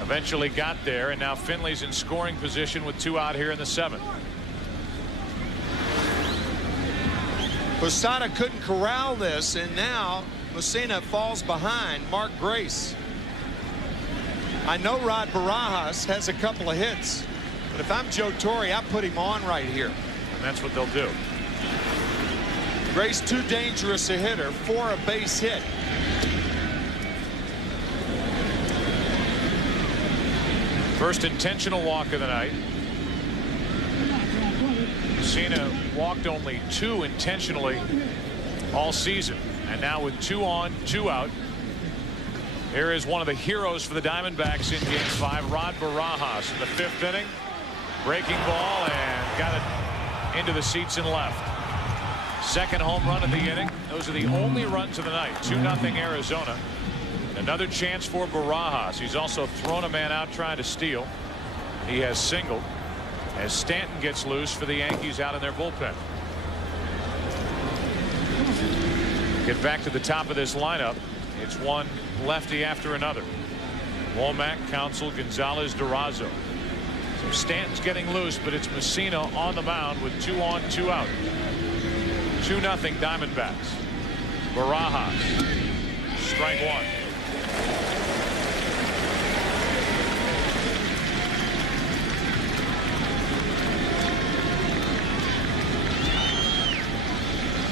Eventually got there, and now Finley's in scoring position with 2 out here in the 7th. Posada couldn't corral this, and now Messina falls behind Mark Grace. I know Rod Barajas has a couple of hits, but if I'm Joe Torre, I put him on right here. And that's what they'll do. Grace too dangerous a hitter for a base hit. First intentional walk of the night. Cena walked only 2 intentionally all season, and now with 2 on, 2 out, here is one of the heroes for the Diamondbacks in Game 5, Rod Barajas, in the 5th inning. Breaking ball and got it into the seats and left. Second home run of the inning. Those are the only runs of the night. 2-0 Arizona. Another chance for Barajas. He's also thrown a man out trying to steal. He has singled as Stanton gets loose for the Yankees out in their bullpen. Get back to the top of this lineup. It's one lefty after another. Womack, Counsell, Gonzalez, Durazo. So Stanton's getting loose, but it's Messina on the mound with 2 on, 2 out. 2-0 Diamondbacks. Barajas. Strike 1.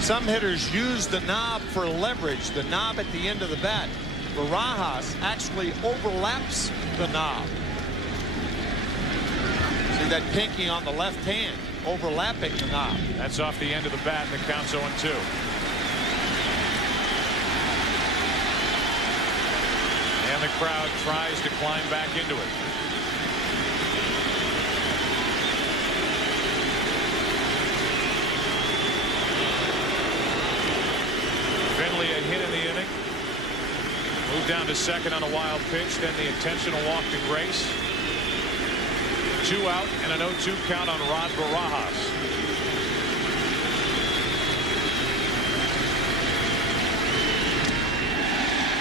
Some hitters use the knob for leverage, the knob at the end of the bat. Barajas actually overlaps the knob. See that pinky on the left hand overlapping the knob. That's off the end of the bat, and the count's 0-2. And the crowd tries to climb back into it. Finley a hit in the inning. Moved down to second on a wild pitch, then the intentional walk to Grace. 2 out and an 0-2 count on Rod Barajas.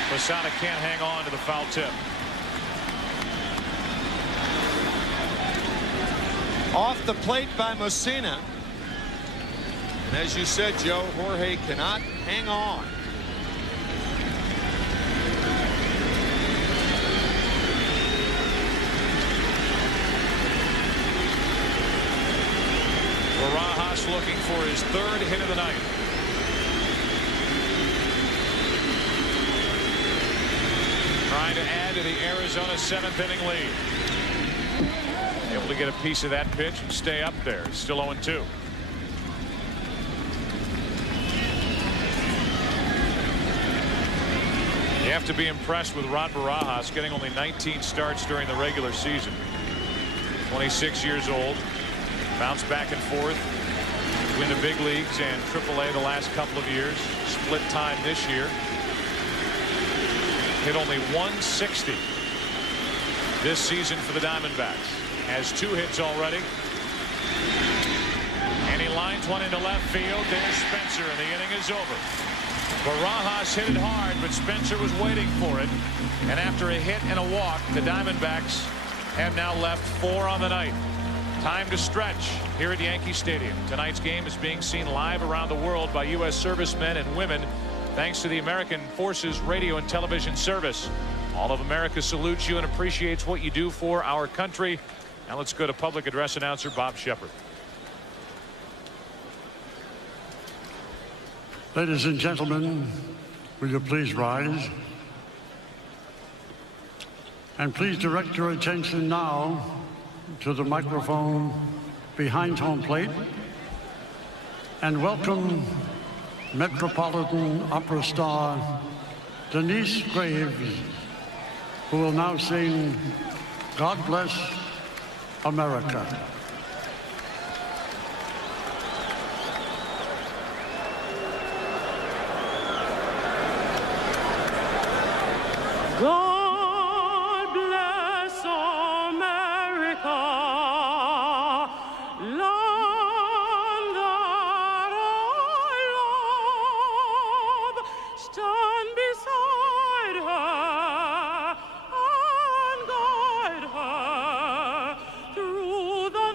Posada can't hang on to the foul tip. Off the plate by Messina. And as you said, Joe, Jorge cannot hang on. Barajas looking for his 3rd hit of the night. Trying to add to the Arizona 7th inning lead. Able to get a piece of that pitch and stay up there. Still 0-2. You have to be impressed with Rod Barajas, getting only 19 starts during the regular season. 26 years old. Bounced back and forth between the big leagues and AAA the last couple of years. Split time this year. Hit only 160 this season for the Diamondbacks. Has 2 hits already. And he lines one into left field. There's Spencer, and the inning is over. Barajas hit it hard, but Spencer was waiting for it. And after a hit and a walk, the Diamondbacks have now left 4 on the night. Time to stretch here at Yankee Stadium. Tonight's game is being seen live around the world by U.S. servicemen and women, thanks to the American Forces Radio and Television Service. All of America salutes you and appreciates what you do for our country. Now let's go to public address announcer Bob Shepard. Ladies and gentlemen, will you please rise? And please direct your attention now to the microphone behind home plate and welcome Metropolitan Opera star Denise Graves, who will now sing God Bless America. God bless America, land that I love. Stand beside her and guide her through the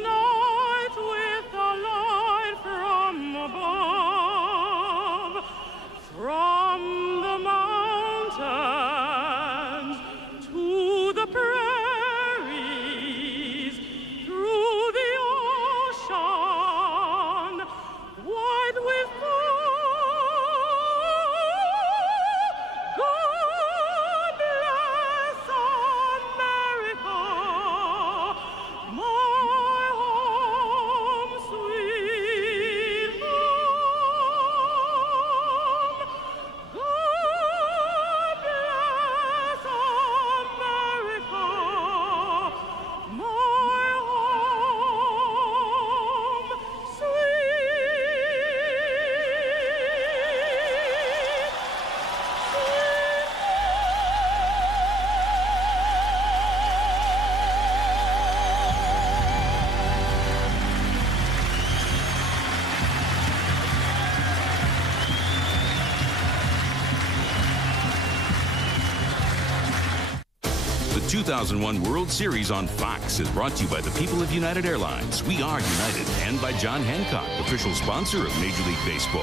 2001 World Series on Fox is brought to you by the people of United Airlines. We are United, and by John Hancock, official sponsor of Major League Baseball.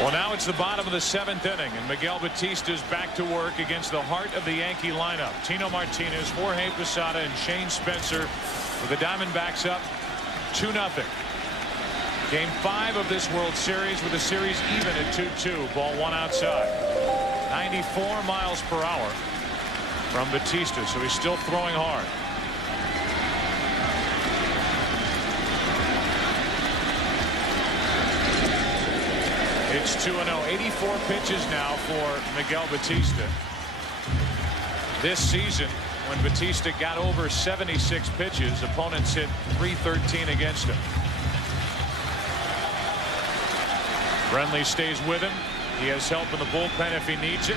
Well, now it's the bottom of the 7th inning, and Miguel Batista's back to work against the heart of the Yankee lineup. Tino Martinez, Jorge Posada, and Shane Spencer with the Diamondbacks up 2-0. Game 5 of this World Series with the series even at 2-2. Ball 1 outside. 94 miles per hour from Batista, so he's still throwing hard. It's 2-0. 84 pitches now for Miguel Batista. This season, when Batista got over 76 pitches, opponents hit .313 against him. Brenly stays with him. He has help in the bullpen if he needs it.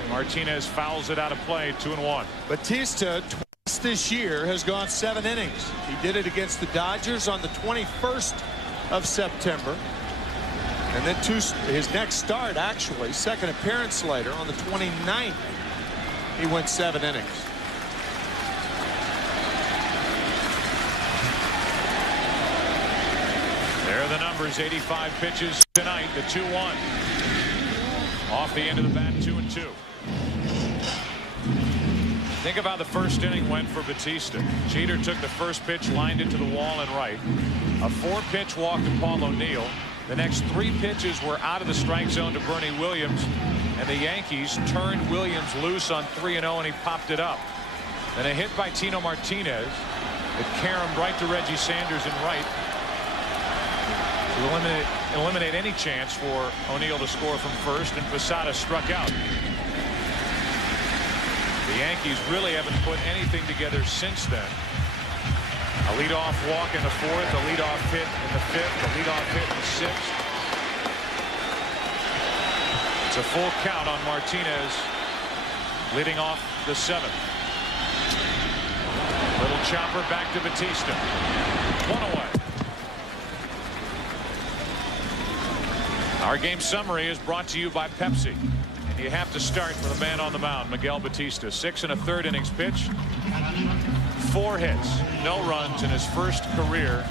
And Martinez fouls it out of play, 2-1. Batista twice this year has gone 7 innings. He did it against the Dodgers on the 21st of September. And then his next start, actually, second appearance later on the 29th, he went 7 innings. There are the numbers. 85 pitches tonight. The 2-1. Off the end of the bat, 2-2. Think about the first inning went for Batista. Jeter took the first pitch, lined it to the wall and right. A 4-pitch walk to Paul O'Neill. The next 3 pitches were out of the strike zone to Bernie Williams, and the Yankees turned Williams loose on 3-0, and he popped it up. Then a hit by Tino Martinez that caromed right to Reggie Sanders in right to eliminate any chance for O'Neill to score from first, and Posada struck out. The Yankees really haven't put anything together since then. A leadoff walk in the 4th, a leadoff hit in the 5th, a leadoff hit in the 6th. It's a full count on Martinez leading off the 7th. Little chopper back to Batista. 1 away. Our game summary is brought to you by Pepsi. And you have to start with a man on the mound, Miguel Batista. 6 1/3 innings pitched. 4 hits, no runs in his first career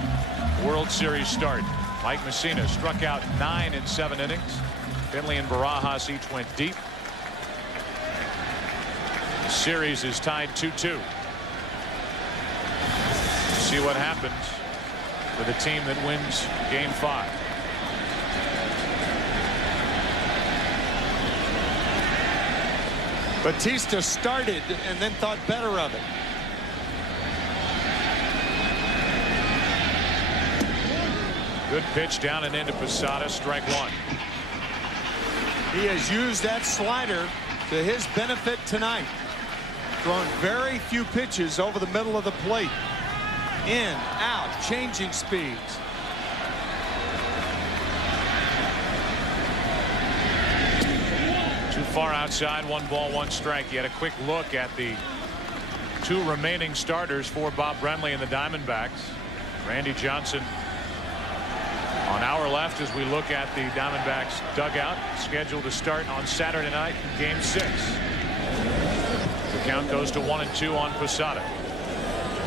World Series start. Mike Mussina struck out 9 in 7 innings. Finley and Barajas each went deep. The series is tied 2-2. See what happens with a team that wins Game 5. Batista started and then thought better of it. Good pitch down and into Posada, strike 1. He has used that slider to his benefit tonight. Thrown very few pitches over the middle of the plate. In, out, changing speeds. Too far outside, 1 ball, 1 strike. He had a quick look at the 2 remaining starters for Bob Brenly and the Diamondbacks. Randy Johnson on our left as we look at the Diamondbacks dugout, scheduled to start on Saturday night in Game 6. The count goes to 1-2 on Posada.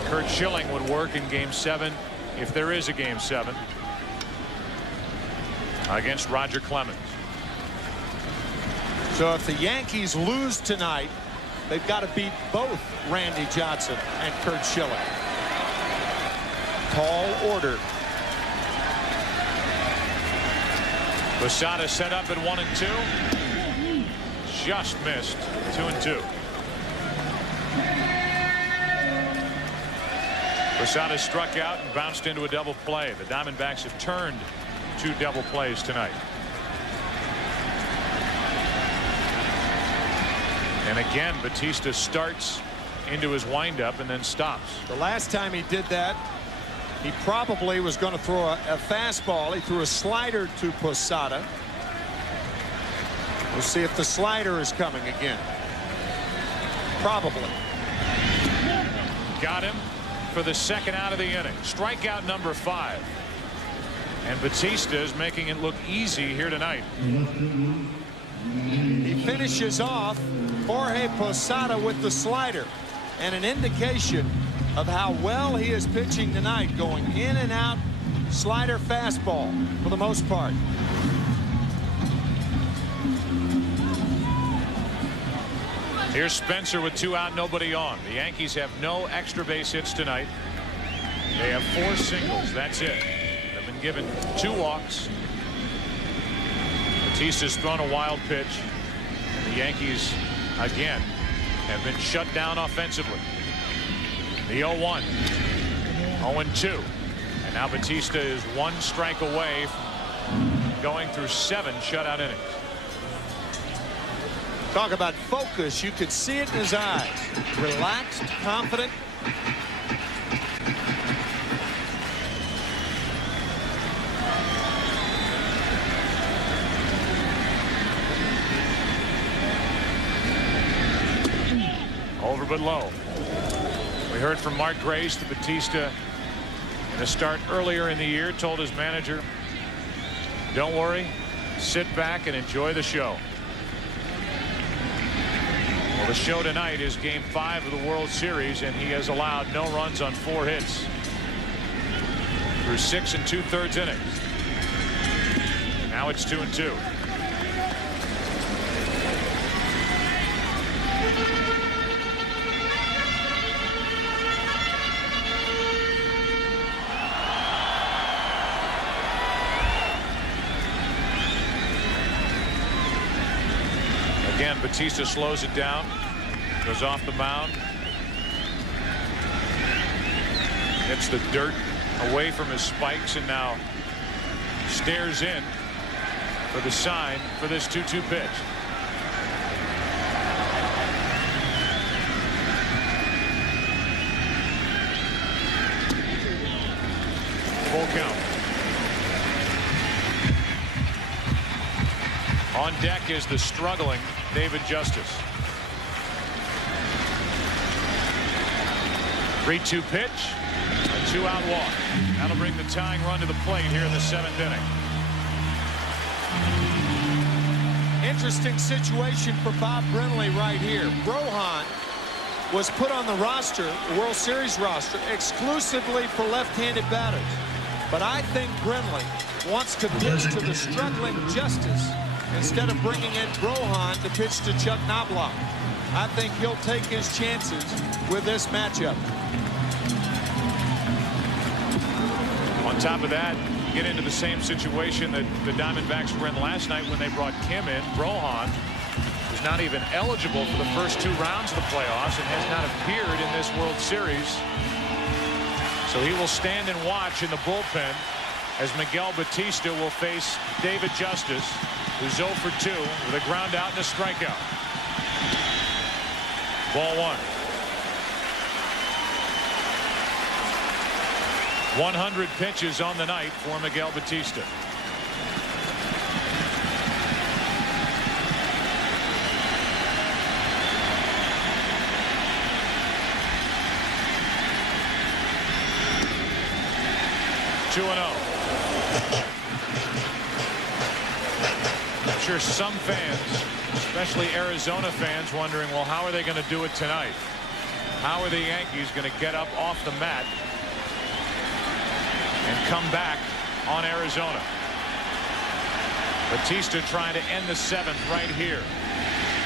Curt Schilling would work in Game 7 if there is a Game 7 against Roger Clemens. So if the Yankees lose tonight, they've got to beat both Randy Johnson and Curt Schilling. Tall order. Posada set up at 1-2. Just missed. 2-2. Posada struck out and bounced into a double play. The Diamondbacks have turned 2 double plays tonight. And again, Batista starts into his windup and then stops. The last time he did that, he probably was going to throw a fastball. He threw a slider to Posada. We'll see if the slider is coming again. Probably. Got him for the 2nd out of the inning. Strikeout number 5. And Batista is making it look easy here tonight. He finishes off Jorge Posada with the slider, and an indication of how well he is pitching tonight, going in and out, slider, fastball for the most part. Here's Spencer with 2 out, nobody on. The Yankees have no extra base hits tonight. They have 4 singles. That's it. They've been given 2 walks. Batista's thrown a wild pitch. And the Yankees, again, have been shut down offensively. The 0-1. 0-2. And now Batista is 1 strike away from going through 7 shutout innings. Talk about focus. You could see it in his eyes. Relaxed, confident. Over but low. We heard from Mark Grace that Batista, in a start earlier in the year, told his manager, don't worry, sit back and enjoy the show. Well, the show tonight is Game 5 of the World Series, and he has allowed no runs on 4 hits through 6 2/3 innings. Now it's 2-2. Again, Batista slows it down, goes off the mound, gets the dirt away from his spikes, and now stares in for the sign for this 2-2 pitch. Full count. On deck is the struggling David Justice. 3-2 pitch, a 2-out walk. That'll bring the tying run to the plate here in the 7th inning. Interesting situation for Bob Brenly right here. Rohan was put on the roster, the World Series roster, exclusively for left-handed batters. But I think Brenly wants to pitch to the struggling Justice instead of bringing in Rohan to pitch to Chuck Knobloch. I think he'll take his chances with this matchup. On top of that, you get into the same situation that the Diamondbacks were in last night when they brought Kim in. Rohan is not even eligible for the first 2 rounds of the playoffs and has not appeared in this World Series. So he will stand and watch in the bullpen as Miguel Batista will face David Justice, who's 0 for 2 with a ground out and a strikeout. Ball 1. 100 pitches on the night for Miguel Batista. I'm sure some fans, especially Arizona fans, wondering, well, how are they going to do it tonight? How are the Yankees going to get up off the mat and come back on Arizona? Batista trying to end the 7th right here.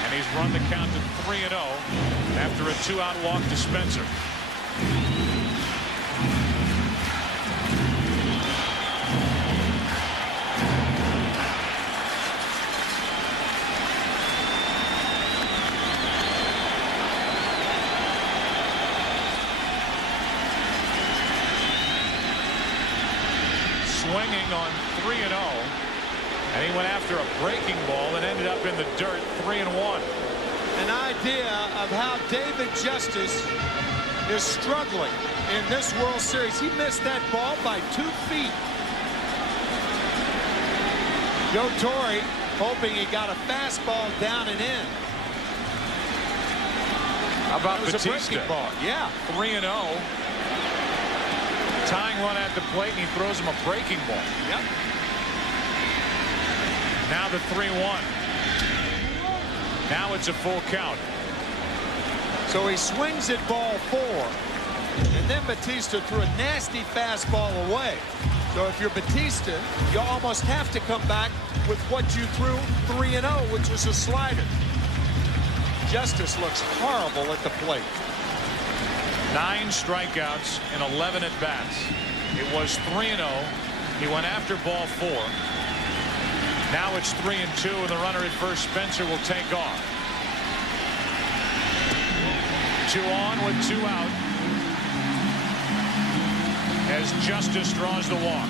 And he's run the count to 3-0 after a 2-out walk to Spencer. Swinging on 3-0, and he went after a breaking ball and ended up in the dirt. 3-1. An idea of how David Justice is struggling in this World Series. He missed that ball by 2 feet. Joe Torre hoping he got a fastball down and in. How about Batista? Batista? A breaking ball. Yeah. 3-0. Tying run at the plate, and he throws him a breaking ball. Yep. Now the 3-1. Now it's a full count. So he swings at ball 4. And then Batista threw a nasty fastball away. So if you're Batista, you almost have to come back with what you threw 3-0, which was a slider. Justice looks horrible at the plate. 9 strikeouts and 11 at bats. It was 3-0. He went after ball 4. Now it's 3-2, and the runner at first, Spencer, will take off. 2 on with 2 out as Justice draws the walk.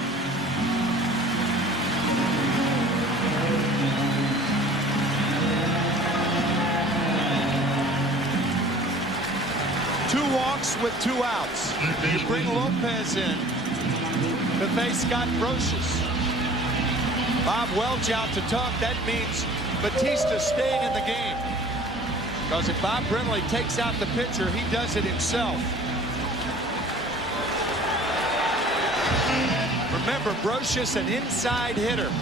Two walks with 2 outs. You bring Lopez in to face Scott Brocious. Bob Welch out to talk. That means Batista staying in the game. Because if Bob Brenly takes out the pitcher, he does it himself. Remember, Brocious, an inside hitter.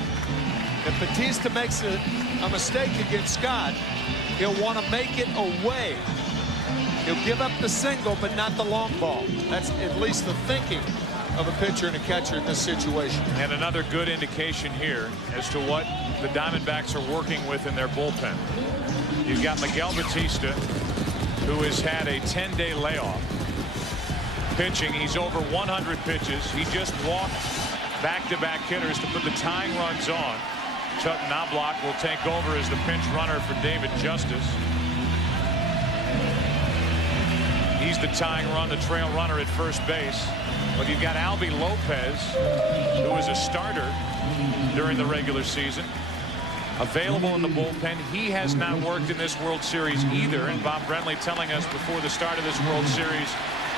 If Batista makes a mistake against Scott, he'll want to make it away. He'll give up the single, but not the long ball. That's at least the thinking of a pitcher and a catcher in this situation. And another good indication here as to what the Diamondbacks are working with in their bullpen. You've got Miguel Batista, who has had a 10-day layoff. Pitching, he's over 100 pitches. He just walked back-to-back hitters to put the tying runs on. Chuck Knobloch will take over as the pinch runner for David Justice. He's the tying run, the trail runner at first base. But you've got Albie Lopez, who was a starter during the regular season, available in the bullpen. He has not worked in this World Series either. And Bob Brenly telling us before the start of this World Series,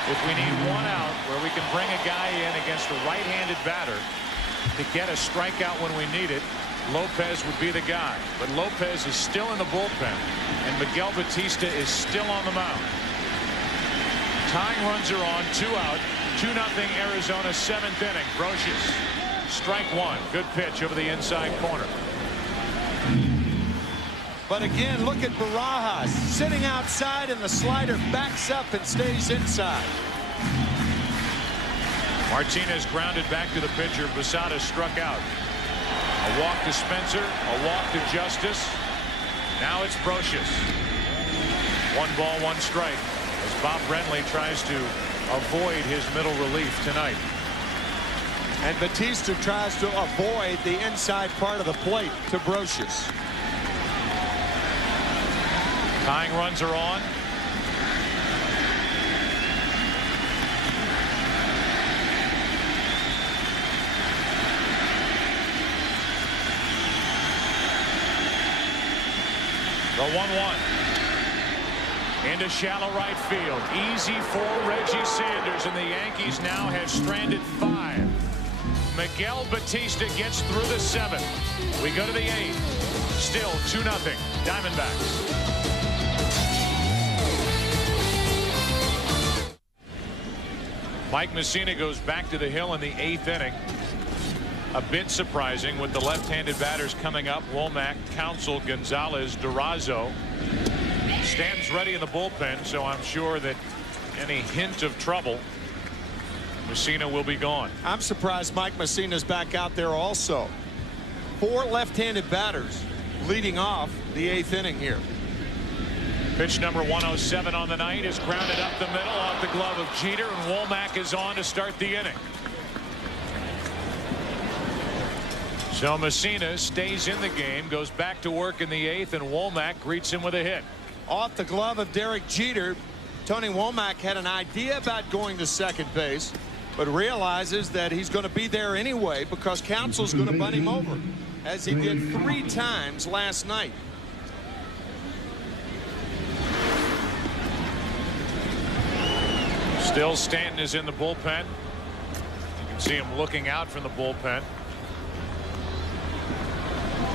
if we need 1 out where we can bring a guy in against a right-handed batter to get a strikeout when we need it, Lopez would be the guy. But Lopez is still in the bullpen, and Miguel Batista is still on the mound. Tying runs are on, 2 out, 2-0 Arizona, 7th inning. Brocious, strike 1. Good pitch over the inside corner. But again, look at Barajas sitting outside, and the slider backs up and stays inside. Martinez grounded back to the pitcher. Posada struck out. A walk to Spencer, a walk to Justice. Now it's Brocious. 1 ball, 1 strike. As Bob Brenly tries to avoid his middle relief tonight. And Batista tries to avoid the inside part of the plate to Brocious. Tying runs are on. The 1-1. Into shallow right field. Easy for Reggie Sanders, and the Yankees now have stranded 5. Miguel Batista gets through the 7th. We go to the 8th. Still 2-0 Diamondbacks. Mike Messina goes back to the hill in the 8th inning. A bit surprising with the left-handed batters coming up. Womack, Counsell, Gonzalez, Durazo. Stands ready in the bullpen, so I'm sure that any hint of trouble, Messina will be gone. I'm surprised Mike Messina's back out there also. 4 left-handed batters leading off the 8th inning here. Pitch number 107 on the night is grounded up the middle off the glove of Jeter, and Womack is on to start the inning. So Messina stays in the game, goes back to work in the 8th, and Womack greets him with a hit. Off the glove of Derek Jeter, Tony Womack had an idea about going to second base, but realizes that he's going to be there anyway because Counsell's going to bunt him over, as he did 3 times last night. Still Stanton is in the bullpen. You can see him looking out from the bullpen.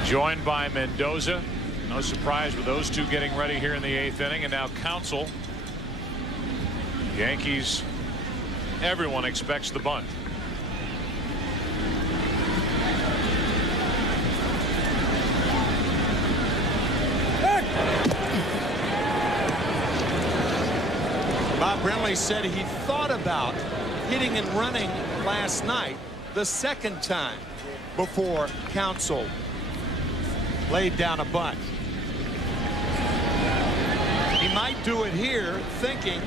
Joined by Mendoza. No surprise with those two getting ready here in the 8th inning. And now Counsell. Yankees, everyone expects the bunt. Brinley said he thought about hitting and running last night the second time before Counsell laid down a bunt. He might do it here, thinking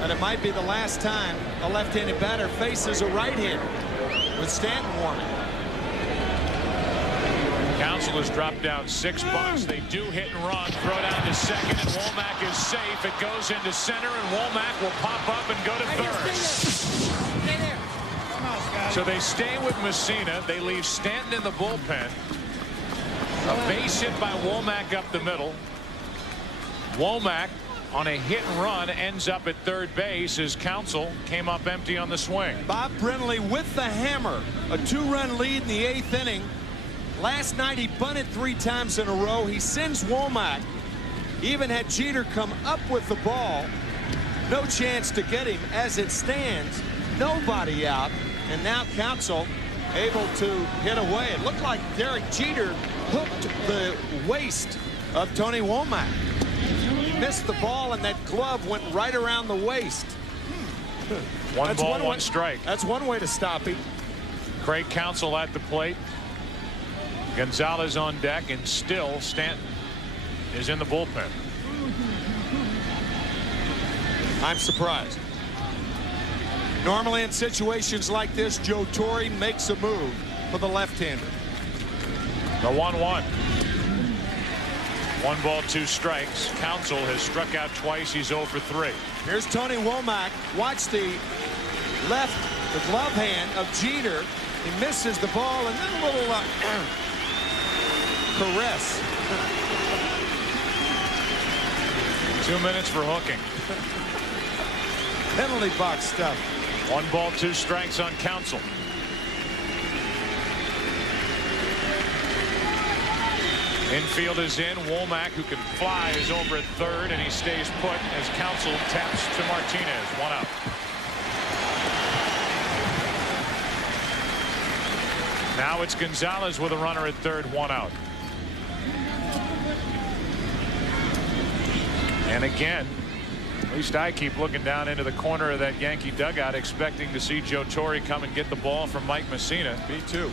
that it might be the last time a left-handed batter faces a right-hander with Stanton warming. Counsell has dropped down 6 bunts. They do hit and run. Throw down to second, and Womack is safe. It goes into center, and Womack will pop up and go to third. Stay there. Come on, Scott. So they stay with Messina. They leave Stanton in the bullpen. A base hit by Womack up the middle. Womack on a hit and run ends up at third base as Counsell came up empty on the swing. Bob Brinley with the hammer. A 2-run lead in the 8th inning. Last night he bunted 3 times in a row. He sends Womack. Even had Jeter come up with the ball. No chance to get him. As it stands, nobody out. And now Counsell able to hit away. It looked like Derek Jeter hooked the waist of Tony Womack. He missed the ball, and that glove went right around the waist. One ball, one strike. That's one way to stop him. Craig Counsell at the plate. Gonzalez on deck, and still Stanton is in the bullpen. I'm surprised. Normally in situations like this, Joe Torre makes a move for the left-hander. The 1-1. 1 ball, 2 strikes. Counsell has struck out twice. He's 0 for 3. Here's Tony Womack. Watch the glove hand of Jeter. He misses the ball, and then a little caress. 2 minutes for hooking. Penalty box stuff. 1 ball, 2 strikes on Counsell. Infield is in. Womack, who can fly, is over at third, and he stays put as Counsell taps to Martinez. 1 out. Now it's Gonzalez with a runner at third, 1 out. And again, at least I keep looking down into the corner of that Yankee dugout, expecting to see Joe Torre come and get the ball from Mike Messina. Me too.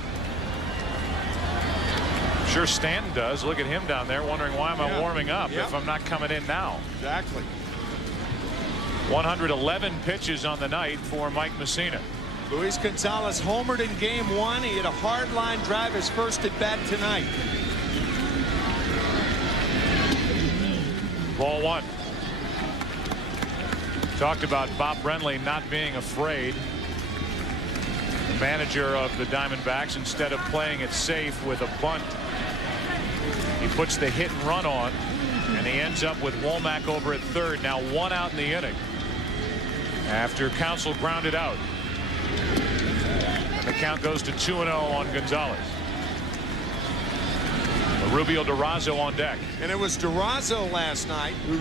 Sure Stanton does. Look at him down there wondering, why am I warming up if I'm not coming in now? Exactly. 111 pitches on the night for Mike Messina. Luis Gonzalez homered in game 1. He hit a hard line drive, his first at bat tonight. Ball 1. Talked about Bob Brenly not being afraid. The manager of the Diamondbacks, instead of playing it safe with a bunt, he puts the hit and run on, and he ends up with Womack over at third. Now 1 out in the inning after Counsell grounded out. And the count goes to 2-0 on Gonzalez. Rubio Durazo on deck. And it was Durazo last night who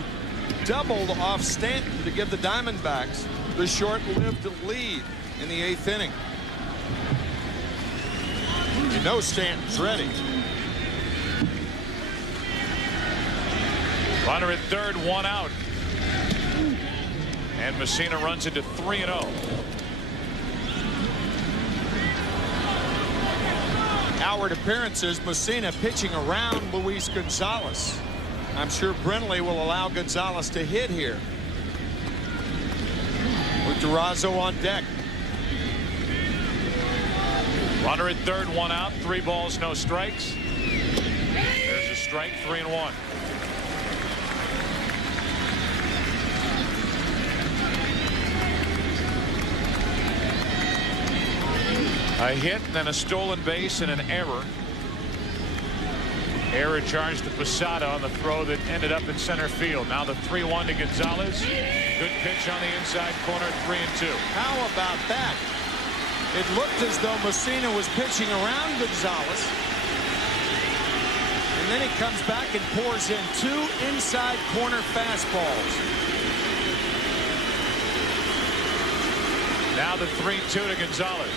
doubled off Stanton to give the Diamondbacks the short-lived lead in the 8th inning. You know Stanton's ready. Runner at third, 1 out. And Messina runs into 3-0. Howard appearances, Messina pitching around Luis Gonzalez. I'm sure Brinley will allow Gonzalez to hit here. With Durazo on deck. Runner at third, 1 out, 3 balls, no strikes. There's a strike, 3-1. A hit, then a stolen base, and an error. Error charged to Posada on the throw that ended up in center field. Now the 3-1 to Gonzalez. Good pitch on the inside corner, 3-2. How about that? It looked as though Messina was pitching around Gonzalez. And then he comes back and pours in 2 inside corner fastballs. Now the 3-2 to Gonzalez.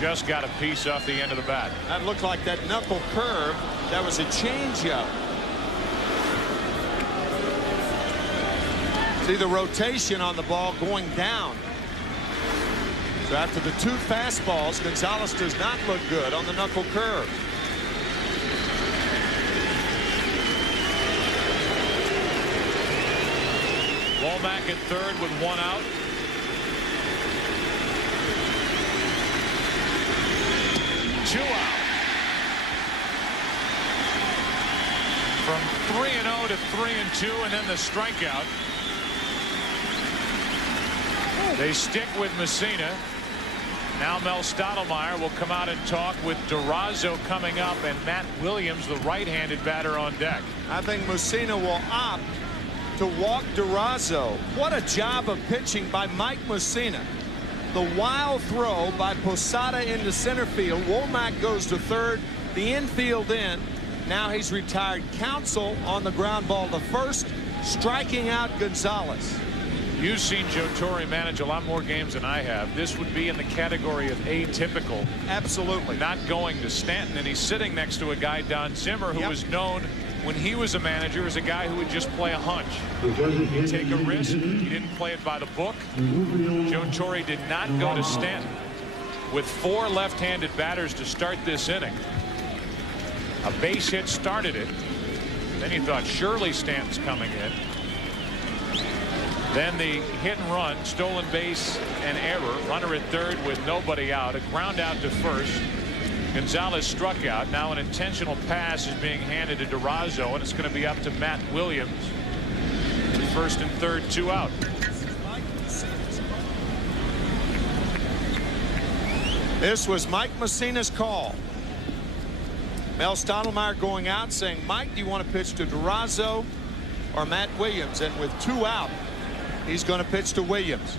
Just got a piece off the end of the bat. That looked like that knuckle curve. That was a changeup. See the rotation on the ball going down. So after the 2 fastballs, Gonzalez does not look good on the knuckle curve. Womack at third with 1 out. Two out. From 3-0 to 3-2, and then the strikeout. They stick with Messina. Now Mel Stottlemyre will come out and talk with Durazo coming up, and Matt Williams, the right-handed batter, on deck. I think Messina will opt to walk Durazo. What a job of pitching by Mike Messina. The wild throw by Posada into center field. Womack goes to third. The infield in. Now he's retired Counsell on the ground ball to first, striking out Gonzalez. You've seen Joe Torre manage a lot more games than I have. This would be in the category of atypical. Absolutely. Not going to Stanton, and he's sitting next to a guy, Don Zimmer, who was known when he was a manager as a guy who would just play a hunch. He'd take a risk. He didn't play it by the book. Joe Torre did not go to Stanton with 4 left-handed batters to start this inning. A base hit started it. Then he thought surely Stanton's coming in. Then the hit and run, stolen base and error. Runner at third with nobody out. A ground out to first. Gonzalez struck out. Now an intentional pass is being handed to Durazo, and it's going to be up to Matt Williams. First and third, 2 out. This was Mike Messina's call. Mel Stottlemyre going out saying, Mike, do you want to pitch to Durazo or Matt Williams? And with 2 out, he's going to pitch to Williams.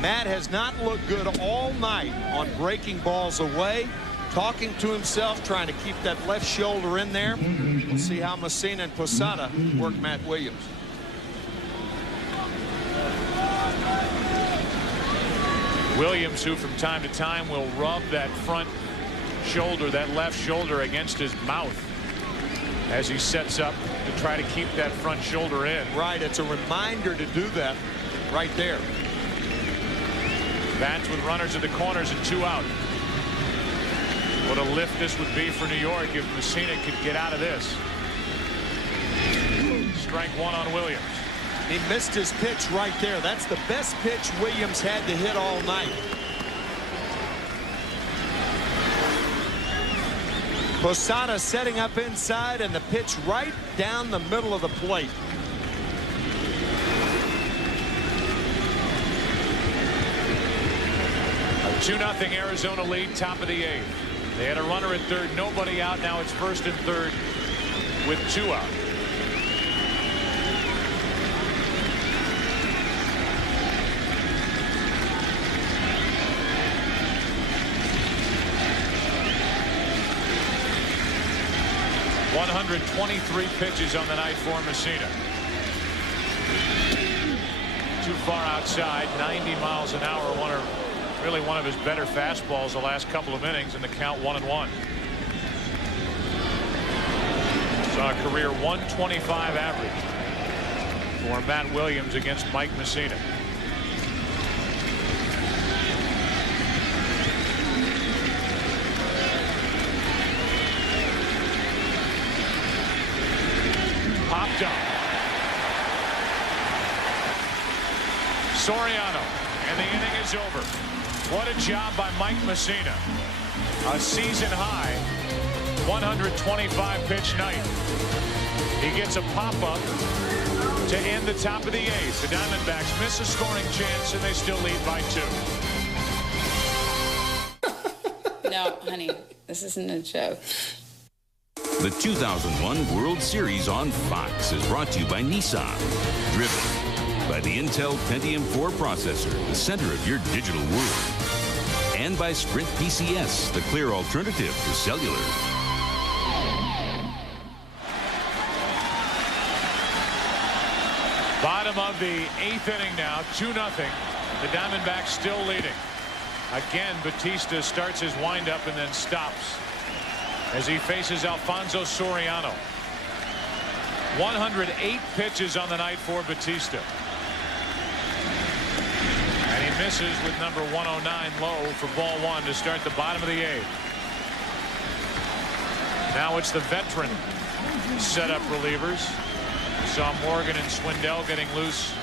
Matt has not looked good all night on breaking balls away, talking to himself, trying to keep that left shoulder in there. We'll see how Messina and Posada work Matt Williams. Williams, who from time to time will rub that front shoulder, that left shoulder, against his mouth as he sets up to try to keep that front shoulder in. Right, it's a reminder to do that right there. Bats with runners at the corners and 2 out. What a lift this would be for New York if Messina could get out of this. Strike 1 on Williams. He missed his pitch right there. That's the best pitch Williams had to hit all night. Posada setting up inside, and the pitch right down the middle of the plate. A 2-0 Arizona lead, top of the 8th. They had a runner at third, nobody out. Now it's first and third with 2 out. .123 pitches on the night for Messina. Too far outside, 90 miles an hour. Really one of his better fastballs the last couple of innings, in the count 1-1. Saw a career 125 average for Matt Williams against Mike Messina. Popped up. Soriano, and the inning is over. What a job by Mike Messina. A season high 125 pitch night. He gets a pop-up to end the top of the 8th. The Diamondbacks miss a scoring chance, and they still lead by 2. No, honey, this isn't a joke. The 2001 World Series on Fox is brought to you by Nissan. Driven by the Intel Pentium 4 processor, the center of your digital world. And by Sprint PCS, the clear alternative to cellular. Bottom of the 8th inning now, 2-0. The Diamondbacks still leading. Again, Batista starts his windup and then stops as he faces Alfonso Soriano. 108 pitches on the night for Batista. misses with number 109 low for ball one to start the bottom of the eighth. Now it's the veteran setup relievers. We saw Morgan and Swindell getting loose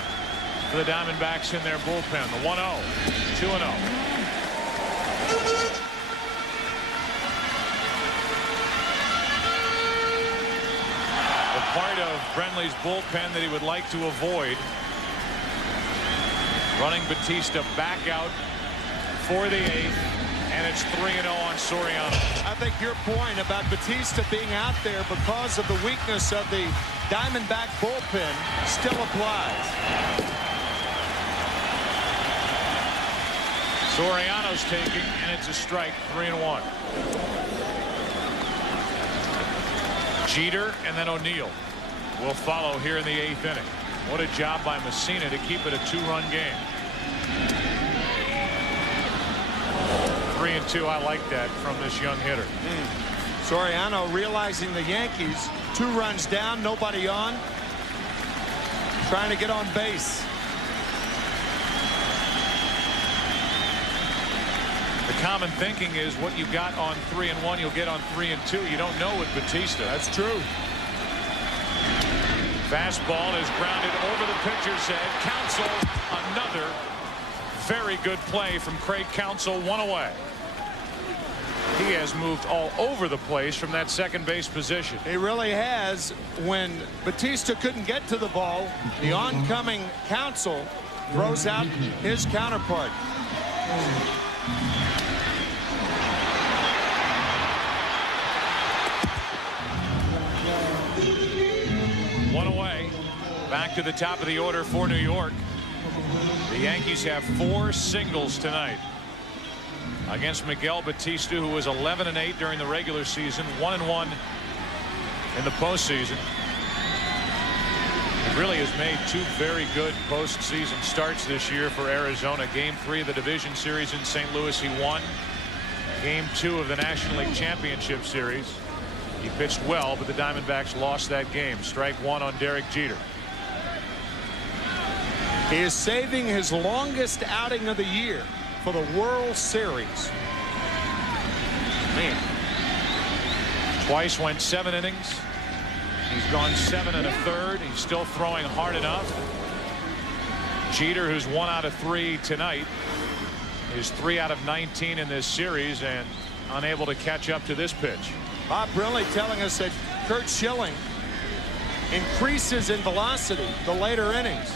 for the Diamondbacks in their bullpen. The 1-0, 2-0. The part of Brenly's bullpen that he would like to avoid. Running Batista back out for the eighth, and it's 3-0 on Soriano. I think your point about Batista being out there because of the weakness of the Diamondback bullpen still applies. Soriano's taking, and it's a strike, 3-1. Jeter and then O'Neill will follow here in the eighth inning. What a job by Messina to keep it a two-run game. 3-2. I like that from this young hitter. Soriano realizing the Yankees 2 runs down, nobody on, trying to get on base. The common thinking is what you got on 3-1 you'll get on 3-2. You don't know with Batista. That's true. Fastball is grounded over the pitcher's head. Counsell, another very good play from Craig Counsell, one away. He has moved all over the place from that second base position. He really has. When Batista couldn't get to the ball, the oncoming Counsell throws out his counterpart. One away. Back to the top of the order for New York. The Yankees have 4 singles tonight against Miguel Batista, who was 11-8 during the regular season, 1-1 in the postseason. He really has made 2 very good postseason starts this year for Arizona. Game 3 of the division series in St. Louis, he won. Game 2 of the National League Championship Series, he pitched well, but the Diamondbacks lost that game. Strike 1 on Derek Jeter. He is saving his longest outing of the year for the World Series. Man. Twice went 7 innings. He's gone 7 1/3. He's still throwing hard enough. Jeter, who's 1 out of 3 tonight, is 3 out of 19 in this series and unable to catch up to this pitch. Bob Brenly telling us that Curt Schilling increases in velocity the later innings.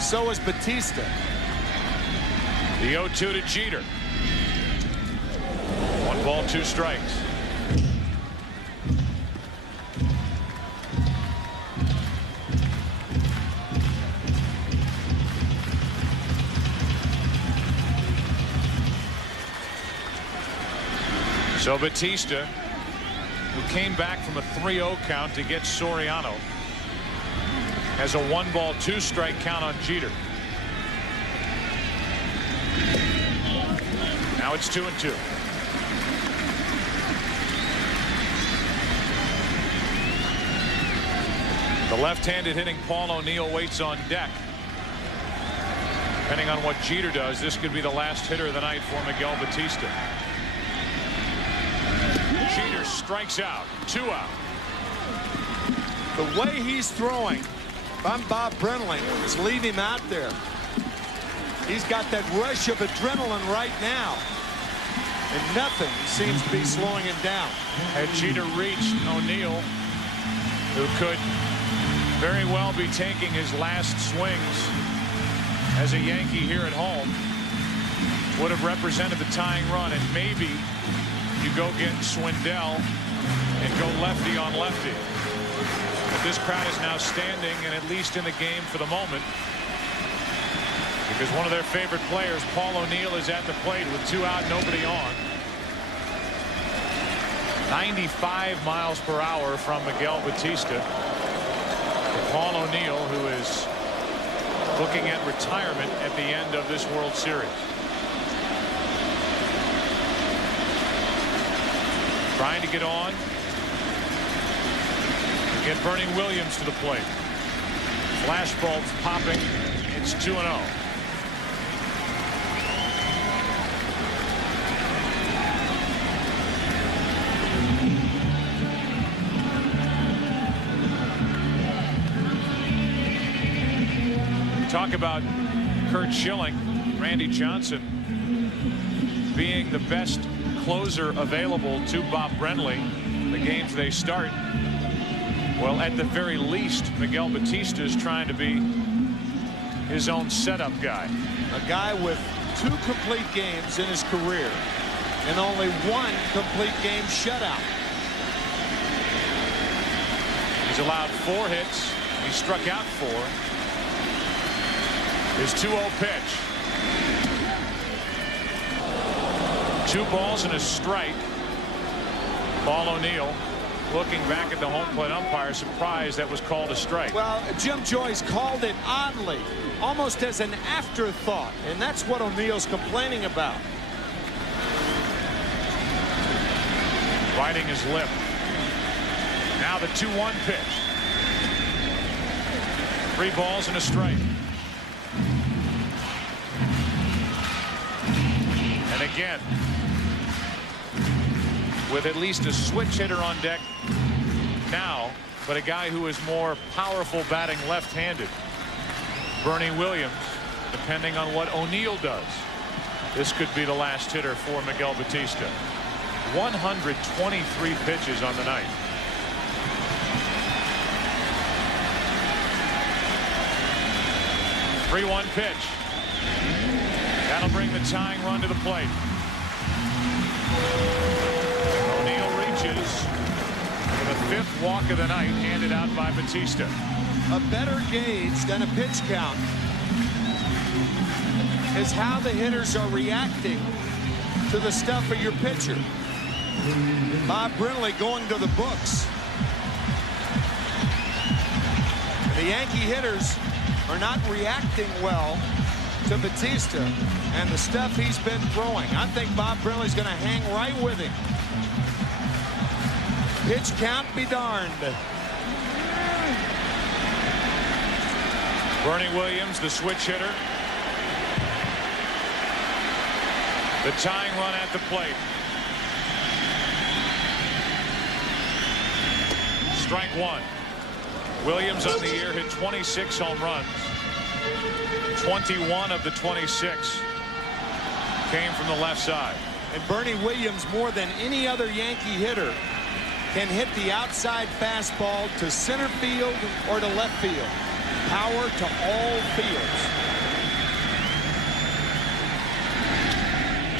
So is Batista. The 0-2 to Jeter. 1 ball, 2 strikes. So Batista, who came back from a 3-0 count to get Soriano, has a 1 ball, 2 strike count on Jeter. Now it's 2-2. The left-handed hitting Paul O'Neill waits on deck. Depending on what Jeter does, this could be the last hitter of the night for Miguel Batista. Jeter strikes out. 2 out. The way he's throwing, if I'm Bob Brenly, is leave him out there. He's got that rush of adrenaline right now, and nothing seems to be slowing him down. Had Jeter reached O'Neill, who could very well be taking his last swings as a Yankee here at home, would have represented the tying run, and maybe you go get Swindell and go lefty on lefty. But this crowd is now standing and at least in the game for the moment, because one of their favorite players, Paul O'Neill, is at the plate with 2 out, nobody on. 95 miles per hour from Miguel Batista. Paul O'Neill, who is looking at retirement at the end of this World Series. Trying to get on. Get Bernie Williams to the plate. Flash bulbs popping. It's 2-0. Talk about Kurt Schilling, Randy Johnson being the best closer available to Bob Brenly the games they start. Well, at the very least, Miguel Batista is trying to be his own setup guy. A guy with 2 complete games in his career and only 1 complete game shutout. He's allowed 4 hits. He struck out 4. His 2-0 pitch. 2 balls and a strike. Paul O'Neill looking back at the home plate umpire, surprised that was called a strike. Well, Jim Joyce called it oddly, almost as an afterthought, and that's what O'Neill's complaining about. Biting his lip. Now the 2-1 pitch. 3 balls and a strike. And again, with at least a switch hitter on deck now, but a guy who is more powerful batting left-handed. Bernie Williams, depending on what O'Neill does. This could be the last hitter for Miguel Batista. 123 pitches on the night. Three-1 pitch. That'll bring the tying run to the plate. O'Neill reaches for the 5th walk of the night, handed out by Batista. A better gauge than a pitch count is how the hitters are reacting to the stuff of your pitcher. Bob Brenly going to the books. The Yankee hitters are not reacting well to Batista and the stuff he's been throwing. I think Bob Brenly's going to hang right with him. Pitch count be darned. Bernie Williams, the switch hitter. The tying run at the plate. Strike 1. Williams on the year hit 26 home runs. 21 of the 26 came from the left side. And Bernie Williams, more than any other Yankee hitter, can hit the outside fastball to center field or to left field. Power to all fields.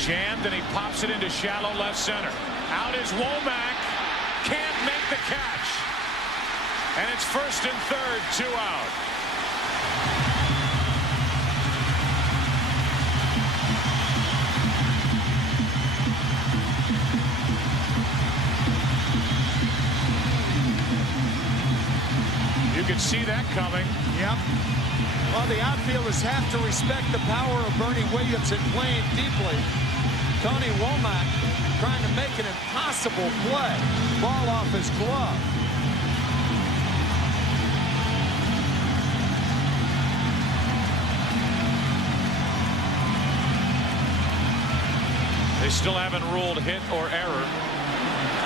Jammed, and he pops it into shallow left center. Out is Womack. Can't make the catch. And it's 1st and 3rd, 2 out. You could see that coming. Yep. Well, the outfielders have to respect the power of Bernie Williams and playing deeply. Tony Womack trying to make an impossible play. Ball off his glove. They still haven't ruled hit or error.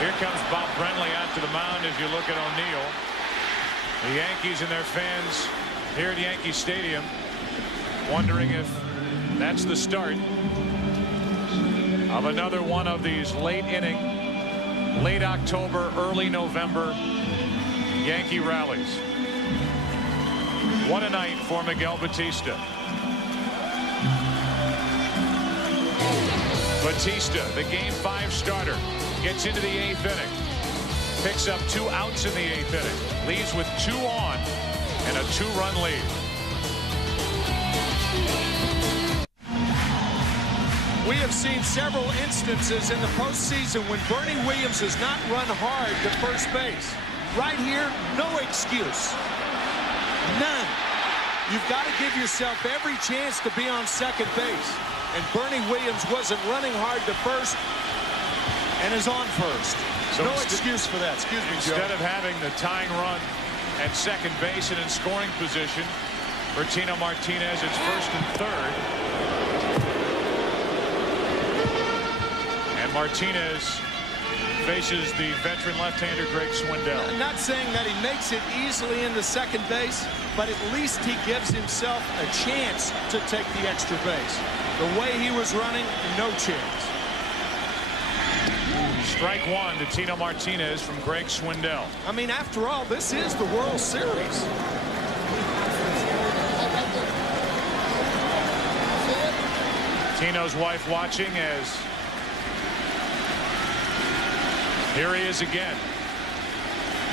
Here comes Bob Brenly out to the mound as you look at O'Neill. The Yankees and their fans here at Yankee Stadium wondering if that's the start of another one of these late inning, late October, early November Yankee rallies. What a night for Miguel Batista. Batista, the Game 5 starter, gets into the 8th inning. Picks up 2 outs in the 8th inning. Leaves with 2 on and a 2-run lead. We have seen several instances in the postseason when Bernie Williams has not run hard to first base. Right here, no excuse. None. You've got to give yourself every chance to be on second base. And Bernie Williams wasn't running hard to first and is on first. So no excuse for that. Excuse me, Joe. Instead of having the tying run at second base and in scoring position for Tino Martinez, it's 1st and 3rd. And Martinez faces the veteran left-hander Greg Swindell. I'm not saying that he makes it easily into second base, but at least he gives himself a chance to take the extra base. The way he was running, no chance. Strike one to Tino Martinez from Greg Swindell. I mean, after all, this is the World Series. Tino's wife watching as here he is again.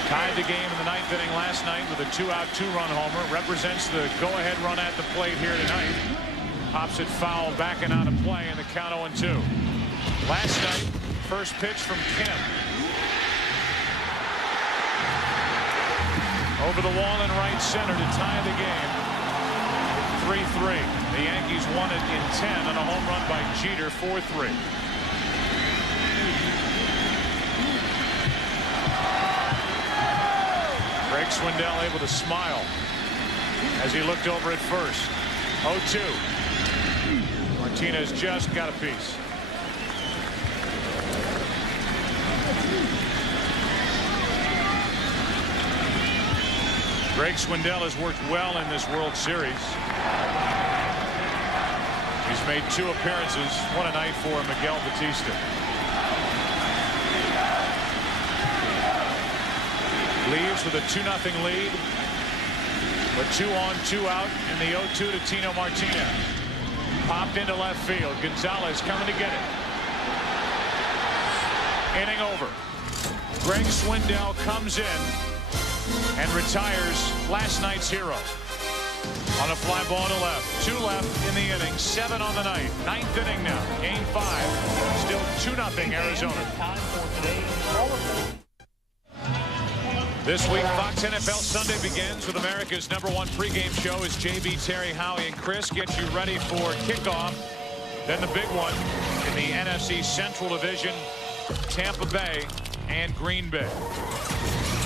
Tied the game in the ninth inning last night with a 2-out, 2-run homer. Represents the go-ahead run at the plate here tonight. Pops it foul, backing out of play, and the count 0-2. Last night, first pitch from Kim. Over the wall in right center to tie the game. 3-3. The Yankees won it in 10 on a home run by Jeter. 4-3. Greg Swindell able to smile as he looked over at first. 0-2. Martinez just got a piece. Greg Swindell has worked well in this World Series. He's made 2 appearances. What a night for Miguel Batista. Leaves with a 2-0 lead. But 2 on, 2 out, and the 0-2 to Tino Martinez. Popped into left field. Gonzalez coming to get it. Inning over. Greg Swindell comes in and retires last night's hero. On a fly ball to left. 2 left in the inning. 7 on the night. 9th inning now. Game 5. Still 2-0 Arizona. This week, Fox NFL Sunday begins with America's #1 pregame show as JB, Terry, Howie, and Chris get you ready for kickoff. Then the big one in the NFC Central Division, Tampa Bay and Green Bay.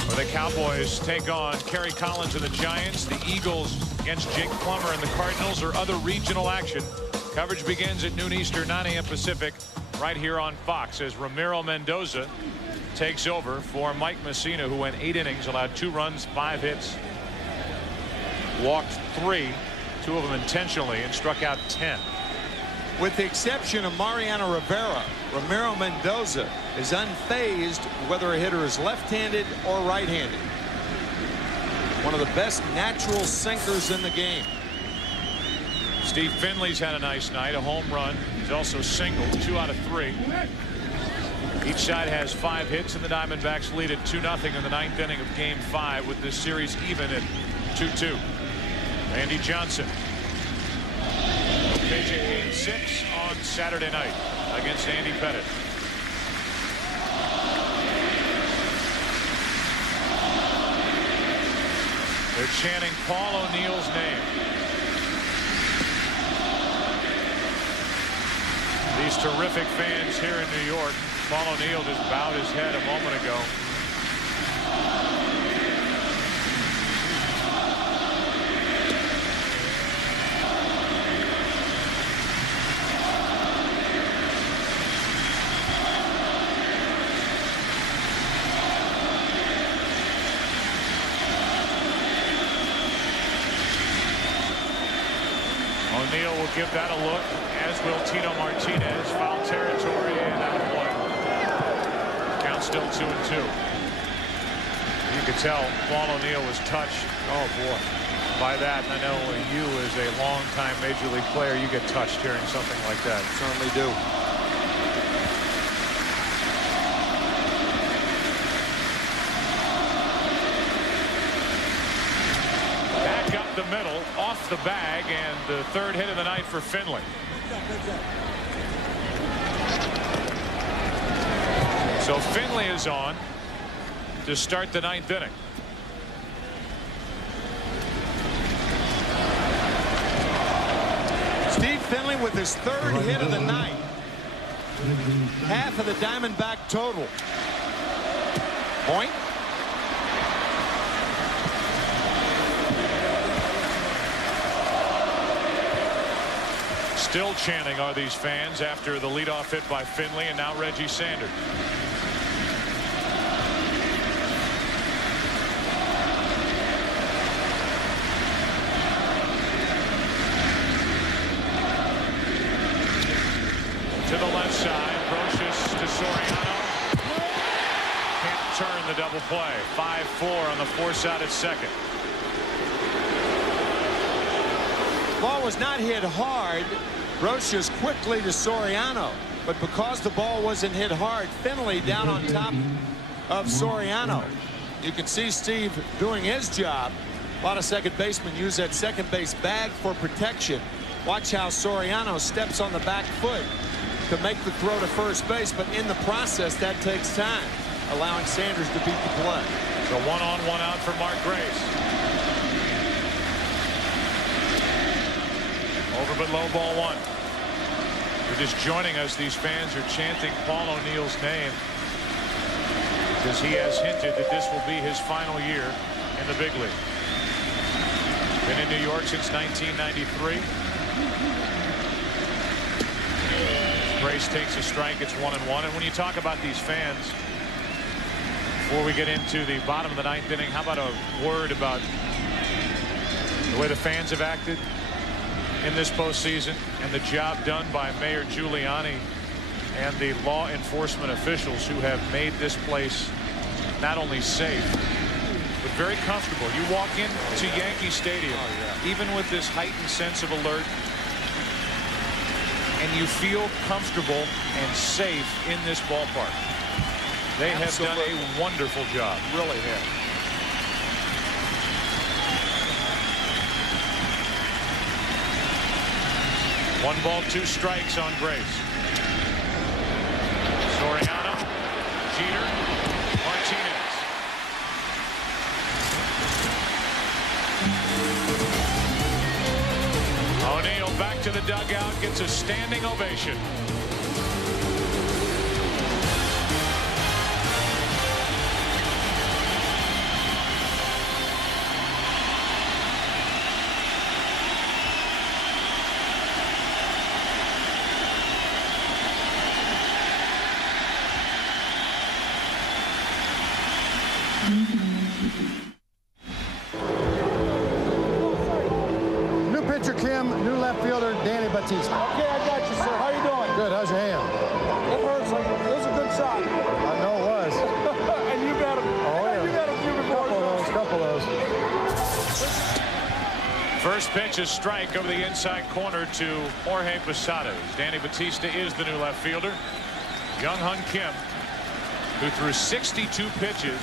Where the Cowboys take on Kerry Collins and the Giants, the Eagles against Jake Plummer and the Cardinals, or other regional action. Coverage begins at noon Eastern, 9 a.m. Pacific, right here on Fox as Ramiro Mendoza takes over for Mike Messina, who went 8 innings, allowed 2 runs, 5 hits, walked 3, 2 of them intentionally, and struck out 10. With the exception of Mariano Rivera, Ramiro Mendoza is unfazed whether a hitter is left-handed or right-handed. One of the best natural sinkers in the game. Steve Finley's had a nice night, a home run. He's also singled 2 out of 3. Each side has 5 hits, and the Diamondbacks lead at 2-0 in the 9th inning of Game 5, with this series even at 2-2. Randy Johnson. Pitch at Game 6 on Saturday night against Andy Pettitte. They're chanting Paul O'Neill's name. These terrific fans here in New York. Paul O'Neill just bowed his head a moment ago. O'Neill will give that a look, as will Tino Martinez. Foul territory and out of play. Count still 2-2. You could tell Paul O'Neill was touched. Oh boy, by that. And I know you, as a longtime major league player, you get touched hearing something like that. Certainly do. Back up the middle, off the bag, and the 3rd hit of the night for Finley. So Finley is on to start the 9th inning. Steve Finley with his 3rd hit of the night. Half of the Diamondback total. Point. Still chanting are these fans after the leadoff hit by Finley, and now Reggie Sanders. play. 5-4 on the force out at second. Ball was not hit hard. Roches quickly to Soriano, but because the ball wasn't hit hard, Finley down on top of Soriano. You can see Steve doing his job. A lot of second basemen use that second base bag for protection. Watch how Soriano steps on the back foot to make the throw to first base, but in the process that takes time, allowing Sanders to beat the play. So 1 on 1 out for Mark Grace. Over but low, ball 1. You're just joining us. These fans are chanting Paul O'Neill's name because he has hinted that this will be his final year in the big league. Been in New York since 1993. Grace takes a strike. It's 1-1. And when you talk about these fans, before we get into the bottom of the 9th inning, how about a word about the way the fans have acted in this postseason and the job done by Mayor Giuliani and the law enforcement officials who have made this place not only safe but very comfortable. You walk into Yankee Stadium, even with this heightened sense of alert, and you feel comfortable and safe in this ballpark. They have done a wonderful job. Really have. One ball, 2 strikes on Grace. Soriano, Jeter, Martinez. O'Neill back to the dugout, gets a standing ovation. New pitcher Kim, new left fielder Danny Batista. Okay, I got you, sir. How you doing? Good. How's your hand? It hurts. It was a good shot. I know it was. And you've had a, you've had a few before. Couple of those. First pitch is strike over the inside corner to Jorge Posada. Danny Batista is the new left fielder. Young Hun Kim, who threw 62 pitches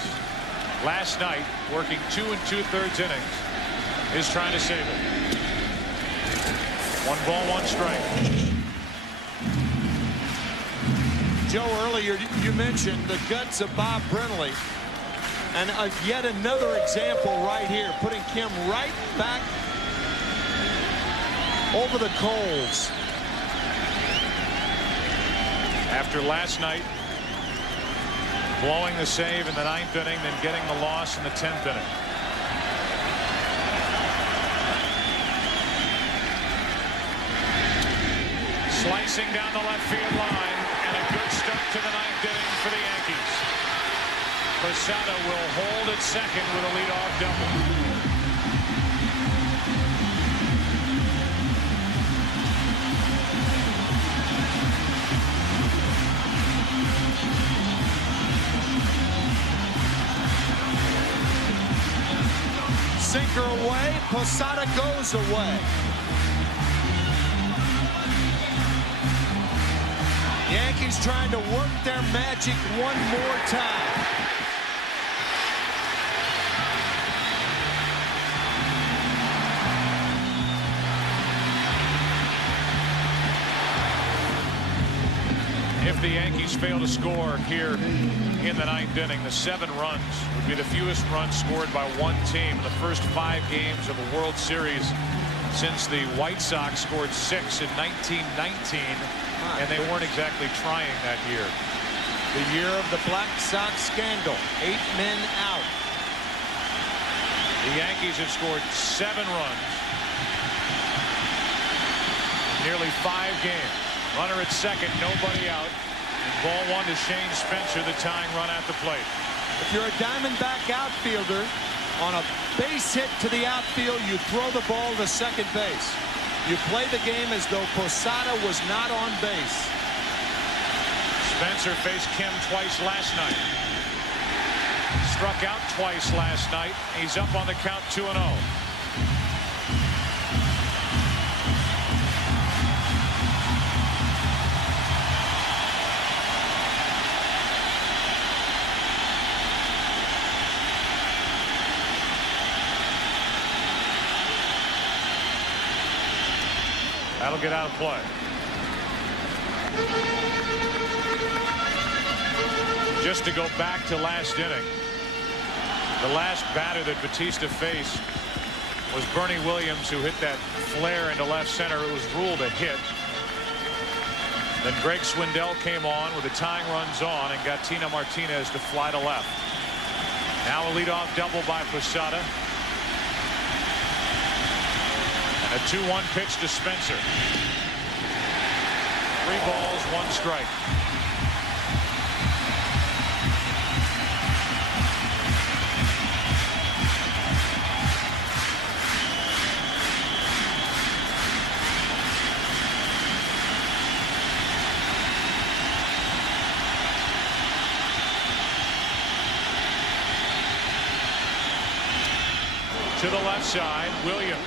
last night, working 2 2/3 innings, is trying to save it. 1 ball, 1 strike. Joe, earlier you mentioned the guts of Bob Brenly, and yet another example right here, putting Kim right back over the coals. After last night, blowing the save in the 9th inning, then getting the loss in the 10th inning. Slicing down the left field line, and a good start to the 9th inning for the Yankees. Posada will hold at second with a leadoff double. Sinker away, Posada goes away. Yankees trying to work their magic one more time. If the Yankees fail to score here in the 9th inning, the 7 runs would be the fewest runs scored by one team in the first 5 games of a World Series since the White Sox scored 6 in 1919, and they weren't exactly trying that year. The year of the Black Sox scandal. 8 men out. The Yankees have scored 7 runs, nearly 5 games. Runner at second, nobody out. And ball 1 to Shane Spencer, the tying run at the plate. If you're a Diamondback outfielder, on a base hit to the outfield, you throw the ball to second base. You play the game as though Posada was not on base. Spencer faced Kim twice last night. Struck out twice last night. He's up on the count 2-0. That'll get out of play. Just to go back to last inning. The last batter that Batista faced was Bernie Williams, who hit that flare into left center. It was ruled a hit. Then Greg Swindell came on with the tying runs on and got Tina Martinez to fly to left. Now a leadoff double by Posada. A 2-1 pitch to Spencer. 3 balls, 1 strike. To the left side, Williams.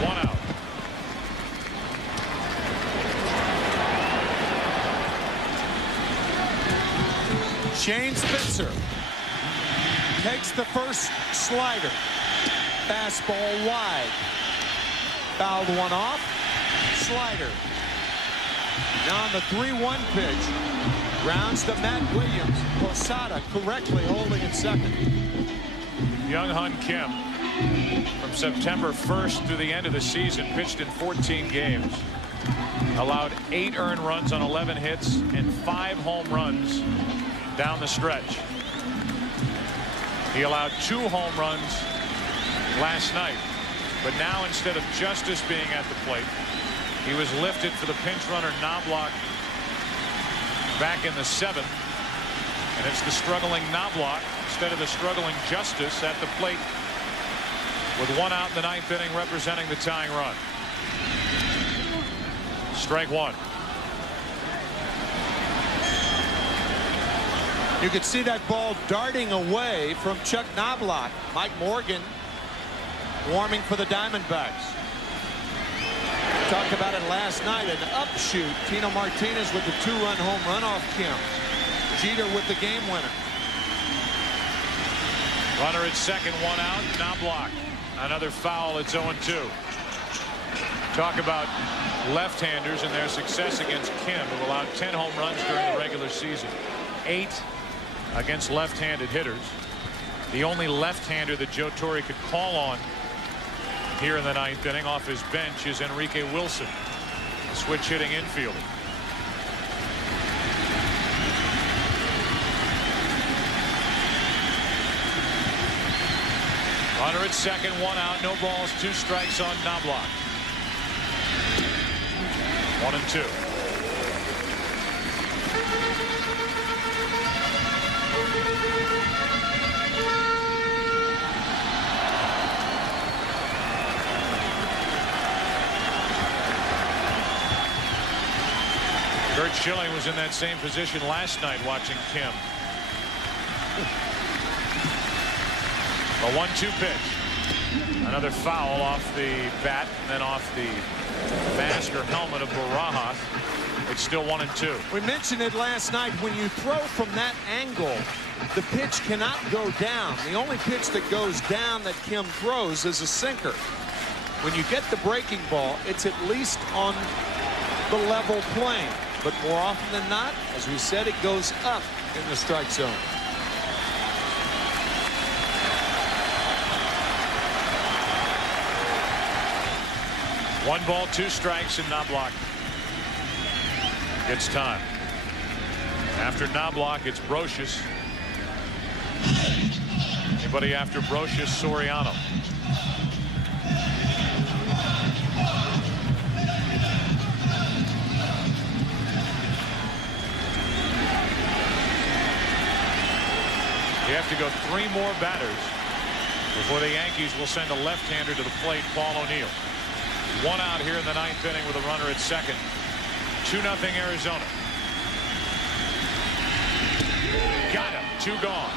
1 out. Shane Spencer takes the first slider. Fastball wide. Fouled one off. Slider. Now on the 3-1 pitch. Grounds to Matt Williams. Posada correctly holding at second. Young Hun Kim, from September 1st through the end of the season, pitched in 14 games. Allowed 8 earned runs on 11 hits and 5 home runs down the stretch. He allowed 2 home runs last night. But now, instead of Justice being at the plate, he was lifted for the pinch runner Knobloch back in the 7th. And it's the struggling Knobloch instead of the struggling Justice at the plate with 1 out in the 9th inning representing the tying run. Strike 1. You could see that ball darting away from Chuck Knobloch. Mike Morgan warming for the Diamondbacks. We talked about it last night, an upshoot. Tino Martinez with the 2-run home run off Kim. Jeter with the game winner. Runner at second, 1 out. Knobloch. Another foul. It's 0-2. Talk about left-handers and their success against Kim, who allowed 10 home runs during the regular season. 8 against left-handed hitters. The only left-hander that Joe Torre could call on here in the 9th inning off his bench is Enrique Wilson, a switch-hitting infielder. Runner at second, 1 out, no balls, 2 strikes on Knobloch. 1-2. Kurt Schilling was in that same position last night watching Kim. A 1-2 pitch. Another foul off the bat and then off the mask or helmet of Barajas. It's still 1-2. We mentioned it last night. When you throw from that angle, the pitch cannot go down. The only pitch that goes down that Kim throws is a sinker. When you get the breaking ball, it's at least on the level plane. But more often than not, as we said, it goes up in the strike zone. One ball, 2 strikes, and Knobloch gets time. After Knobloch, it's Brocious. Anybody after Brocious? Soriano. You have to go 3 more batters before the Yankees will send a left-hander to the plate, Paul O'Neill. 1 out here in the 9th inning with a runner at second. 2-0 Arizona. Got him. 2 gone.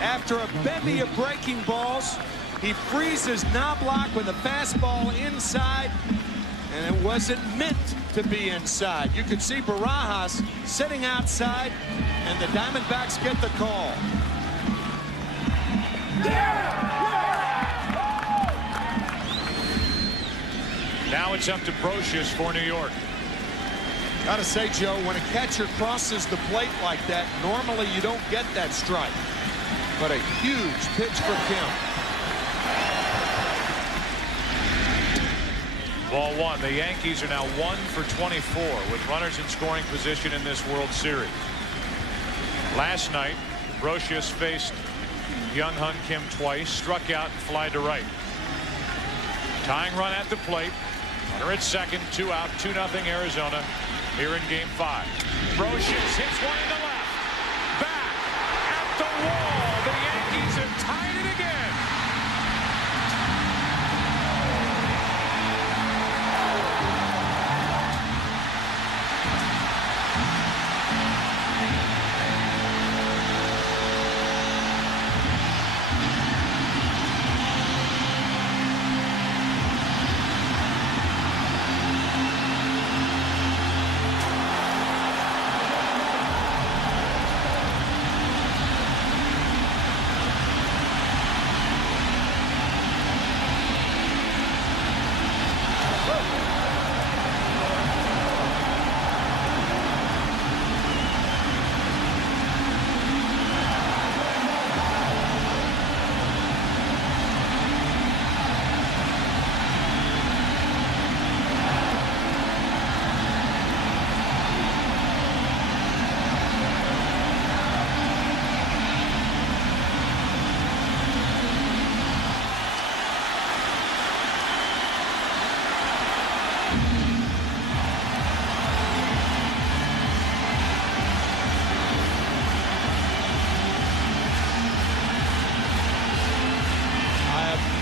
After a bevy of breaking balls, he freezes Knobloch with a fastball inside, and it wasn't meant to be inside. You could see Barajas sitting outside, and the Diamondbacks get the call. Now it's up to Brocious for New York. Gotta say, Joe, when a catcher crosses the plate like that, normally you don't get that strike. But a huge pitch for Kim. Ball one. The Yankees are now 1 for 24 with runners in scoring position in this World Series. Last night, Brocious faced Young Hun Kim twice, struck out and fly to right. Tying run at the plate. Runner at second, 2 out, 2-0 Arizona here in Game 5. Brocious hits one in the left. Back at the wall. The Yankees have tied it again.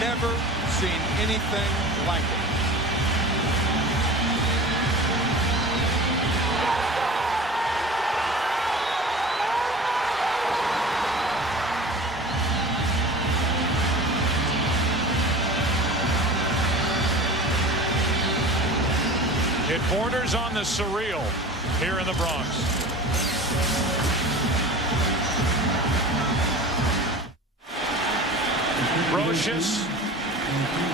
Never seen anything like it. It borders on the surreal here in the Bronx. Brocious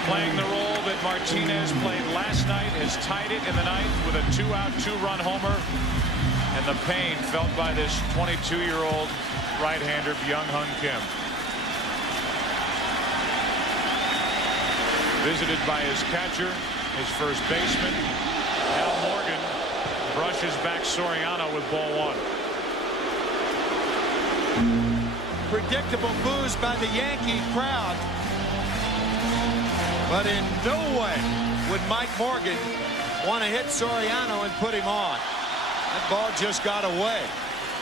playing the role that Martinez played last night, has tied it in the ninth with a 2-out, 2-run homer. And the pain felt by this 22-year-old right-hander, Young Hun Kim. Visited by his catcher, his first baseman. Al Morgan brushes back Soriano with ball one. Predictable boos by the Yankee crowd. But in no way would Mike Morgan want to hit Soriano and put him on. That ball just got away.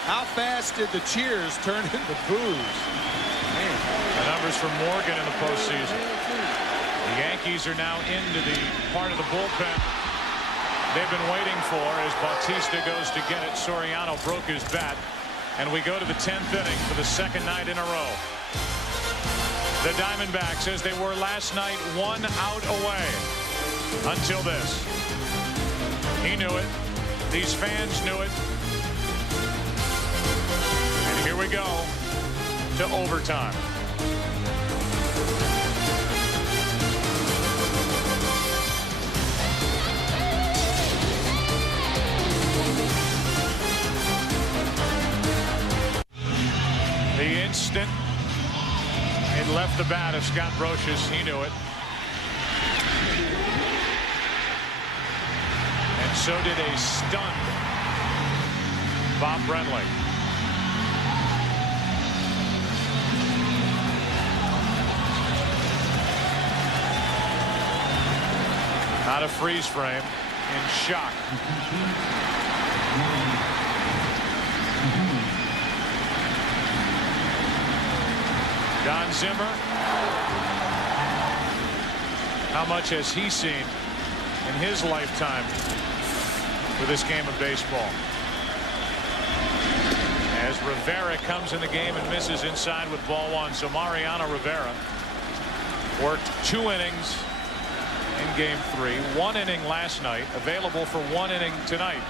How fast did the cheers turn into boos? Man. The numbers from Morgan in the postseason. The Yankees are now into the part of the bullpen they've been waiting for as Bautista goes to get it. Soriano broke his bat. And we go to the 10th inning for the second night in a row. The Diamondbacks, as they were last night, 1 out away until this. He knew it. These fans knew it. And here we go to overtime. The instant it left the bat of Scott Brocious, he knew it. And so did a stunned Bob Brenly. Out of freeze frame, in shock. Don Zimmer, how much has he seen in his lifetime with this game of baseball? As as Rivera comes in the game and misses inside with ball one. So Mariano Rivera worked 2 innings in game 3, 1 inning last night, available for 1 inning tonight.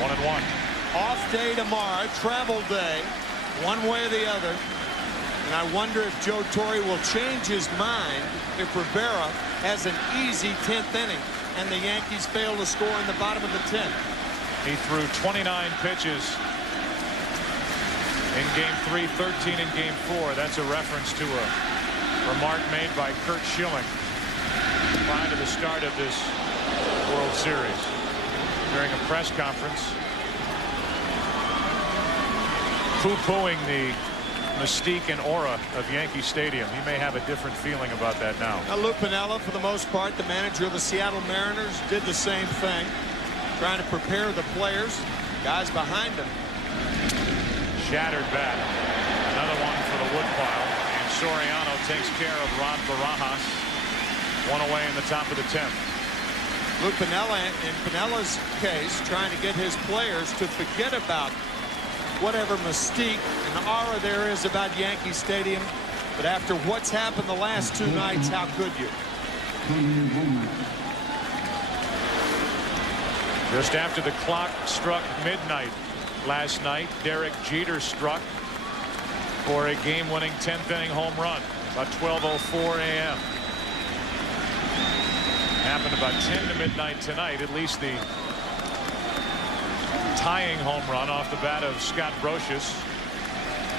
One and one. Off day tomorrow, travel day, one way or the other. And I wonder if Joe Torre will change his mind if Rivera has an easy 10th inning and the Yankees fail to score in the bottom of the 10th. He threw 29 pitches in game 3, 13 in game 4. That's a reference to a remark made by Curt Schilling prior to the start of this World Series during a press conference, poo-pooing the mystique and aura of Yankee Stadium. He may have a different feeling about that now. Lou Piniella, for the most part, the manager of the Seattle Mariners, did the same thing, trying to prepare the players, guys behind him. Shattered bat. Another one for the woodpile. And Soriano takes care of Ron Barajas. 1 away in the top of the 10th. Lou Piniella, in Pinella's case, trying to get his players to forget about whatever mystique and aura there is about Yankee Stadium. But after what's happened the last 2 nights, how could you? Just after the clock struck midnight last night, Derek Jeter struck for a game-winning 10th inning home run about 12:04 a.m. Happened about 10 to midnight tonight. At least the tying home run off the bat of Scott Brocious.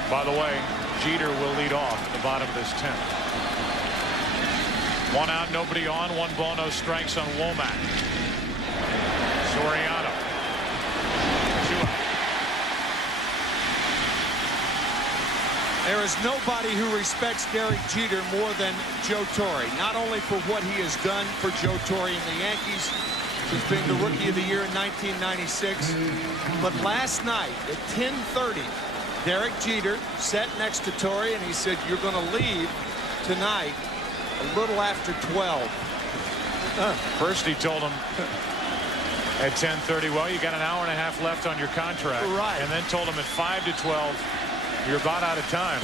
By the way, Jeter will lead off at the bottom of this 10th. 1 out, nobody on. 1 ball, no strikes on Womack. Soriano. 2 out. There is nobody who respects Derek Jeter more than Joe Torre, not only for what he has done for Joe Torre and the Yankees since being the Rookie of the Year in 1996, but last night at 10:30, Derek Jeter sat next to Torre and he said, "You're going to leave tonight a little after 12." First he told him at 10:30, well, you got an hour and a half left on your contract. Right. And then told him at 5 to 12, you're about out of time.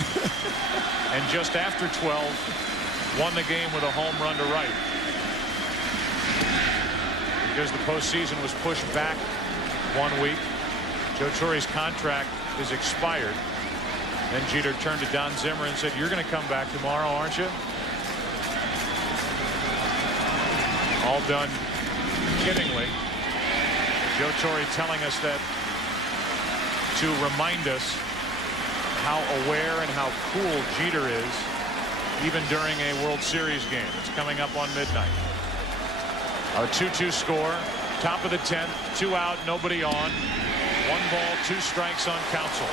And just after 12, won the game with a home run to right. Because the postseason was pushed back 1 week. Joe Torre's contract is expired. Then Jeter turned to Don Zimmer and said, "You're going to come back tomorrow, aren't you?" All done kiddingly. Joe Torre telling us that to remind us how aware and how cool Jeter is even during a World Series game. It's coming up on midnight. A 2-2 score, top of the 10th, 2 out, nobody on. 1 ball, 2 strikes on Counsell.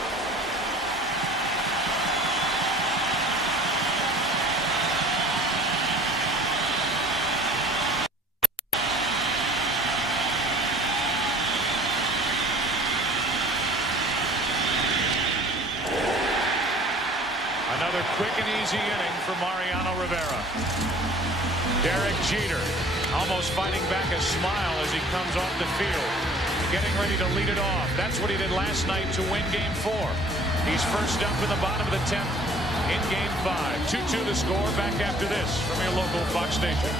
Another quick and easy inning for Mariano Rivera. Derek Jeter almost fighting back a smile as he comes off the field, getting ready to lead it off. That's what he did last night to win game 4. He's first up in the bottom of the 10th in game 5. 2-2 the score. Back after this from your local Fox station.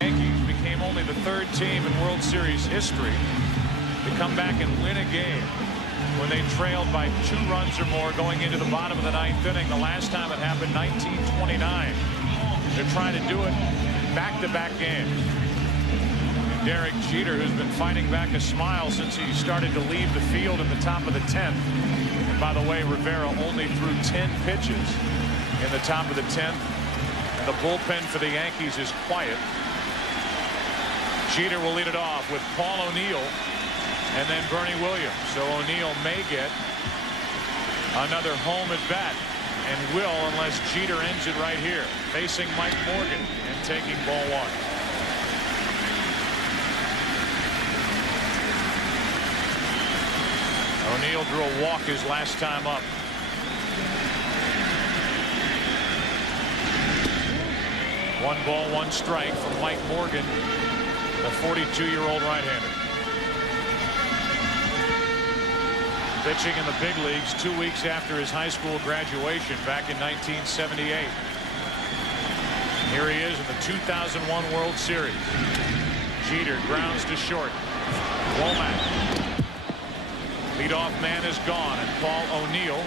Yankees became only the 3rd team in World Series history to come back and win a game when they trailed by 2 runs or more going into the bottom of the 9th inning. The last time it happened, 1929. They're trying to do it back-to-back games. And Derek Jeter, who's been fighting back a smile since he started to leave the field in the top of the 10th. And by the way, Rivera only threw 10 pitches in the top of the 10th. And the bullpen for the Yankees is quiet. Jeter will lead it off with Paul O'Neill and then Bernie Williams. So O'Neill may get another home at bat, and will unless Jeter ends it right here, facing Mike Morgan and taking ball 1. O'Neill drew a walk his last time up. 1 ball, 1 strike from Mike Morgan, the 42-year-old right-hander. Pitching in the big leagues 2 weeks after his high school graduation back in 1978. Here he is in the 2001 World Series. Jeter grounds to short. Womack. Leadoff man is gone, and Paul O'Neill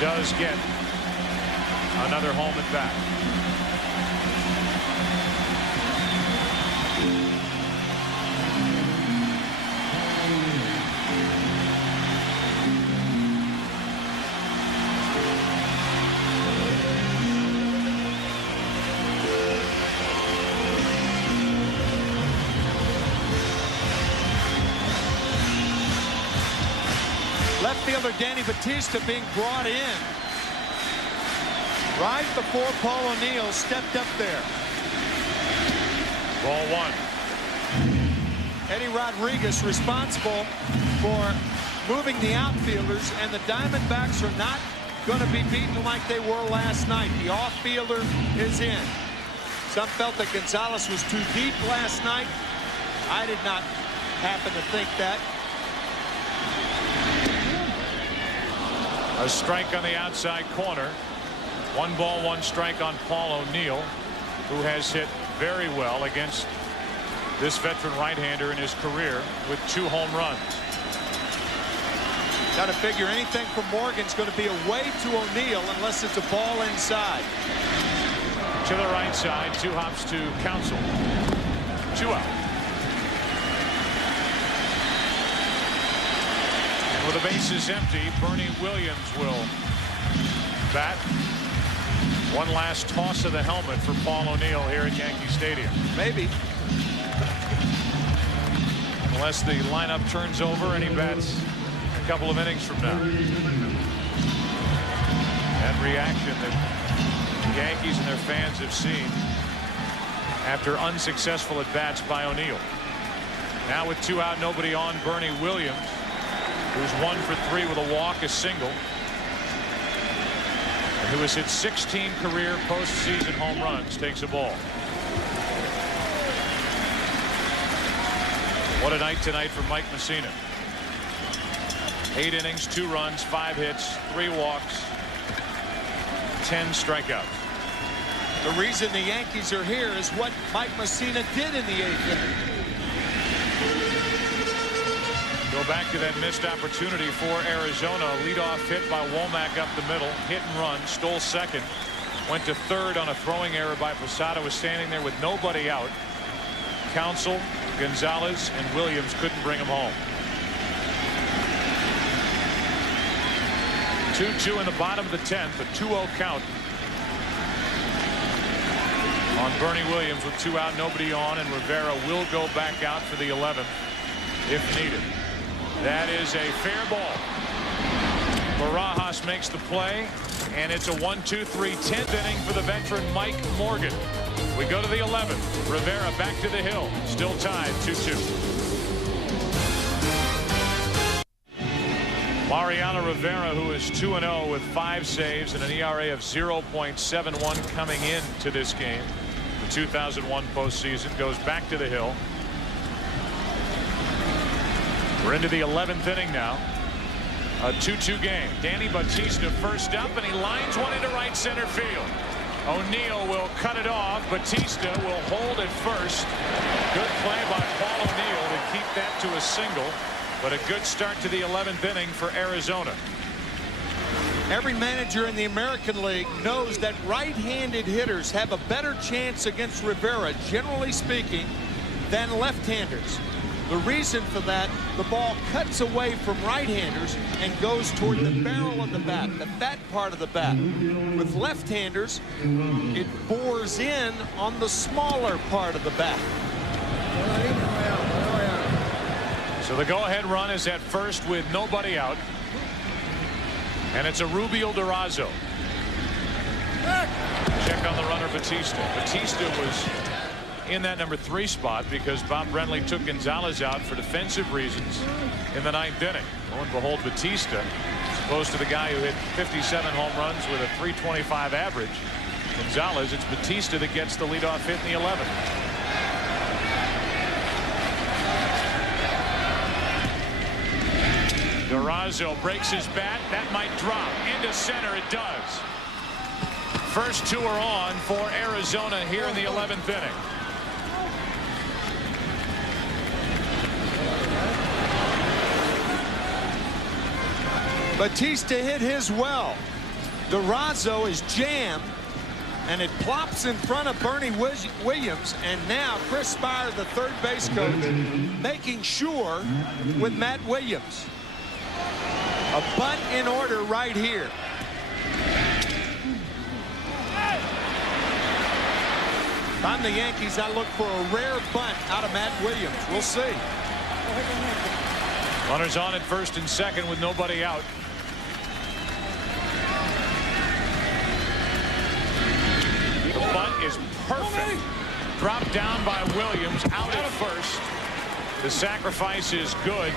does get another home at bat. Left fielder Danny Batista being brought in right before Paul O'Neill stepped up there. Ball 1. Eddie Rodriguez responsible for moving the outfielders, and the Diamondbacks are not going to be beaten like they were last night. The off-fielder is in. Some felt that Gonzalez was too deep last night. I did not happen to think that. A strike on the outside corner. 1 ball, 1 strike on Paul O'Neill, who has hit very well against this veteran right-hander in his career with 2 home runs. Got to figure anything from Morgan's going to be away to O'Neill unless it's a ball inside. To the right side, 2 hops to Counsell. 2 out. With the bases empty, Bernie Williams will bat. 1 last toss of the helmet for Paul O'Neill here at Yankee Stadium. Maybe. Unless the lineup turns over and he bats a couple of innings from now. That reaction that the Yankees and their fans have seen after unsuccessful at-bats by O'Neill. Now with 2 out, nobody on, Bernie Williams, who's 1 for 3 with a walk, a single, and who has hit 16 career postseason home runs, takes a ball. What a night tonight for Mike Mussina. 8 innings, 2 runs, 5 hits, 3 walks, 10 strikeouts. The reason the Yankees are here is what Mike Mussina did in the 8th inning. Go back to that missed opportunity for Arizona. Leadoff hit by Womack up the middle. Hit and run. Stole second. Went to third on a throwing error by Posada. Was standing there with nobody out. Counsell, Gonzalez, and Williams couldn't bring him home. 2-2 in the bottom of the 10th. A 2-0 count on Bernie Williams with 2 out, nobody on, and Rivera will go back out for the 11th if needed. That is a fair ball. Barajas makes the play, and it's a 1-2-3 10th inning for the veteran Mike Morgan. We go to the 11th. Rivera back to the hill. Still tied 2-2. Mariano Rivera, who is 2-0 with 5 saves and an ERA of 0.71 coming into this game. The 2001 postseason, goes back to the hill. We're into the 11th inning now. A 2-2 game. Danny Batista first up, and he lines one into right center field. O'Neill will cut it off. Batista will hold it first. Good play by Paul O'Neill to keep that to a single, but a good start to the 11th inning for Arizona. Every manager in the American League knows that right-handed hitters have a better chance against Rivera, generally speaking, than left-handers. The reason for that, the ball cuts away from right-handers and goes toward the barrel of the bat, the fat part of the bat. With left-handers, it bores in on the smaller part of the bat. So the go-ahead run is at first with nobody out. And it's a Rubio Durazo. Check on the runner, Batista. Batista was in that number 3 spot because Bob Brenly took Gonzalez out for defensive reasons in the 9th inning. Lo and behold, Batista, as opposed to the guy who hit 57 home runs with a .325 average, Gonzalez, it's Batista that gets the leadoff hit in the 11th. Durazo breaks his bat. That might drop into center. It does. First two are on for Arizona here in the 11th inning. Batista hit his well. Durazo is jammed, and it plops in front of Bernie Williams, and now Chris Spire, the third base coach, making sure with Matt Williams. A bunt in order right here. If I'm the Yankees, I look for a rare bunt out of Matt Williams. We'll see. Runners on at first and second with nobody out. The bunt is perfect. Dropped down by Williams, out at first. The sacrifice is good.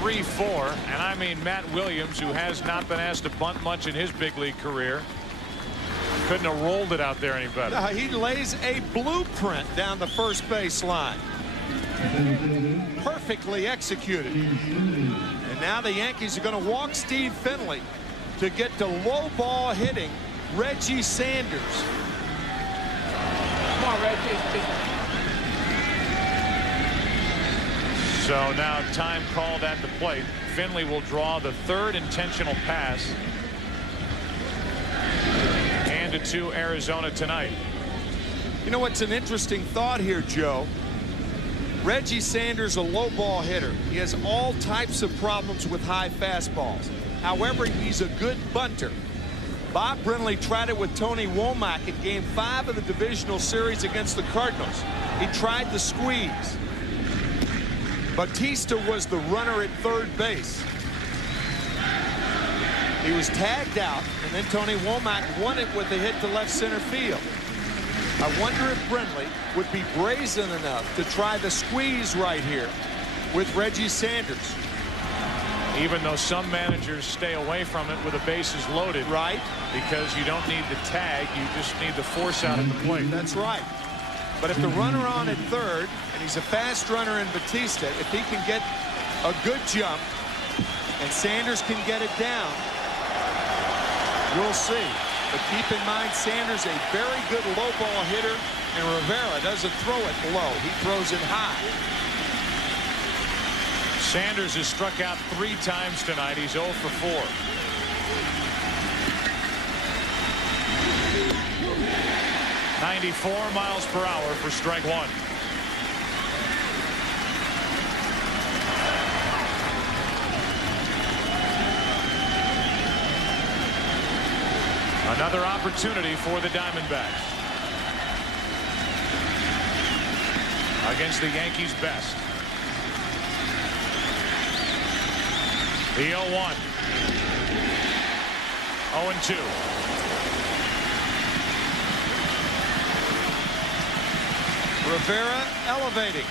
3-4, and I mean Matt Williams, who has not been asked to bunt much in his big league career, couldn't have rolled it out there any better. He lays a blueprint down the first base line. Perfectly executed. And now the Yankees are going to walk Steve Finley to get to low ball hitting Reggie Sanders. Come on, Reggie. So now time called at the plate. Finley will draw the third intentional pass. And it to Arizona tonight. You know what's an interesting thought here, Joe? Reggie Sanders, a low ball hitter. He has all types of problems with high fastballs. However, he's a good bunter. Bob Brenly tried it with Tony Womack in Game 5 of the divisional series against the Cardinals. He tried the squeeze. Batista was the runner at third base. He was tagged out, and then Tony Womack won it with a hit to left center field. I wonder if Brenly would be brazen enough to try the squeeze right here with Reggie Sanders. Even though some managers stay away from it with the bases loaded. Right. Because you don't need the tag, you just need the force out at the plate. That's right. But if the runner on at third, and he's a fast runner in Batista, if he can get a good jump and Sanders can get it down, we'll see. But keep in mind, Sanders a very good low ball hitter, and Rivera doesn't throw it low. He throws it high. Sanders has struck out 3 times tonight. He's 0 for 4. .94 miles per hour for strike one. Another opportunity for the Diamondbacks against the Yankees' best. The 0-1. 0-2. Rivera elevating.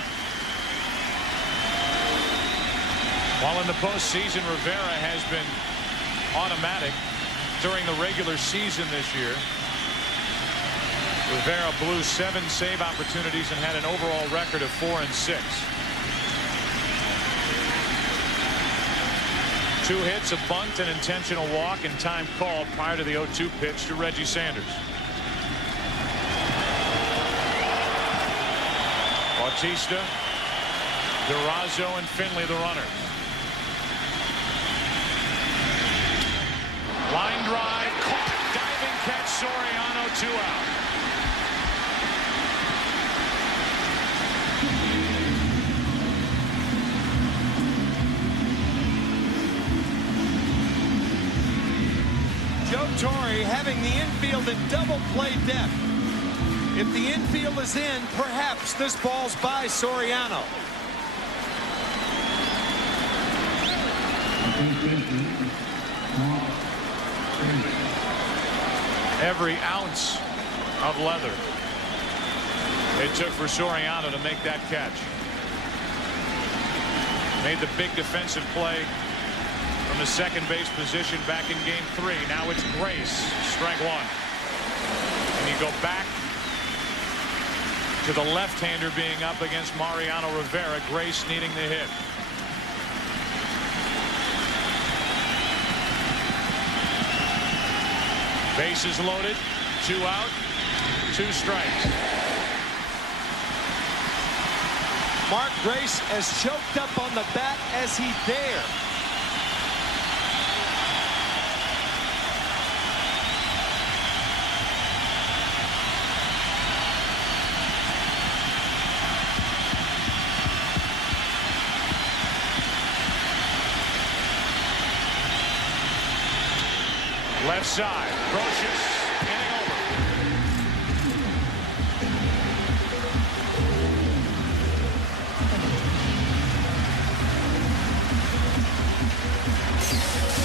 While in the postseason, Rivera has been automatic during the regular season this year. Rivera blew 7 save opportunities and had an overall record of 4-6. 2 hits, a bunt, an intentional walk, and time called prior to the 0-2 pitch to Reggie Sanders. Bautista, Durazo, and Finley the runners. Line drive, caught, diving catch, Soriano, 2 out. Joe Torre having the infield in double play depth. If the infield is in, perhaps this ball's by Soriano. Every ounce of leather it took for Soriano to make that catch. Made the big defensive play from the second base position back in Game 3. Now it's Grace, strike one. And you go back to the left-hander being up against Mariano Rivera. Grace needing the hit. Bases loaded, 2 out, 2 strikes. Mark Grace as choked up on the bat as he dare. Left side, Brocious, inning over.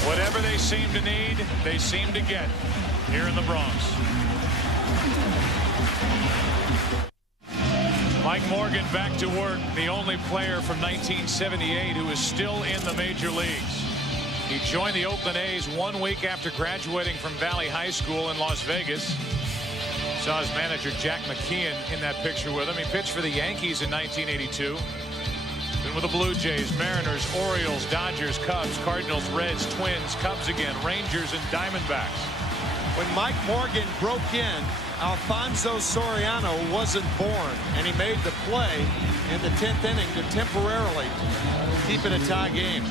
Whatever they seem to need, they seem to get here in the Bronx. Mike Morgan back to work, the only player from 1978 who is still in the major leagues. He joined the Oakland A's 1 week after graduating from Valley High School in Las Vegas. Saw his manager Jack McKeon in that picture with him. He pitched for the Yankees in 1982. Been with the Blue Jays, Mariners, Orioles, Dodgers, Cubs, Cardinals, Reds, Twins, Cubs again, Rangers, and Diamondbacks. When Mike Morgan broke in, Alfonso Soriano wasn't born, and he made the play in the 10th inning to temporarily keep it a tie game.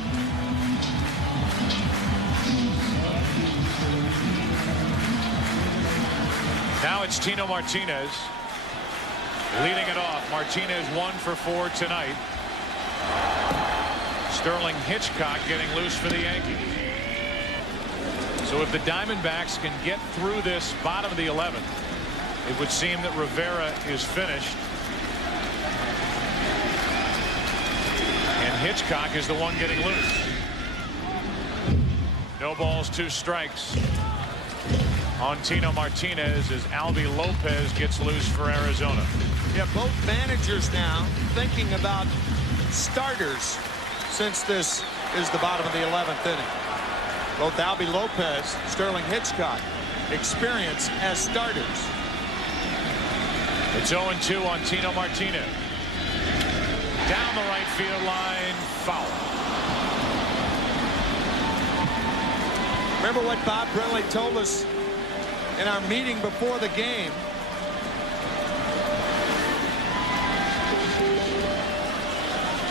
Now it's Tino Martinez leading it off. Martinez 1 for 4 tonight. Sterling Hitchcock getting loose for the Yankees. So if the Diamondbacks can get through this bottom of the 11th, it would seem that Rivera is finished. And Hitchcock is the one getting loose. No balls, 2 strikes on Tino Martinez as Albi Lopez gets loose for Arizona. Yeah, both managers now thinking about starters since this is the bottom of the 11th inning. Both Albi Lopez, Sterling Hitchcock, experience as starters. It's 0-2 on Tino Martinez. Down the right field line, foul. Remember what Bob Brenly told us in our meeting before the game.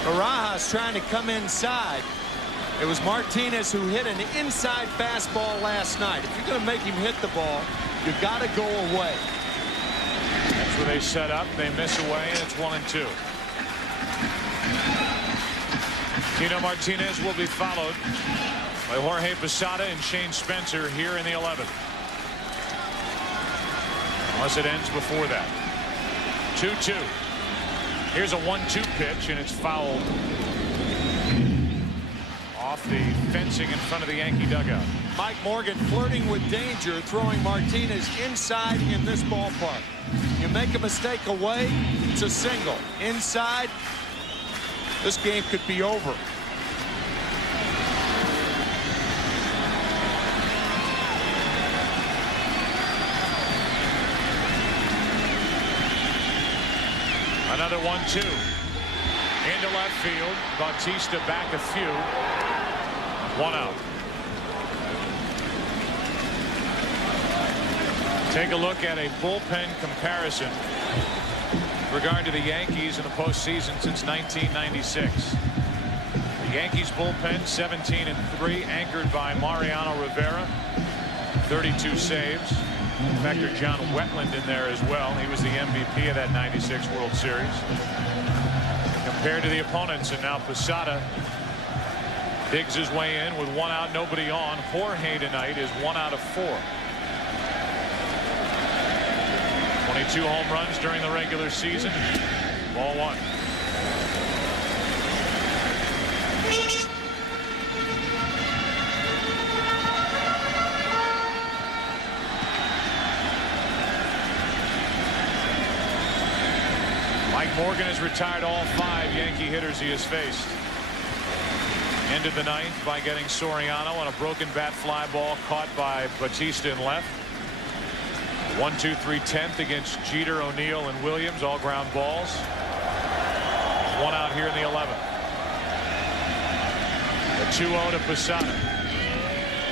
Barajas trying to come inside. It was Martinez who hit an inside fastball last night. If you're going to make him hit the ball, you've got to go away. That's where they set up. They miss away, and it's 1-2. Tino Martinez will be followed by Jorge Posada and Shane Spencer here in the 11th. Unless it ends before that. 2-2. Here's a 1-2 pitch, and it's fouled off the fencing in front of the Yankee dugout. Mike Morgan flirting with danger, throwing Martinez inside in this ballpark. You make a mistake away, it's a single. Inside, this game could be over. Another 1-2 into left field. Bautista back a few. 1 out. Take a look at a bullpen comparison with regard to the Yankees in the postseason since 1996. The Yankees bullpen 17-3, anchored by Mariano Rivera, 32 saves. Factor John Wetland in there as well. He was the MVP of that 96 World Series. Compared to the opponents, and now Posada digs his way in with 1 out, nobody on. Jorge tonight is 1 out of 4. 22 home runs during the regular season. Ball 1. Mike Morgan has retired all 5 Yankee hitters he has faced. Ended the 9th by getting Soriano on a broken bat fly ball caught by Bautista in left. 1, 2, 3, 10th against Jeter, O'Neill, and Williams, all ground balls. One out here in the 11th. The 2-0 to Posada.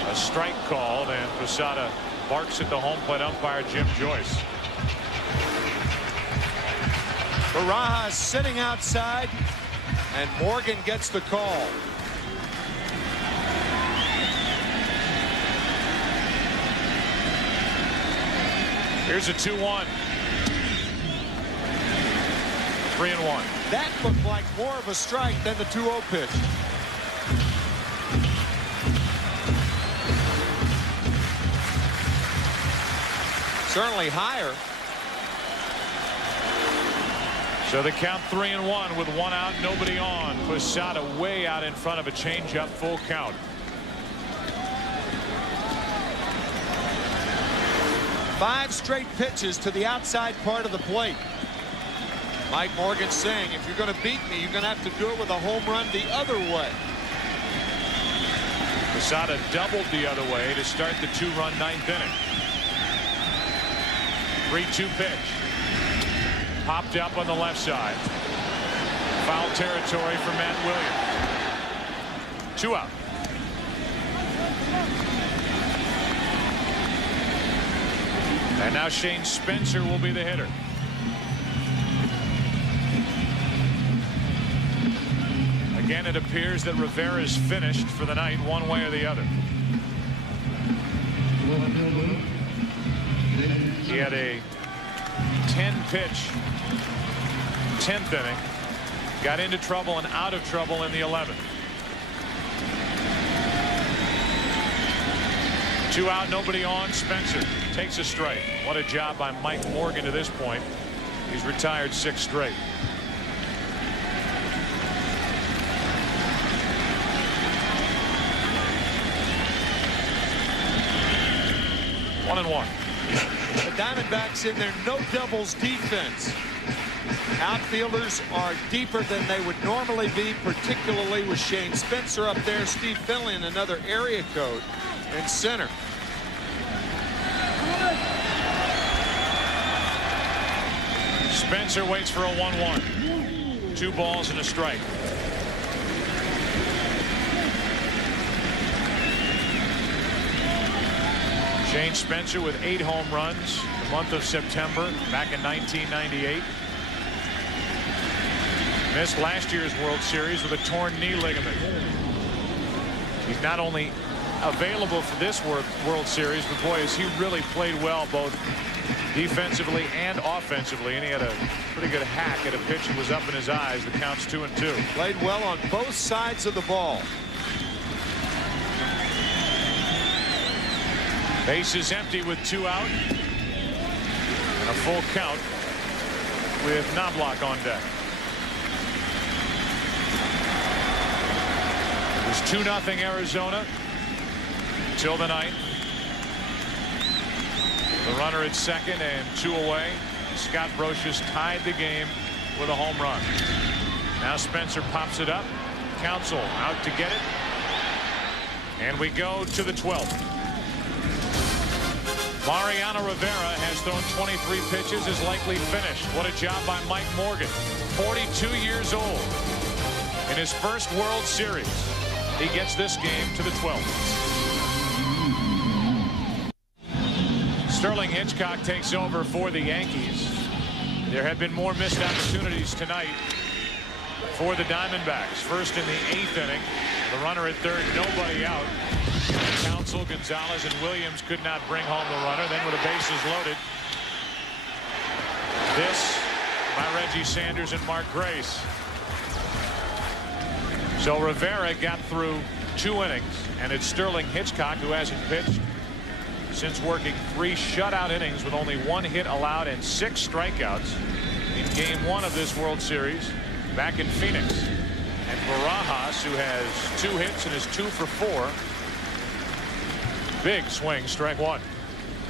A strike called, and Posada barks at the home plate umpire, Jim Joyce. Barajas sitting outside, and Morgan gets the call. Here's a 2-1. 3-1. That looked like more of a strike than the 2-0 pitch. Certainly higher. So the count 3-1 with one out, nobody on. Posada way out in front of a changeup, full count. Five straight pitches to the outside part of the plate. Mike Morgan saying, if you're going to beat me, you're going to have to do it with a home run the other way. Posada doubled the other way to start the 2-run 9th inning. 3-2 pitch. Popped up on the left side. Foul territory for Matt Williams. 2 out. And now Shane Spencer will be the hitter. Again, it appears that Rivera's finished for the night one way or the other. He had a 10-pitch 10th inning. Got into trouble and out of trouble in the 11th. 2 out, nobody on. Spencer takes a strike. What a job by Mike Morgan to this point. He's retired 6 straight. One and one. The Diamondbacks in their no doubles defense. Outfielders are deeper than they would normally be, particularly with Shane Spencer up there. Steve Finley in another area code in center. Spencer waits for a 1-1. 2 balls and a strike. Shane Spencer with 8 home runs the month of September back in 1998. Missed last year's World Series with a torn knee ligament. He's not only available for this World Series, but boy, has he really played well both defensively and offensively, and he had a pretty good hack at a pitch that was up in his eyes. The count's 2-2. Played well on both sides of the ball. Base is empty with 2 out. And a full count with Knobloch on deck. It was 2-0 Arizona until the 9th. The runner at second and 2 away. Scott Brocious tied the game with a home run. Now Spencer pops it up. Counsell out to get it. And we go to the 12th. Mariano Rivera has thrown 23 pitches, is likely finished. What a job by Mike Morgan. 42 years old. In his first World Series, he gets this game to the 12th. Sterling Hitchcock takes over for the Yankees. There have been more missed opportunities tonight for the Diamondbacks. First in the 8th inning. The runner at third, nobody out. Counsell, Gonzalez, and Williams could not bring home the runner. Then with the bases loaded, this by Reggie Sanders and Mark Grace. So Rivera got through 2 innings, and it's Sterling Hitchcock who hasn't pitched since working 3 shutout innings with only 1 hit allowed and 6 strikeouts in Game 1 of this World Series back in Phoenix. And Barajas, who has 2 hits and is 2 for 4. Big swing, strike 1.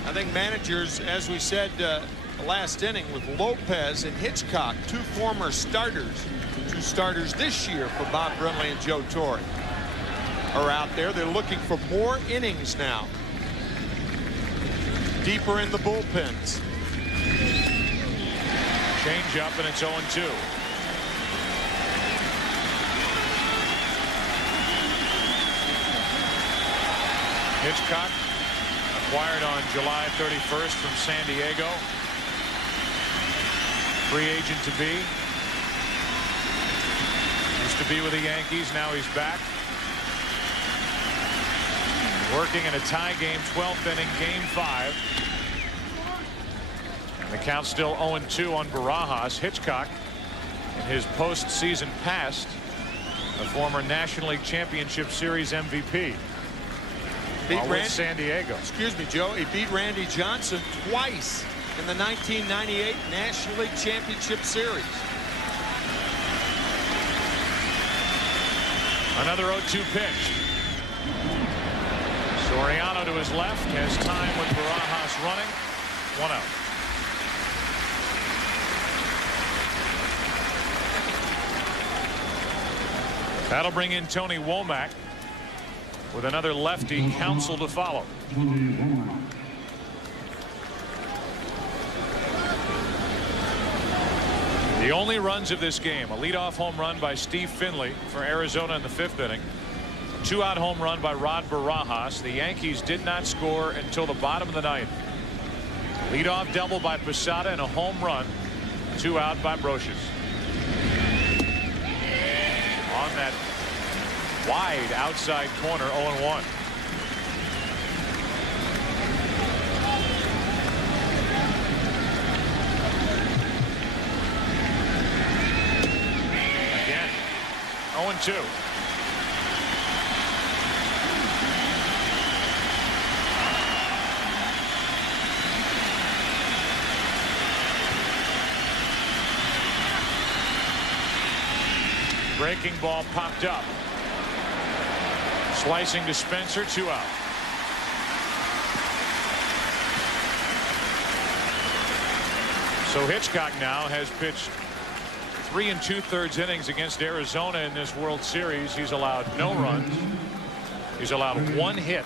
I think managers, as we said the last inning with Lopez and Hitchcock, 2 former starters, 2 starters this year for Bob Brenly and Joe Torre, are out there. They're looking for more innings now. deeper in the bullpens. Change up, and it's 0-2. Hitchcock, acquired on July 31st from San Diego. Free agent to be. Used to be with the Yankees. Now he's back. Working in a tie game, 12th inning, game 5. And the count's still 0-2 on Barajas. Hitchcock, in his postseason past, a former National League Championship Series MVP. With San Diego. Excuse me, Joe. He beat Randy Johnson twice in the 1998 National League Championship Series. Another 0-2 pitch. Soriano to his left, has time with Barajas running. 1 out. That'll bring in Tony Womack with another lefty, Counsell, to follow. The only runs of this game: a leadoff home run by Steve Finley for Arizona in the 5th inning. A 2-out home run by Rod Barajas. The Yankees did not score until the bottom of the 9th. Leadoff double by Posada and a home run. 2 out by Brocious. On that wide outside corner, 0-1. Again, 0-2. Breaking ball popped up. Slicing to Spencer, 2 out. So Hitchcock now has pitched 3 2/3 innings against Arizona in this World Series. He's allowed no runs. He's allowed 1 hit.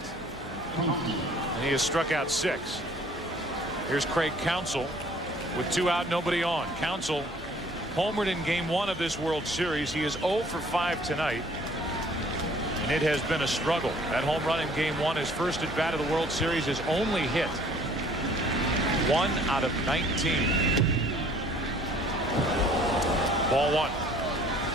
And he has struck out 6. Here's Craig Counsell with 2 out, nobody on. Counsell homered in game 1 of this World Series. He is 0 for 5 tonight. And it has been a struggle. That home run in game 1, his first at bat of the World Series, his only hit. 1 out of 19. Ball 1.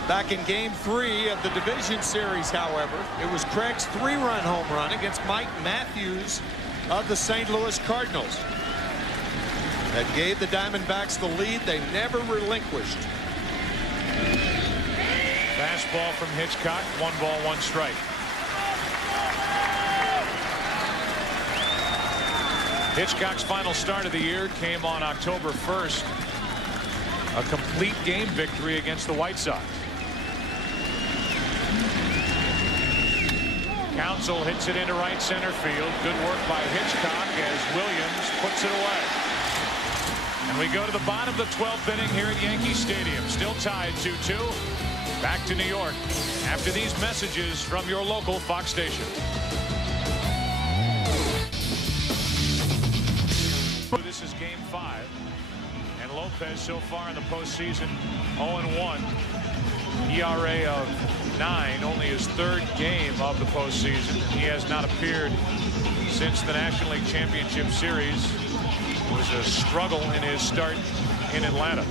Back in game 3 of the division series, however, it was Craig's 3-run home run against Mike Matthews of the St. Louis Cardinals that gave the Diamondbacks the lead they never relinquished. Fastball from Hitchcock. 1 ball, 1 strike. Hitchcock's final start of the year came on October 1st. A complete game victory against the White Sox. Counsell hits it into right center field. Good work by Hitchcock as Williams puts it away. And we go to the bottom of the 12th inning here at Yankee Stadium. Still tied 2-2. Back to New York after these messages from your local Fox station. This is game 5. And Lopez so far in the postseason 0-1. ERA of 9, only his 3rd game of the postseason. He has not appeared since the National League Championship Series. It was a struggle in his start in Atlanta.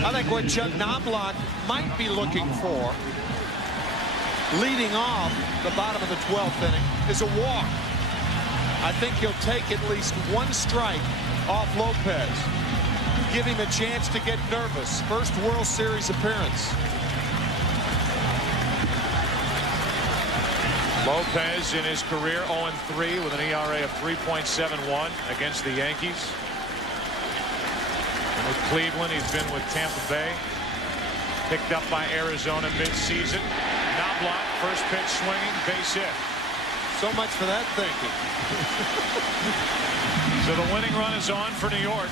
I think what Chuck Knobloch might be looking for, leading off the bottom of the 12th inning, is a walk. I think he'll take at least 1 strike off Lopez. Give him a chance to get nervous. First World Series appearance. Lopez in his career 0-3 with an ERA of 3.71 against the Yankees. And with Cleveland, he's been with Tampa Bay. Picked up by Arizona mid-season. Knobloch, first pitch swinging, base hit. So much for that thinking. So the winning run is on for New York,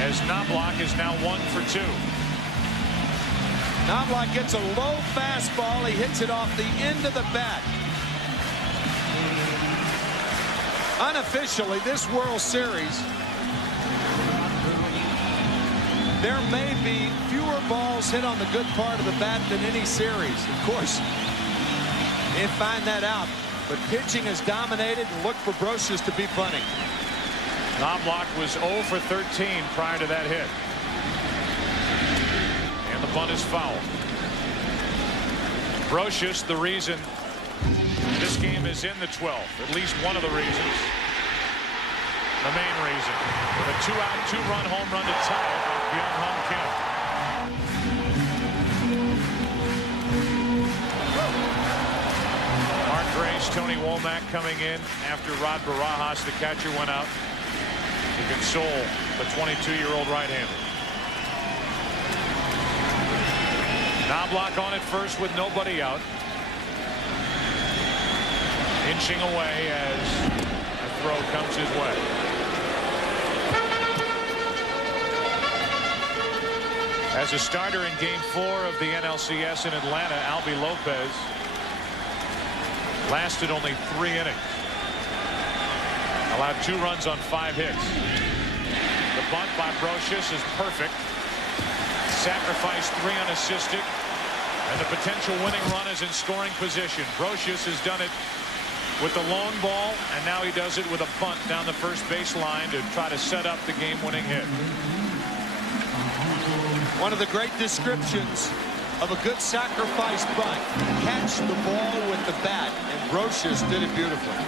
as Knobloch is now 1 for 2. Knobloch gets a low fastball. He hits it off the end of the bat. Unofficially, this World Series, there may be fewer balls hit on the good part of the bat than any series. Of course, you didn't find that out. But pitching has dominated, and look for Brocious to be bunting. Knobloch was 0 for 13 prior to that hit. And the bunt is foul. Brocious, the reason this game is in the 12th, at least one of the reasons. The main reason. With a 2-out, 2-run home run to tie it off Byung-Hong Kim. Mark Grace, Tony Womack coming in after Rod Barajas, the catcher, went out to console the 22-year-old right-hander. Knobloch on at first with nobody out. Inching away as a throw comes his way. As a starter in Game 4 of the NLCS in Atlanta, Albie Lopez lasted only 3 innings. Allowed 2 runs on 5 hits. The bunt by Brocious is perfect. Sacrificed 3 unassisted. And the potential winning run is in scoring position. Brocious has done it with the long ball, and now he does it with a bunt down the first baseline to try to set up the game-winning hit. One of the great descriptions of a good sacrifice bunt. Catch the ball with the bat, and Brocious did it beautifully.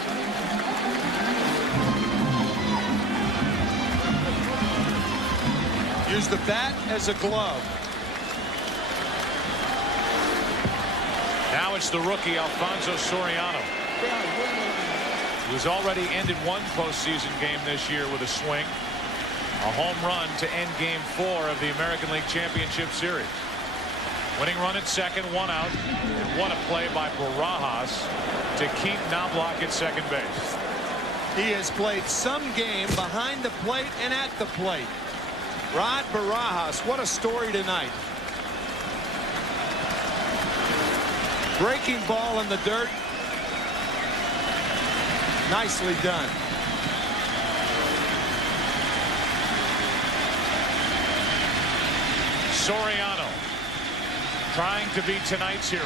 Use the bat as a glove. Now it's the rookie Alfonso Soriano. Who's already ended one postseason game this year with a swing. A home run to end Game 4 of the American League Championship Series. Winning run at second, 1 out. And what a play by Barajas to keep Knobloch at second base. He has played some game behind the plate and at the plate. Rod Barajas, what a story tonight. Breaking ball in the dirt. Nicely done. Soriano trying to be tonight's hero.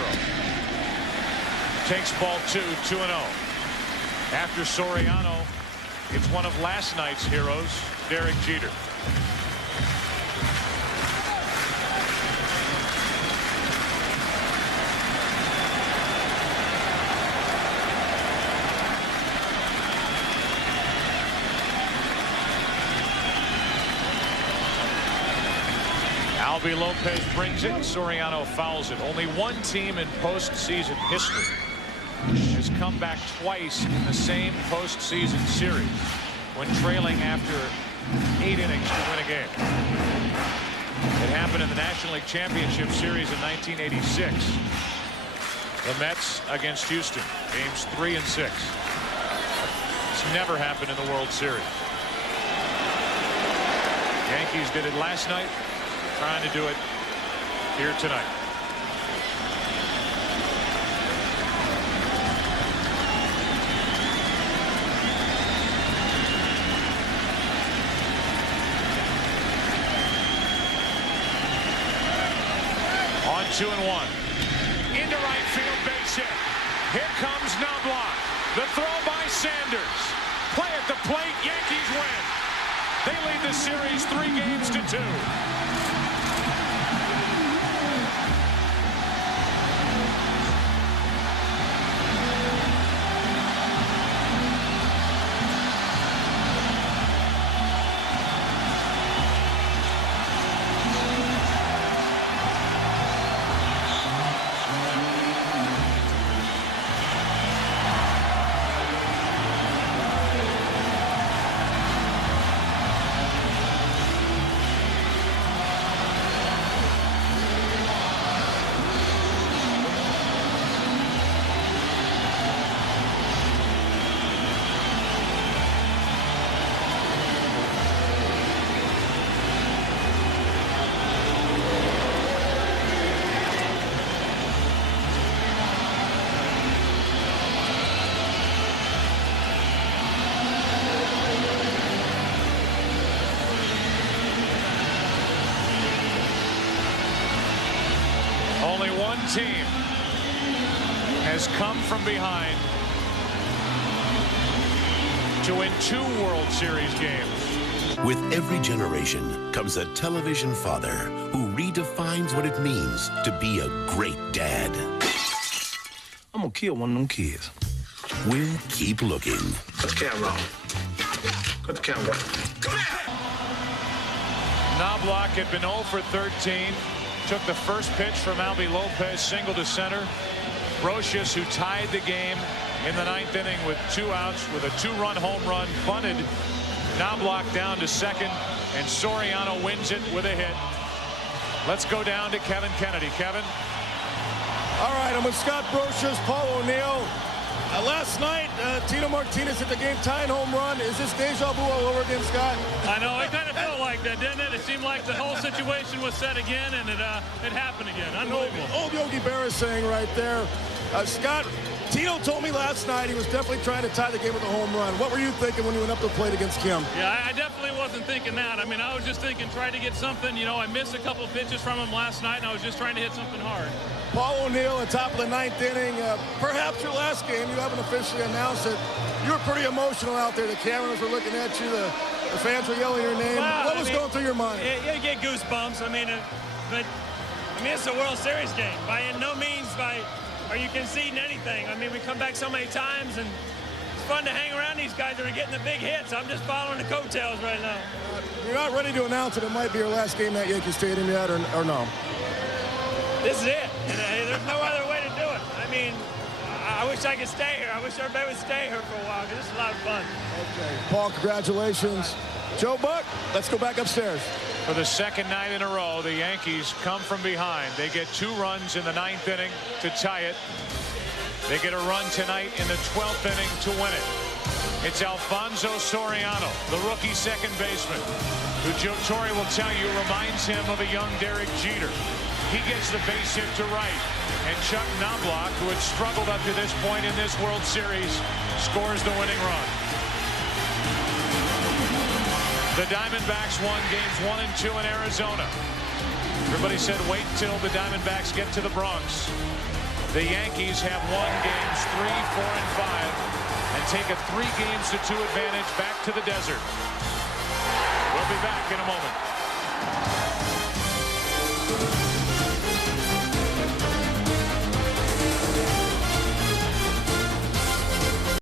Takes ball 2, 2-0. After Soriano, it's one of last night's heroes, Derek Jeter. Albie Lopez brings it. Soriano fouls it. Only one team in postseason history has come back twice in the same postseason series when trailing after 8 innings to win a game. It happened in the National League Championship Series in 1986. The Mets against Houston, games 3 and 6. It's never happened in the World Series. Yankees did it last night. Trying to do it here tonight. On 2-1. Into right field, base hit. Here comes Knobloch. The throw by Sanders. Play at the plate. Yankees win. They lead the series 3-2. one team has come from behind to win 2 World Series games. With every generation comes a television father who redefines what it means to be a great dad. I'm gonna kill one of them kids. We'll keep looking. Put the camera on. Put the camera on. Come here! Knobloch had been 0 for 13. Took the first pitch from Albie Lopez, single to center. Brocious, who tied the game in the 9th inning with 2 outs with a 2-run home run, bunted Knobloch down to second, and Soriano wins it with a hit. Let's go down to Kevin Kennedy. Kevin? All right, I'm with Scott Brocious, Paul O'Neill. Last night, Tino Martinez hit the game-tying home run. Is this deja vu all over again, Scott? I know, it kind of felt like that, didn't it? It seemed like the whole situation was set again, and it happened again. Unbelievable. Old Yogi Berra saying right there. Scott, Tino told me last night he was definitely trying to tie the game with a home run. What were you thinking when you went up to the plate against Kim? Yeah, I definitely wasn't thinking that. I mean, I was just thinking, try to get something. You know, I missed a couple of pitches from him last night, and I was just trying to hit something hard. Paul O'Neill at top of the 9th inning. Perhaps your last game. You haven't officially announced it. You were pretty emotional out there. The cameras were looking at you. The fans were yelling your name. Well, what was going through your mind? You get goosebumps. I mean, it's a World Series game. By no means are you conceding anything. I mean, we come back so many times, and it's fun to hang around these guys that are getting the big hits. I'm just following the coattails right now. You're not ready to announce it. It might be your last game at Yankee Stadium yet, or no? This is it. There's no other way to do it. I mean, I wish I could stay here. I wish everybody would stay here for a while, because this is a lot of fun. Okay. Paul, congratulations. Joe Buck, let's go back upstairs. For the second night in a row, the Yankees come from behind. They get 2 runs in the 9th inning to tie it. They get a run tonight in the 12th inning to win it. It's Alfonso Soriano, the rookie second baseman, who Joe Torre will tell you reminds him of a young Derek Jeter. He gets the base hit to right, and Chuck Knobloch, who had struggled up to this point in this World Series, scores the winning run. The Diamondbacks won games 1 and 2 in Arizona. Everybody said wait till the Diamondbacks get to the Bronx. The Yankees have won games 3, 4, and 5 and take a 3-games-to-2 advantage back to the desert. We'll be back in a moment.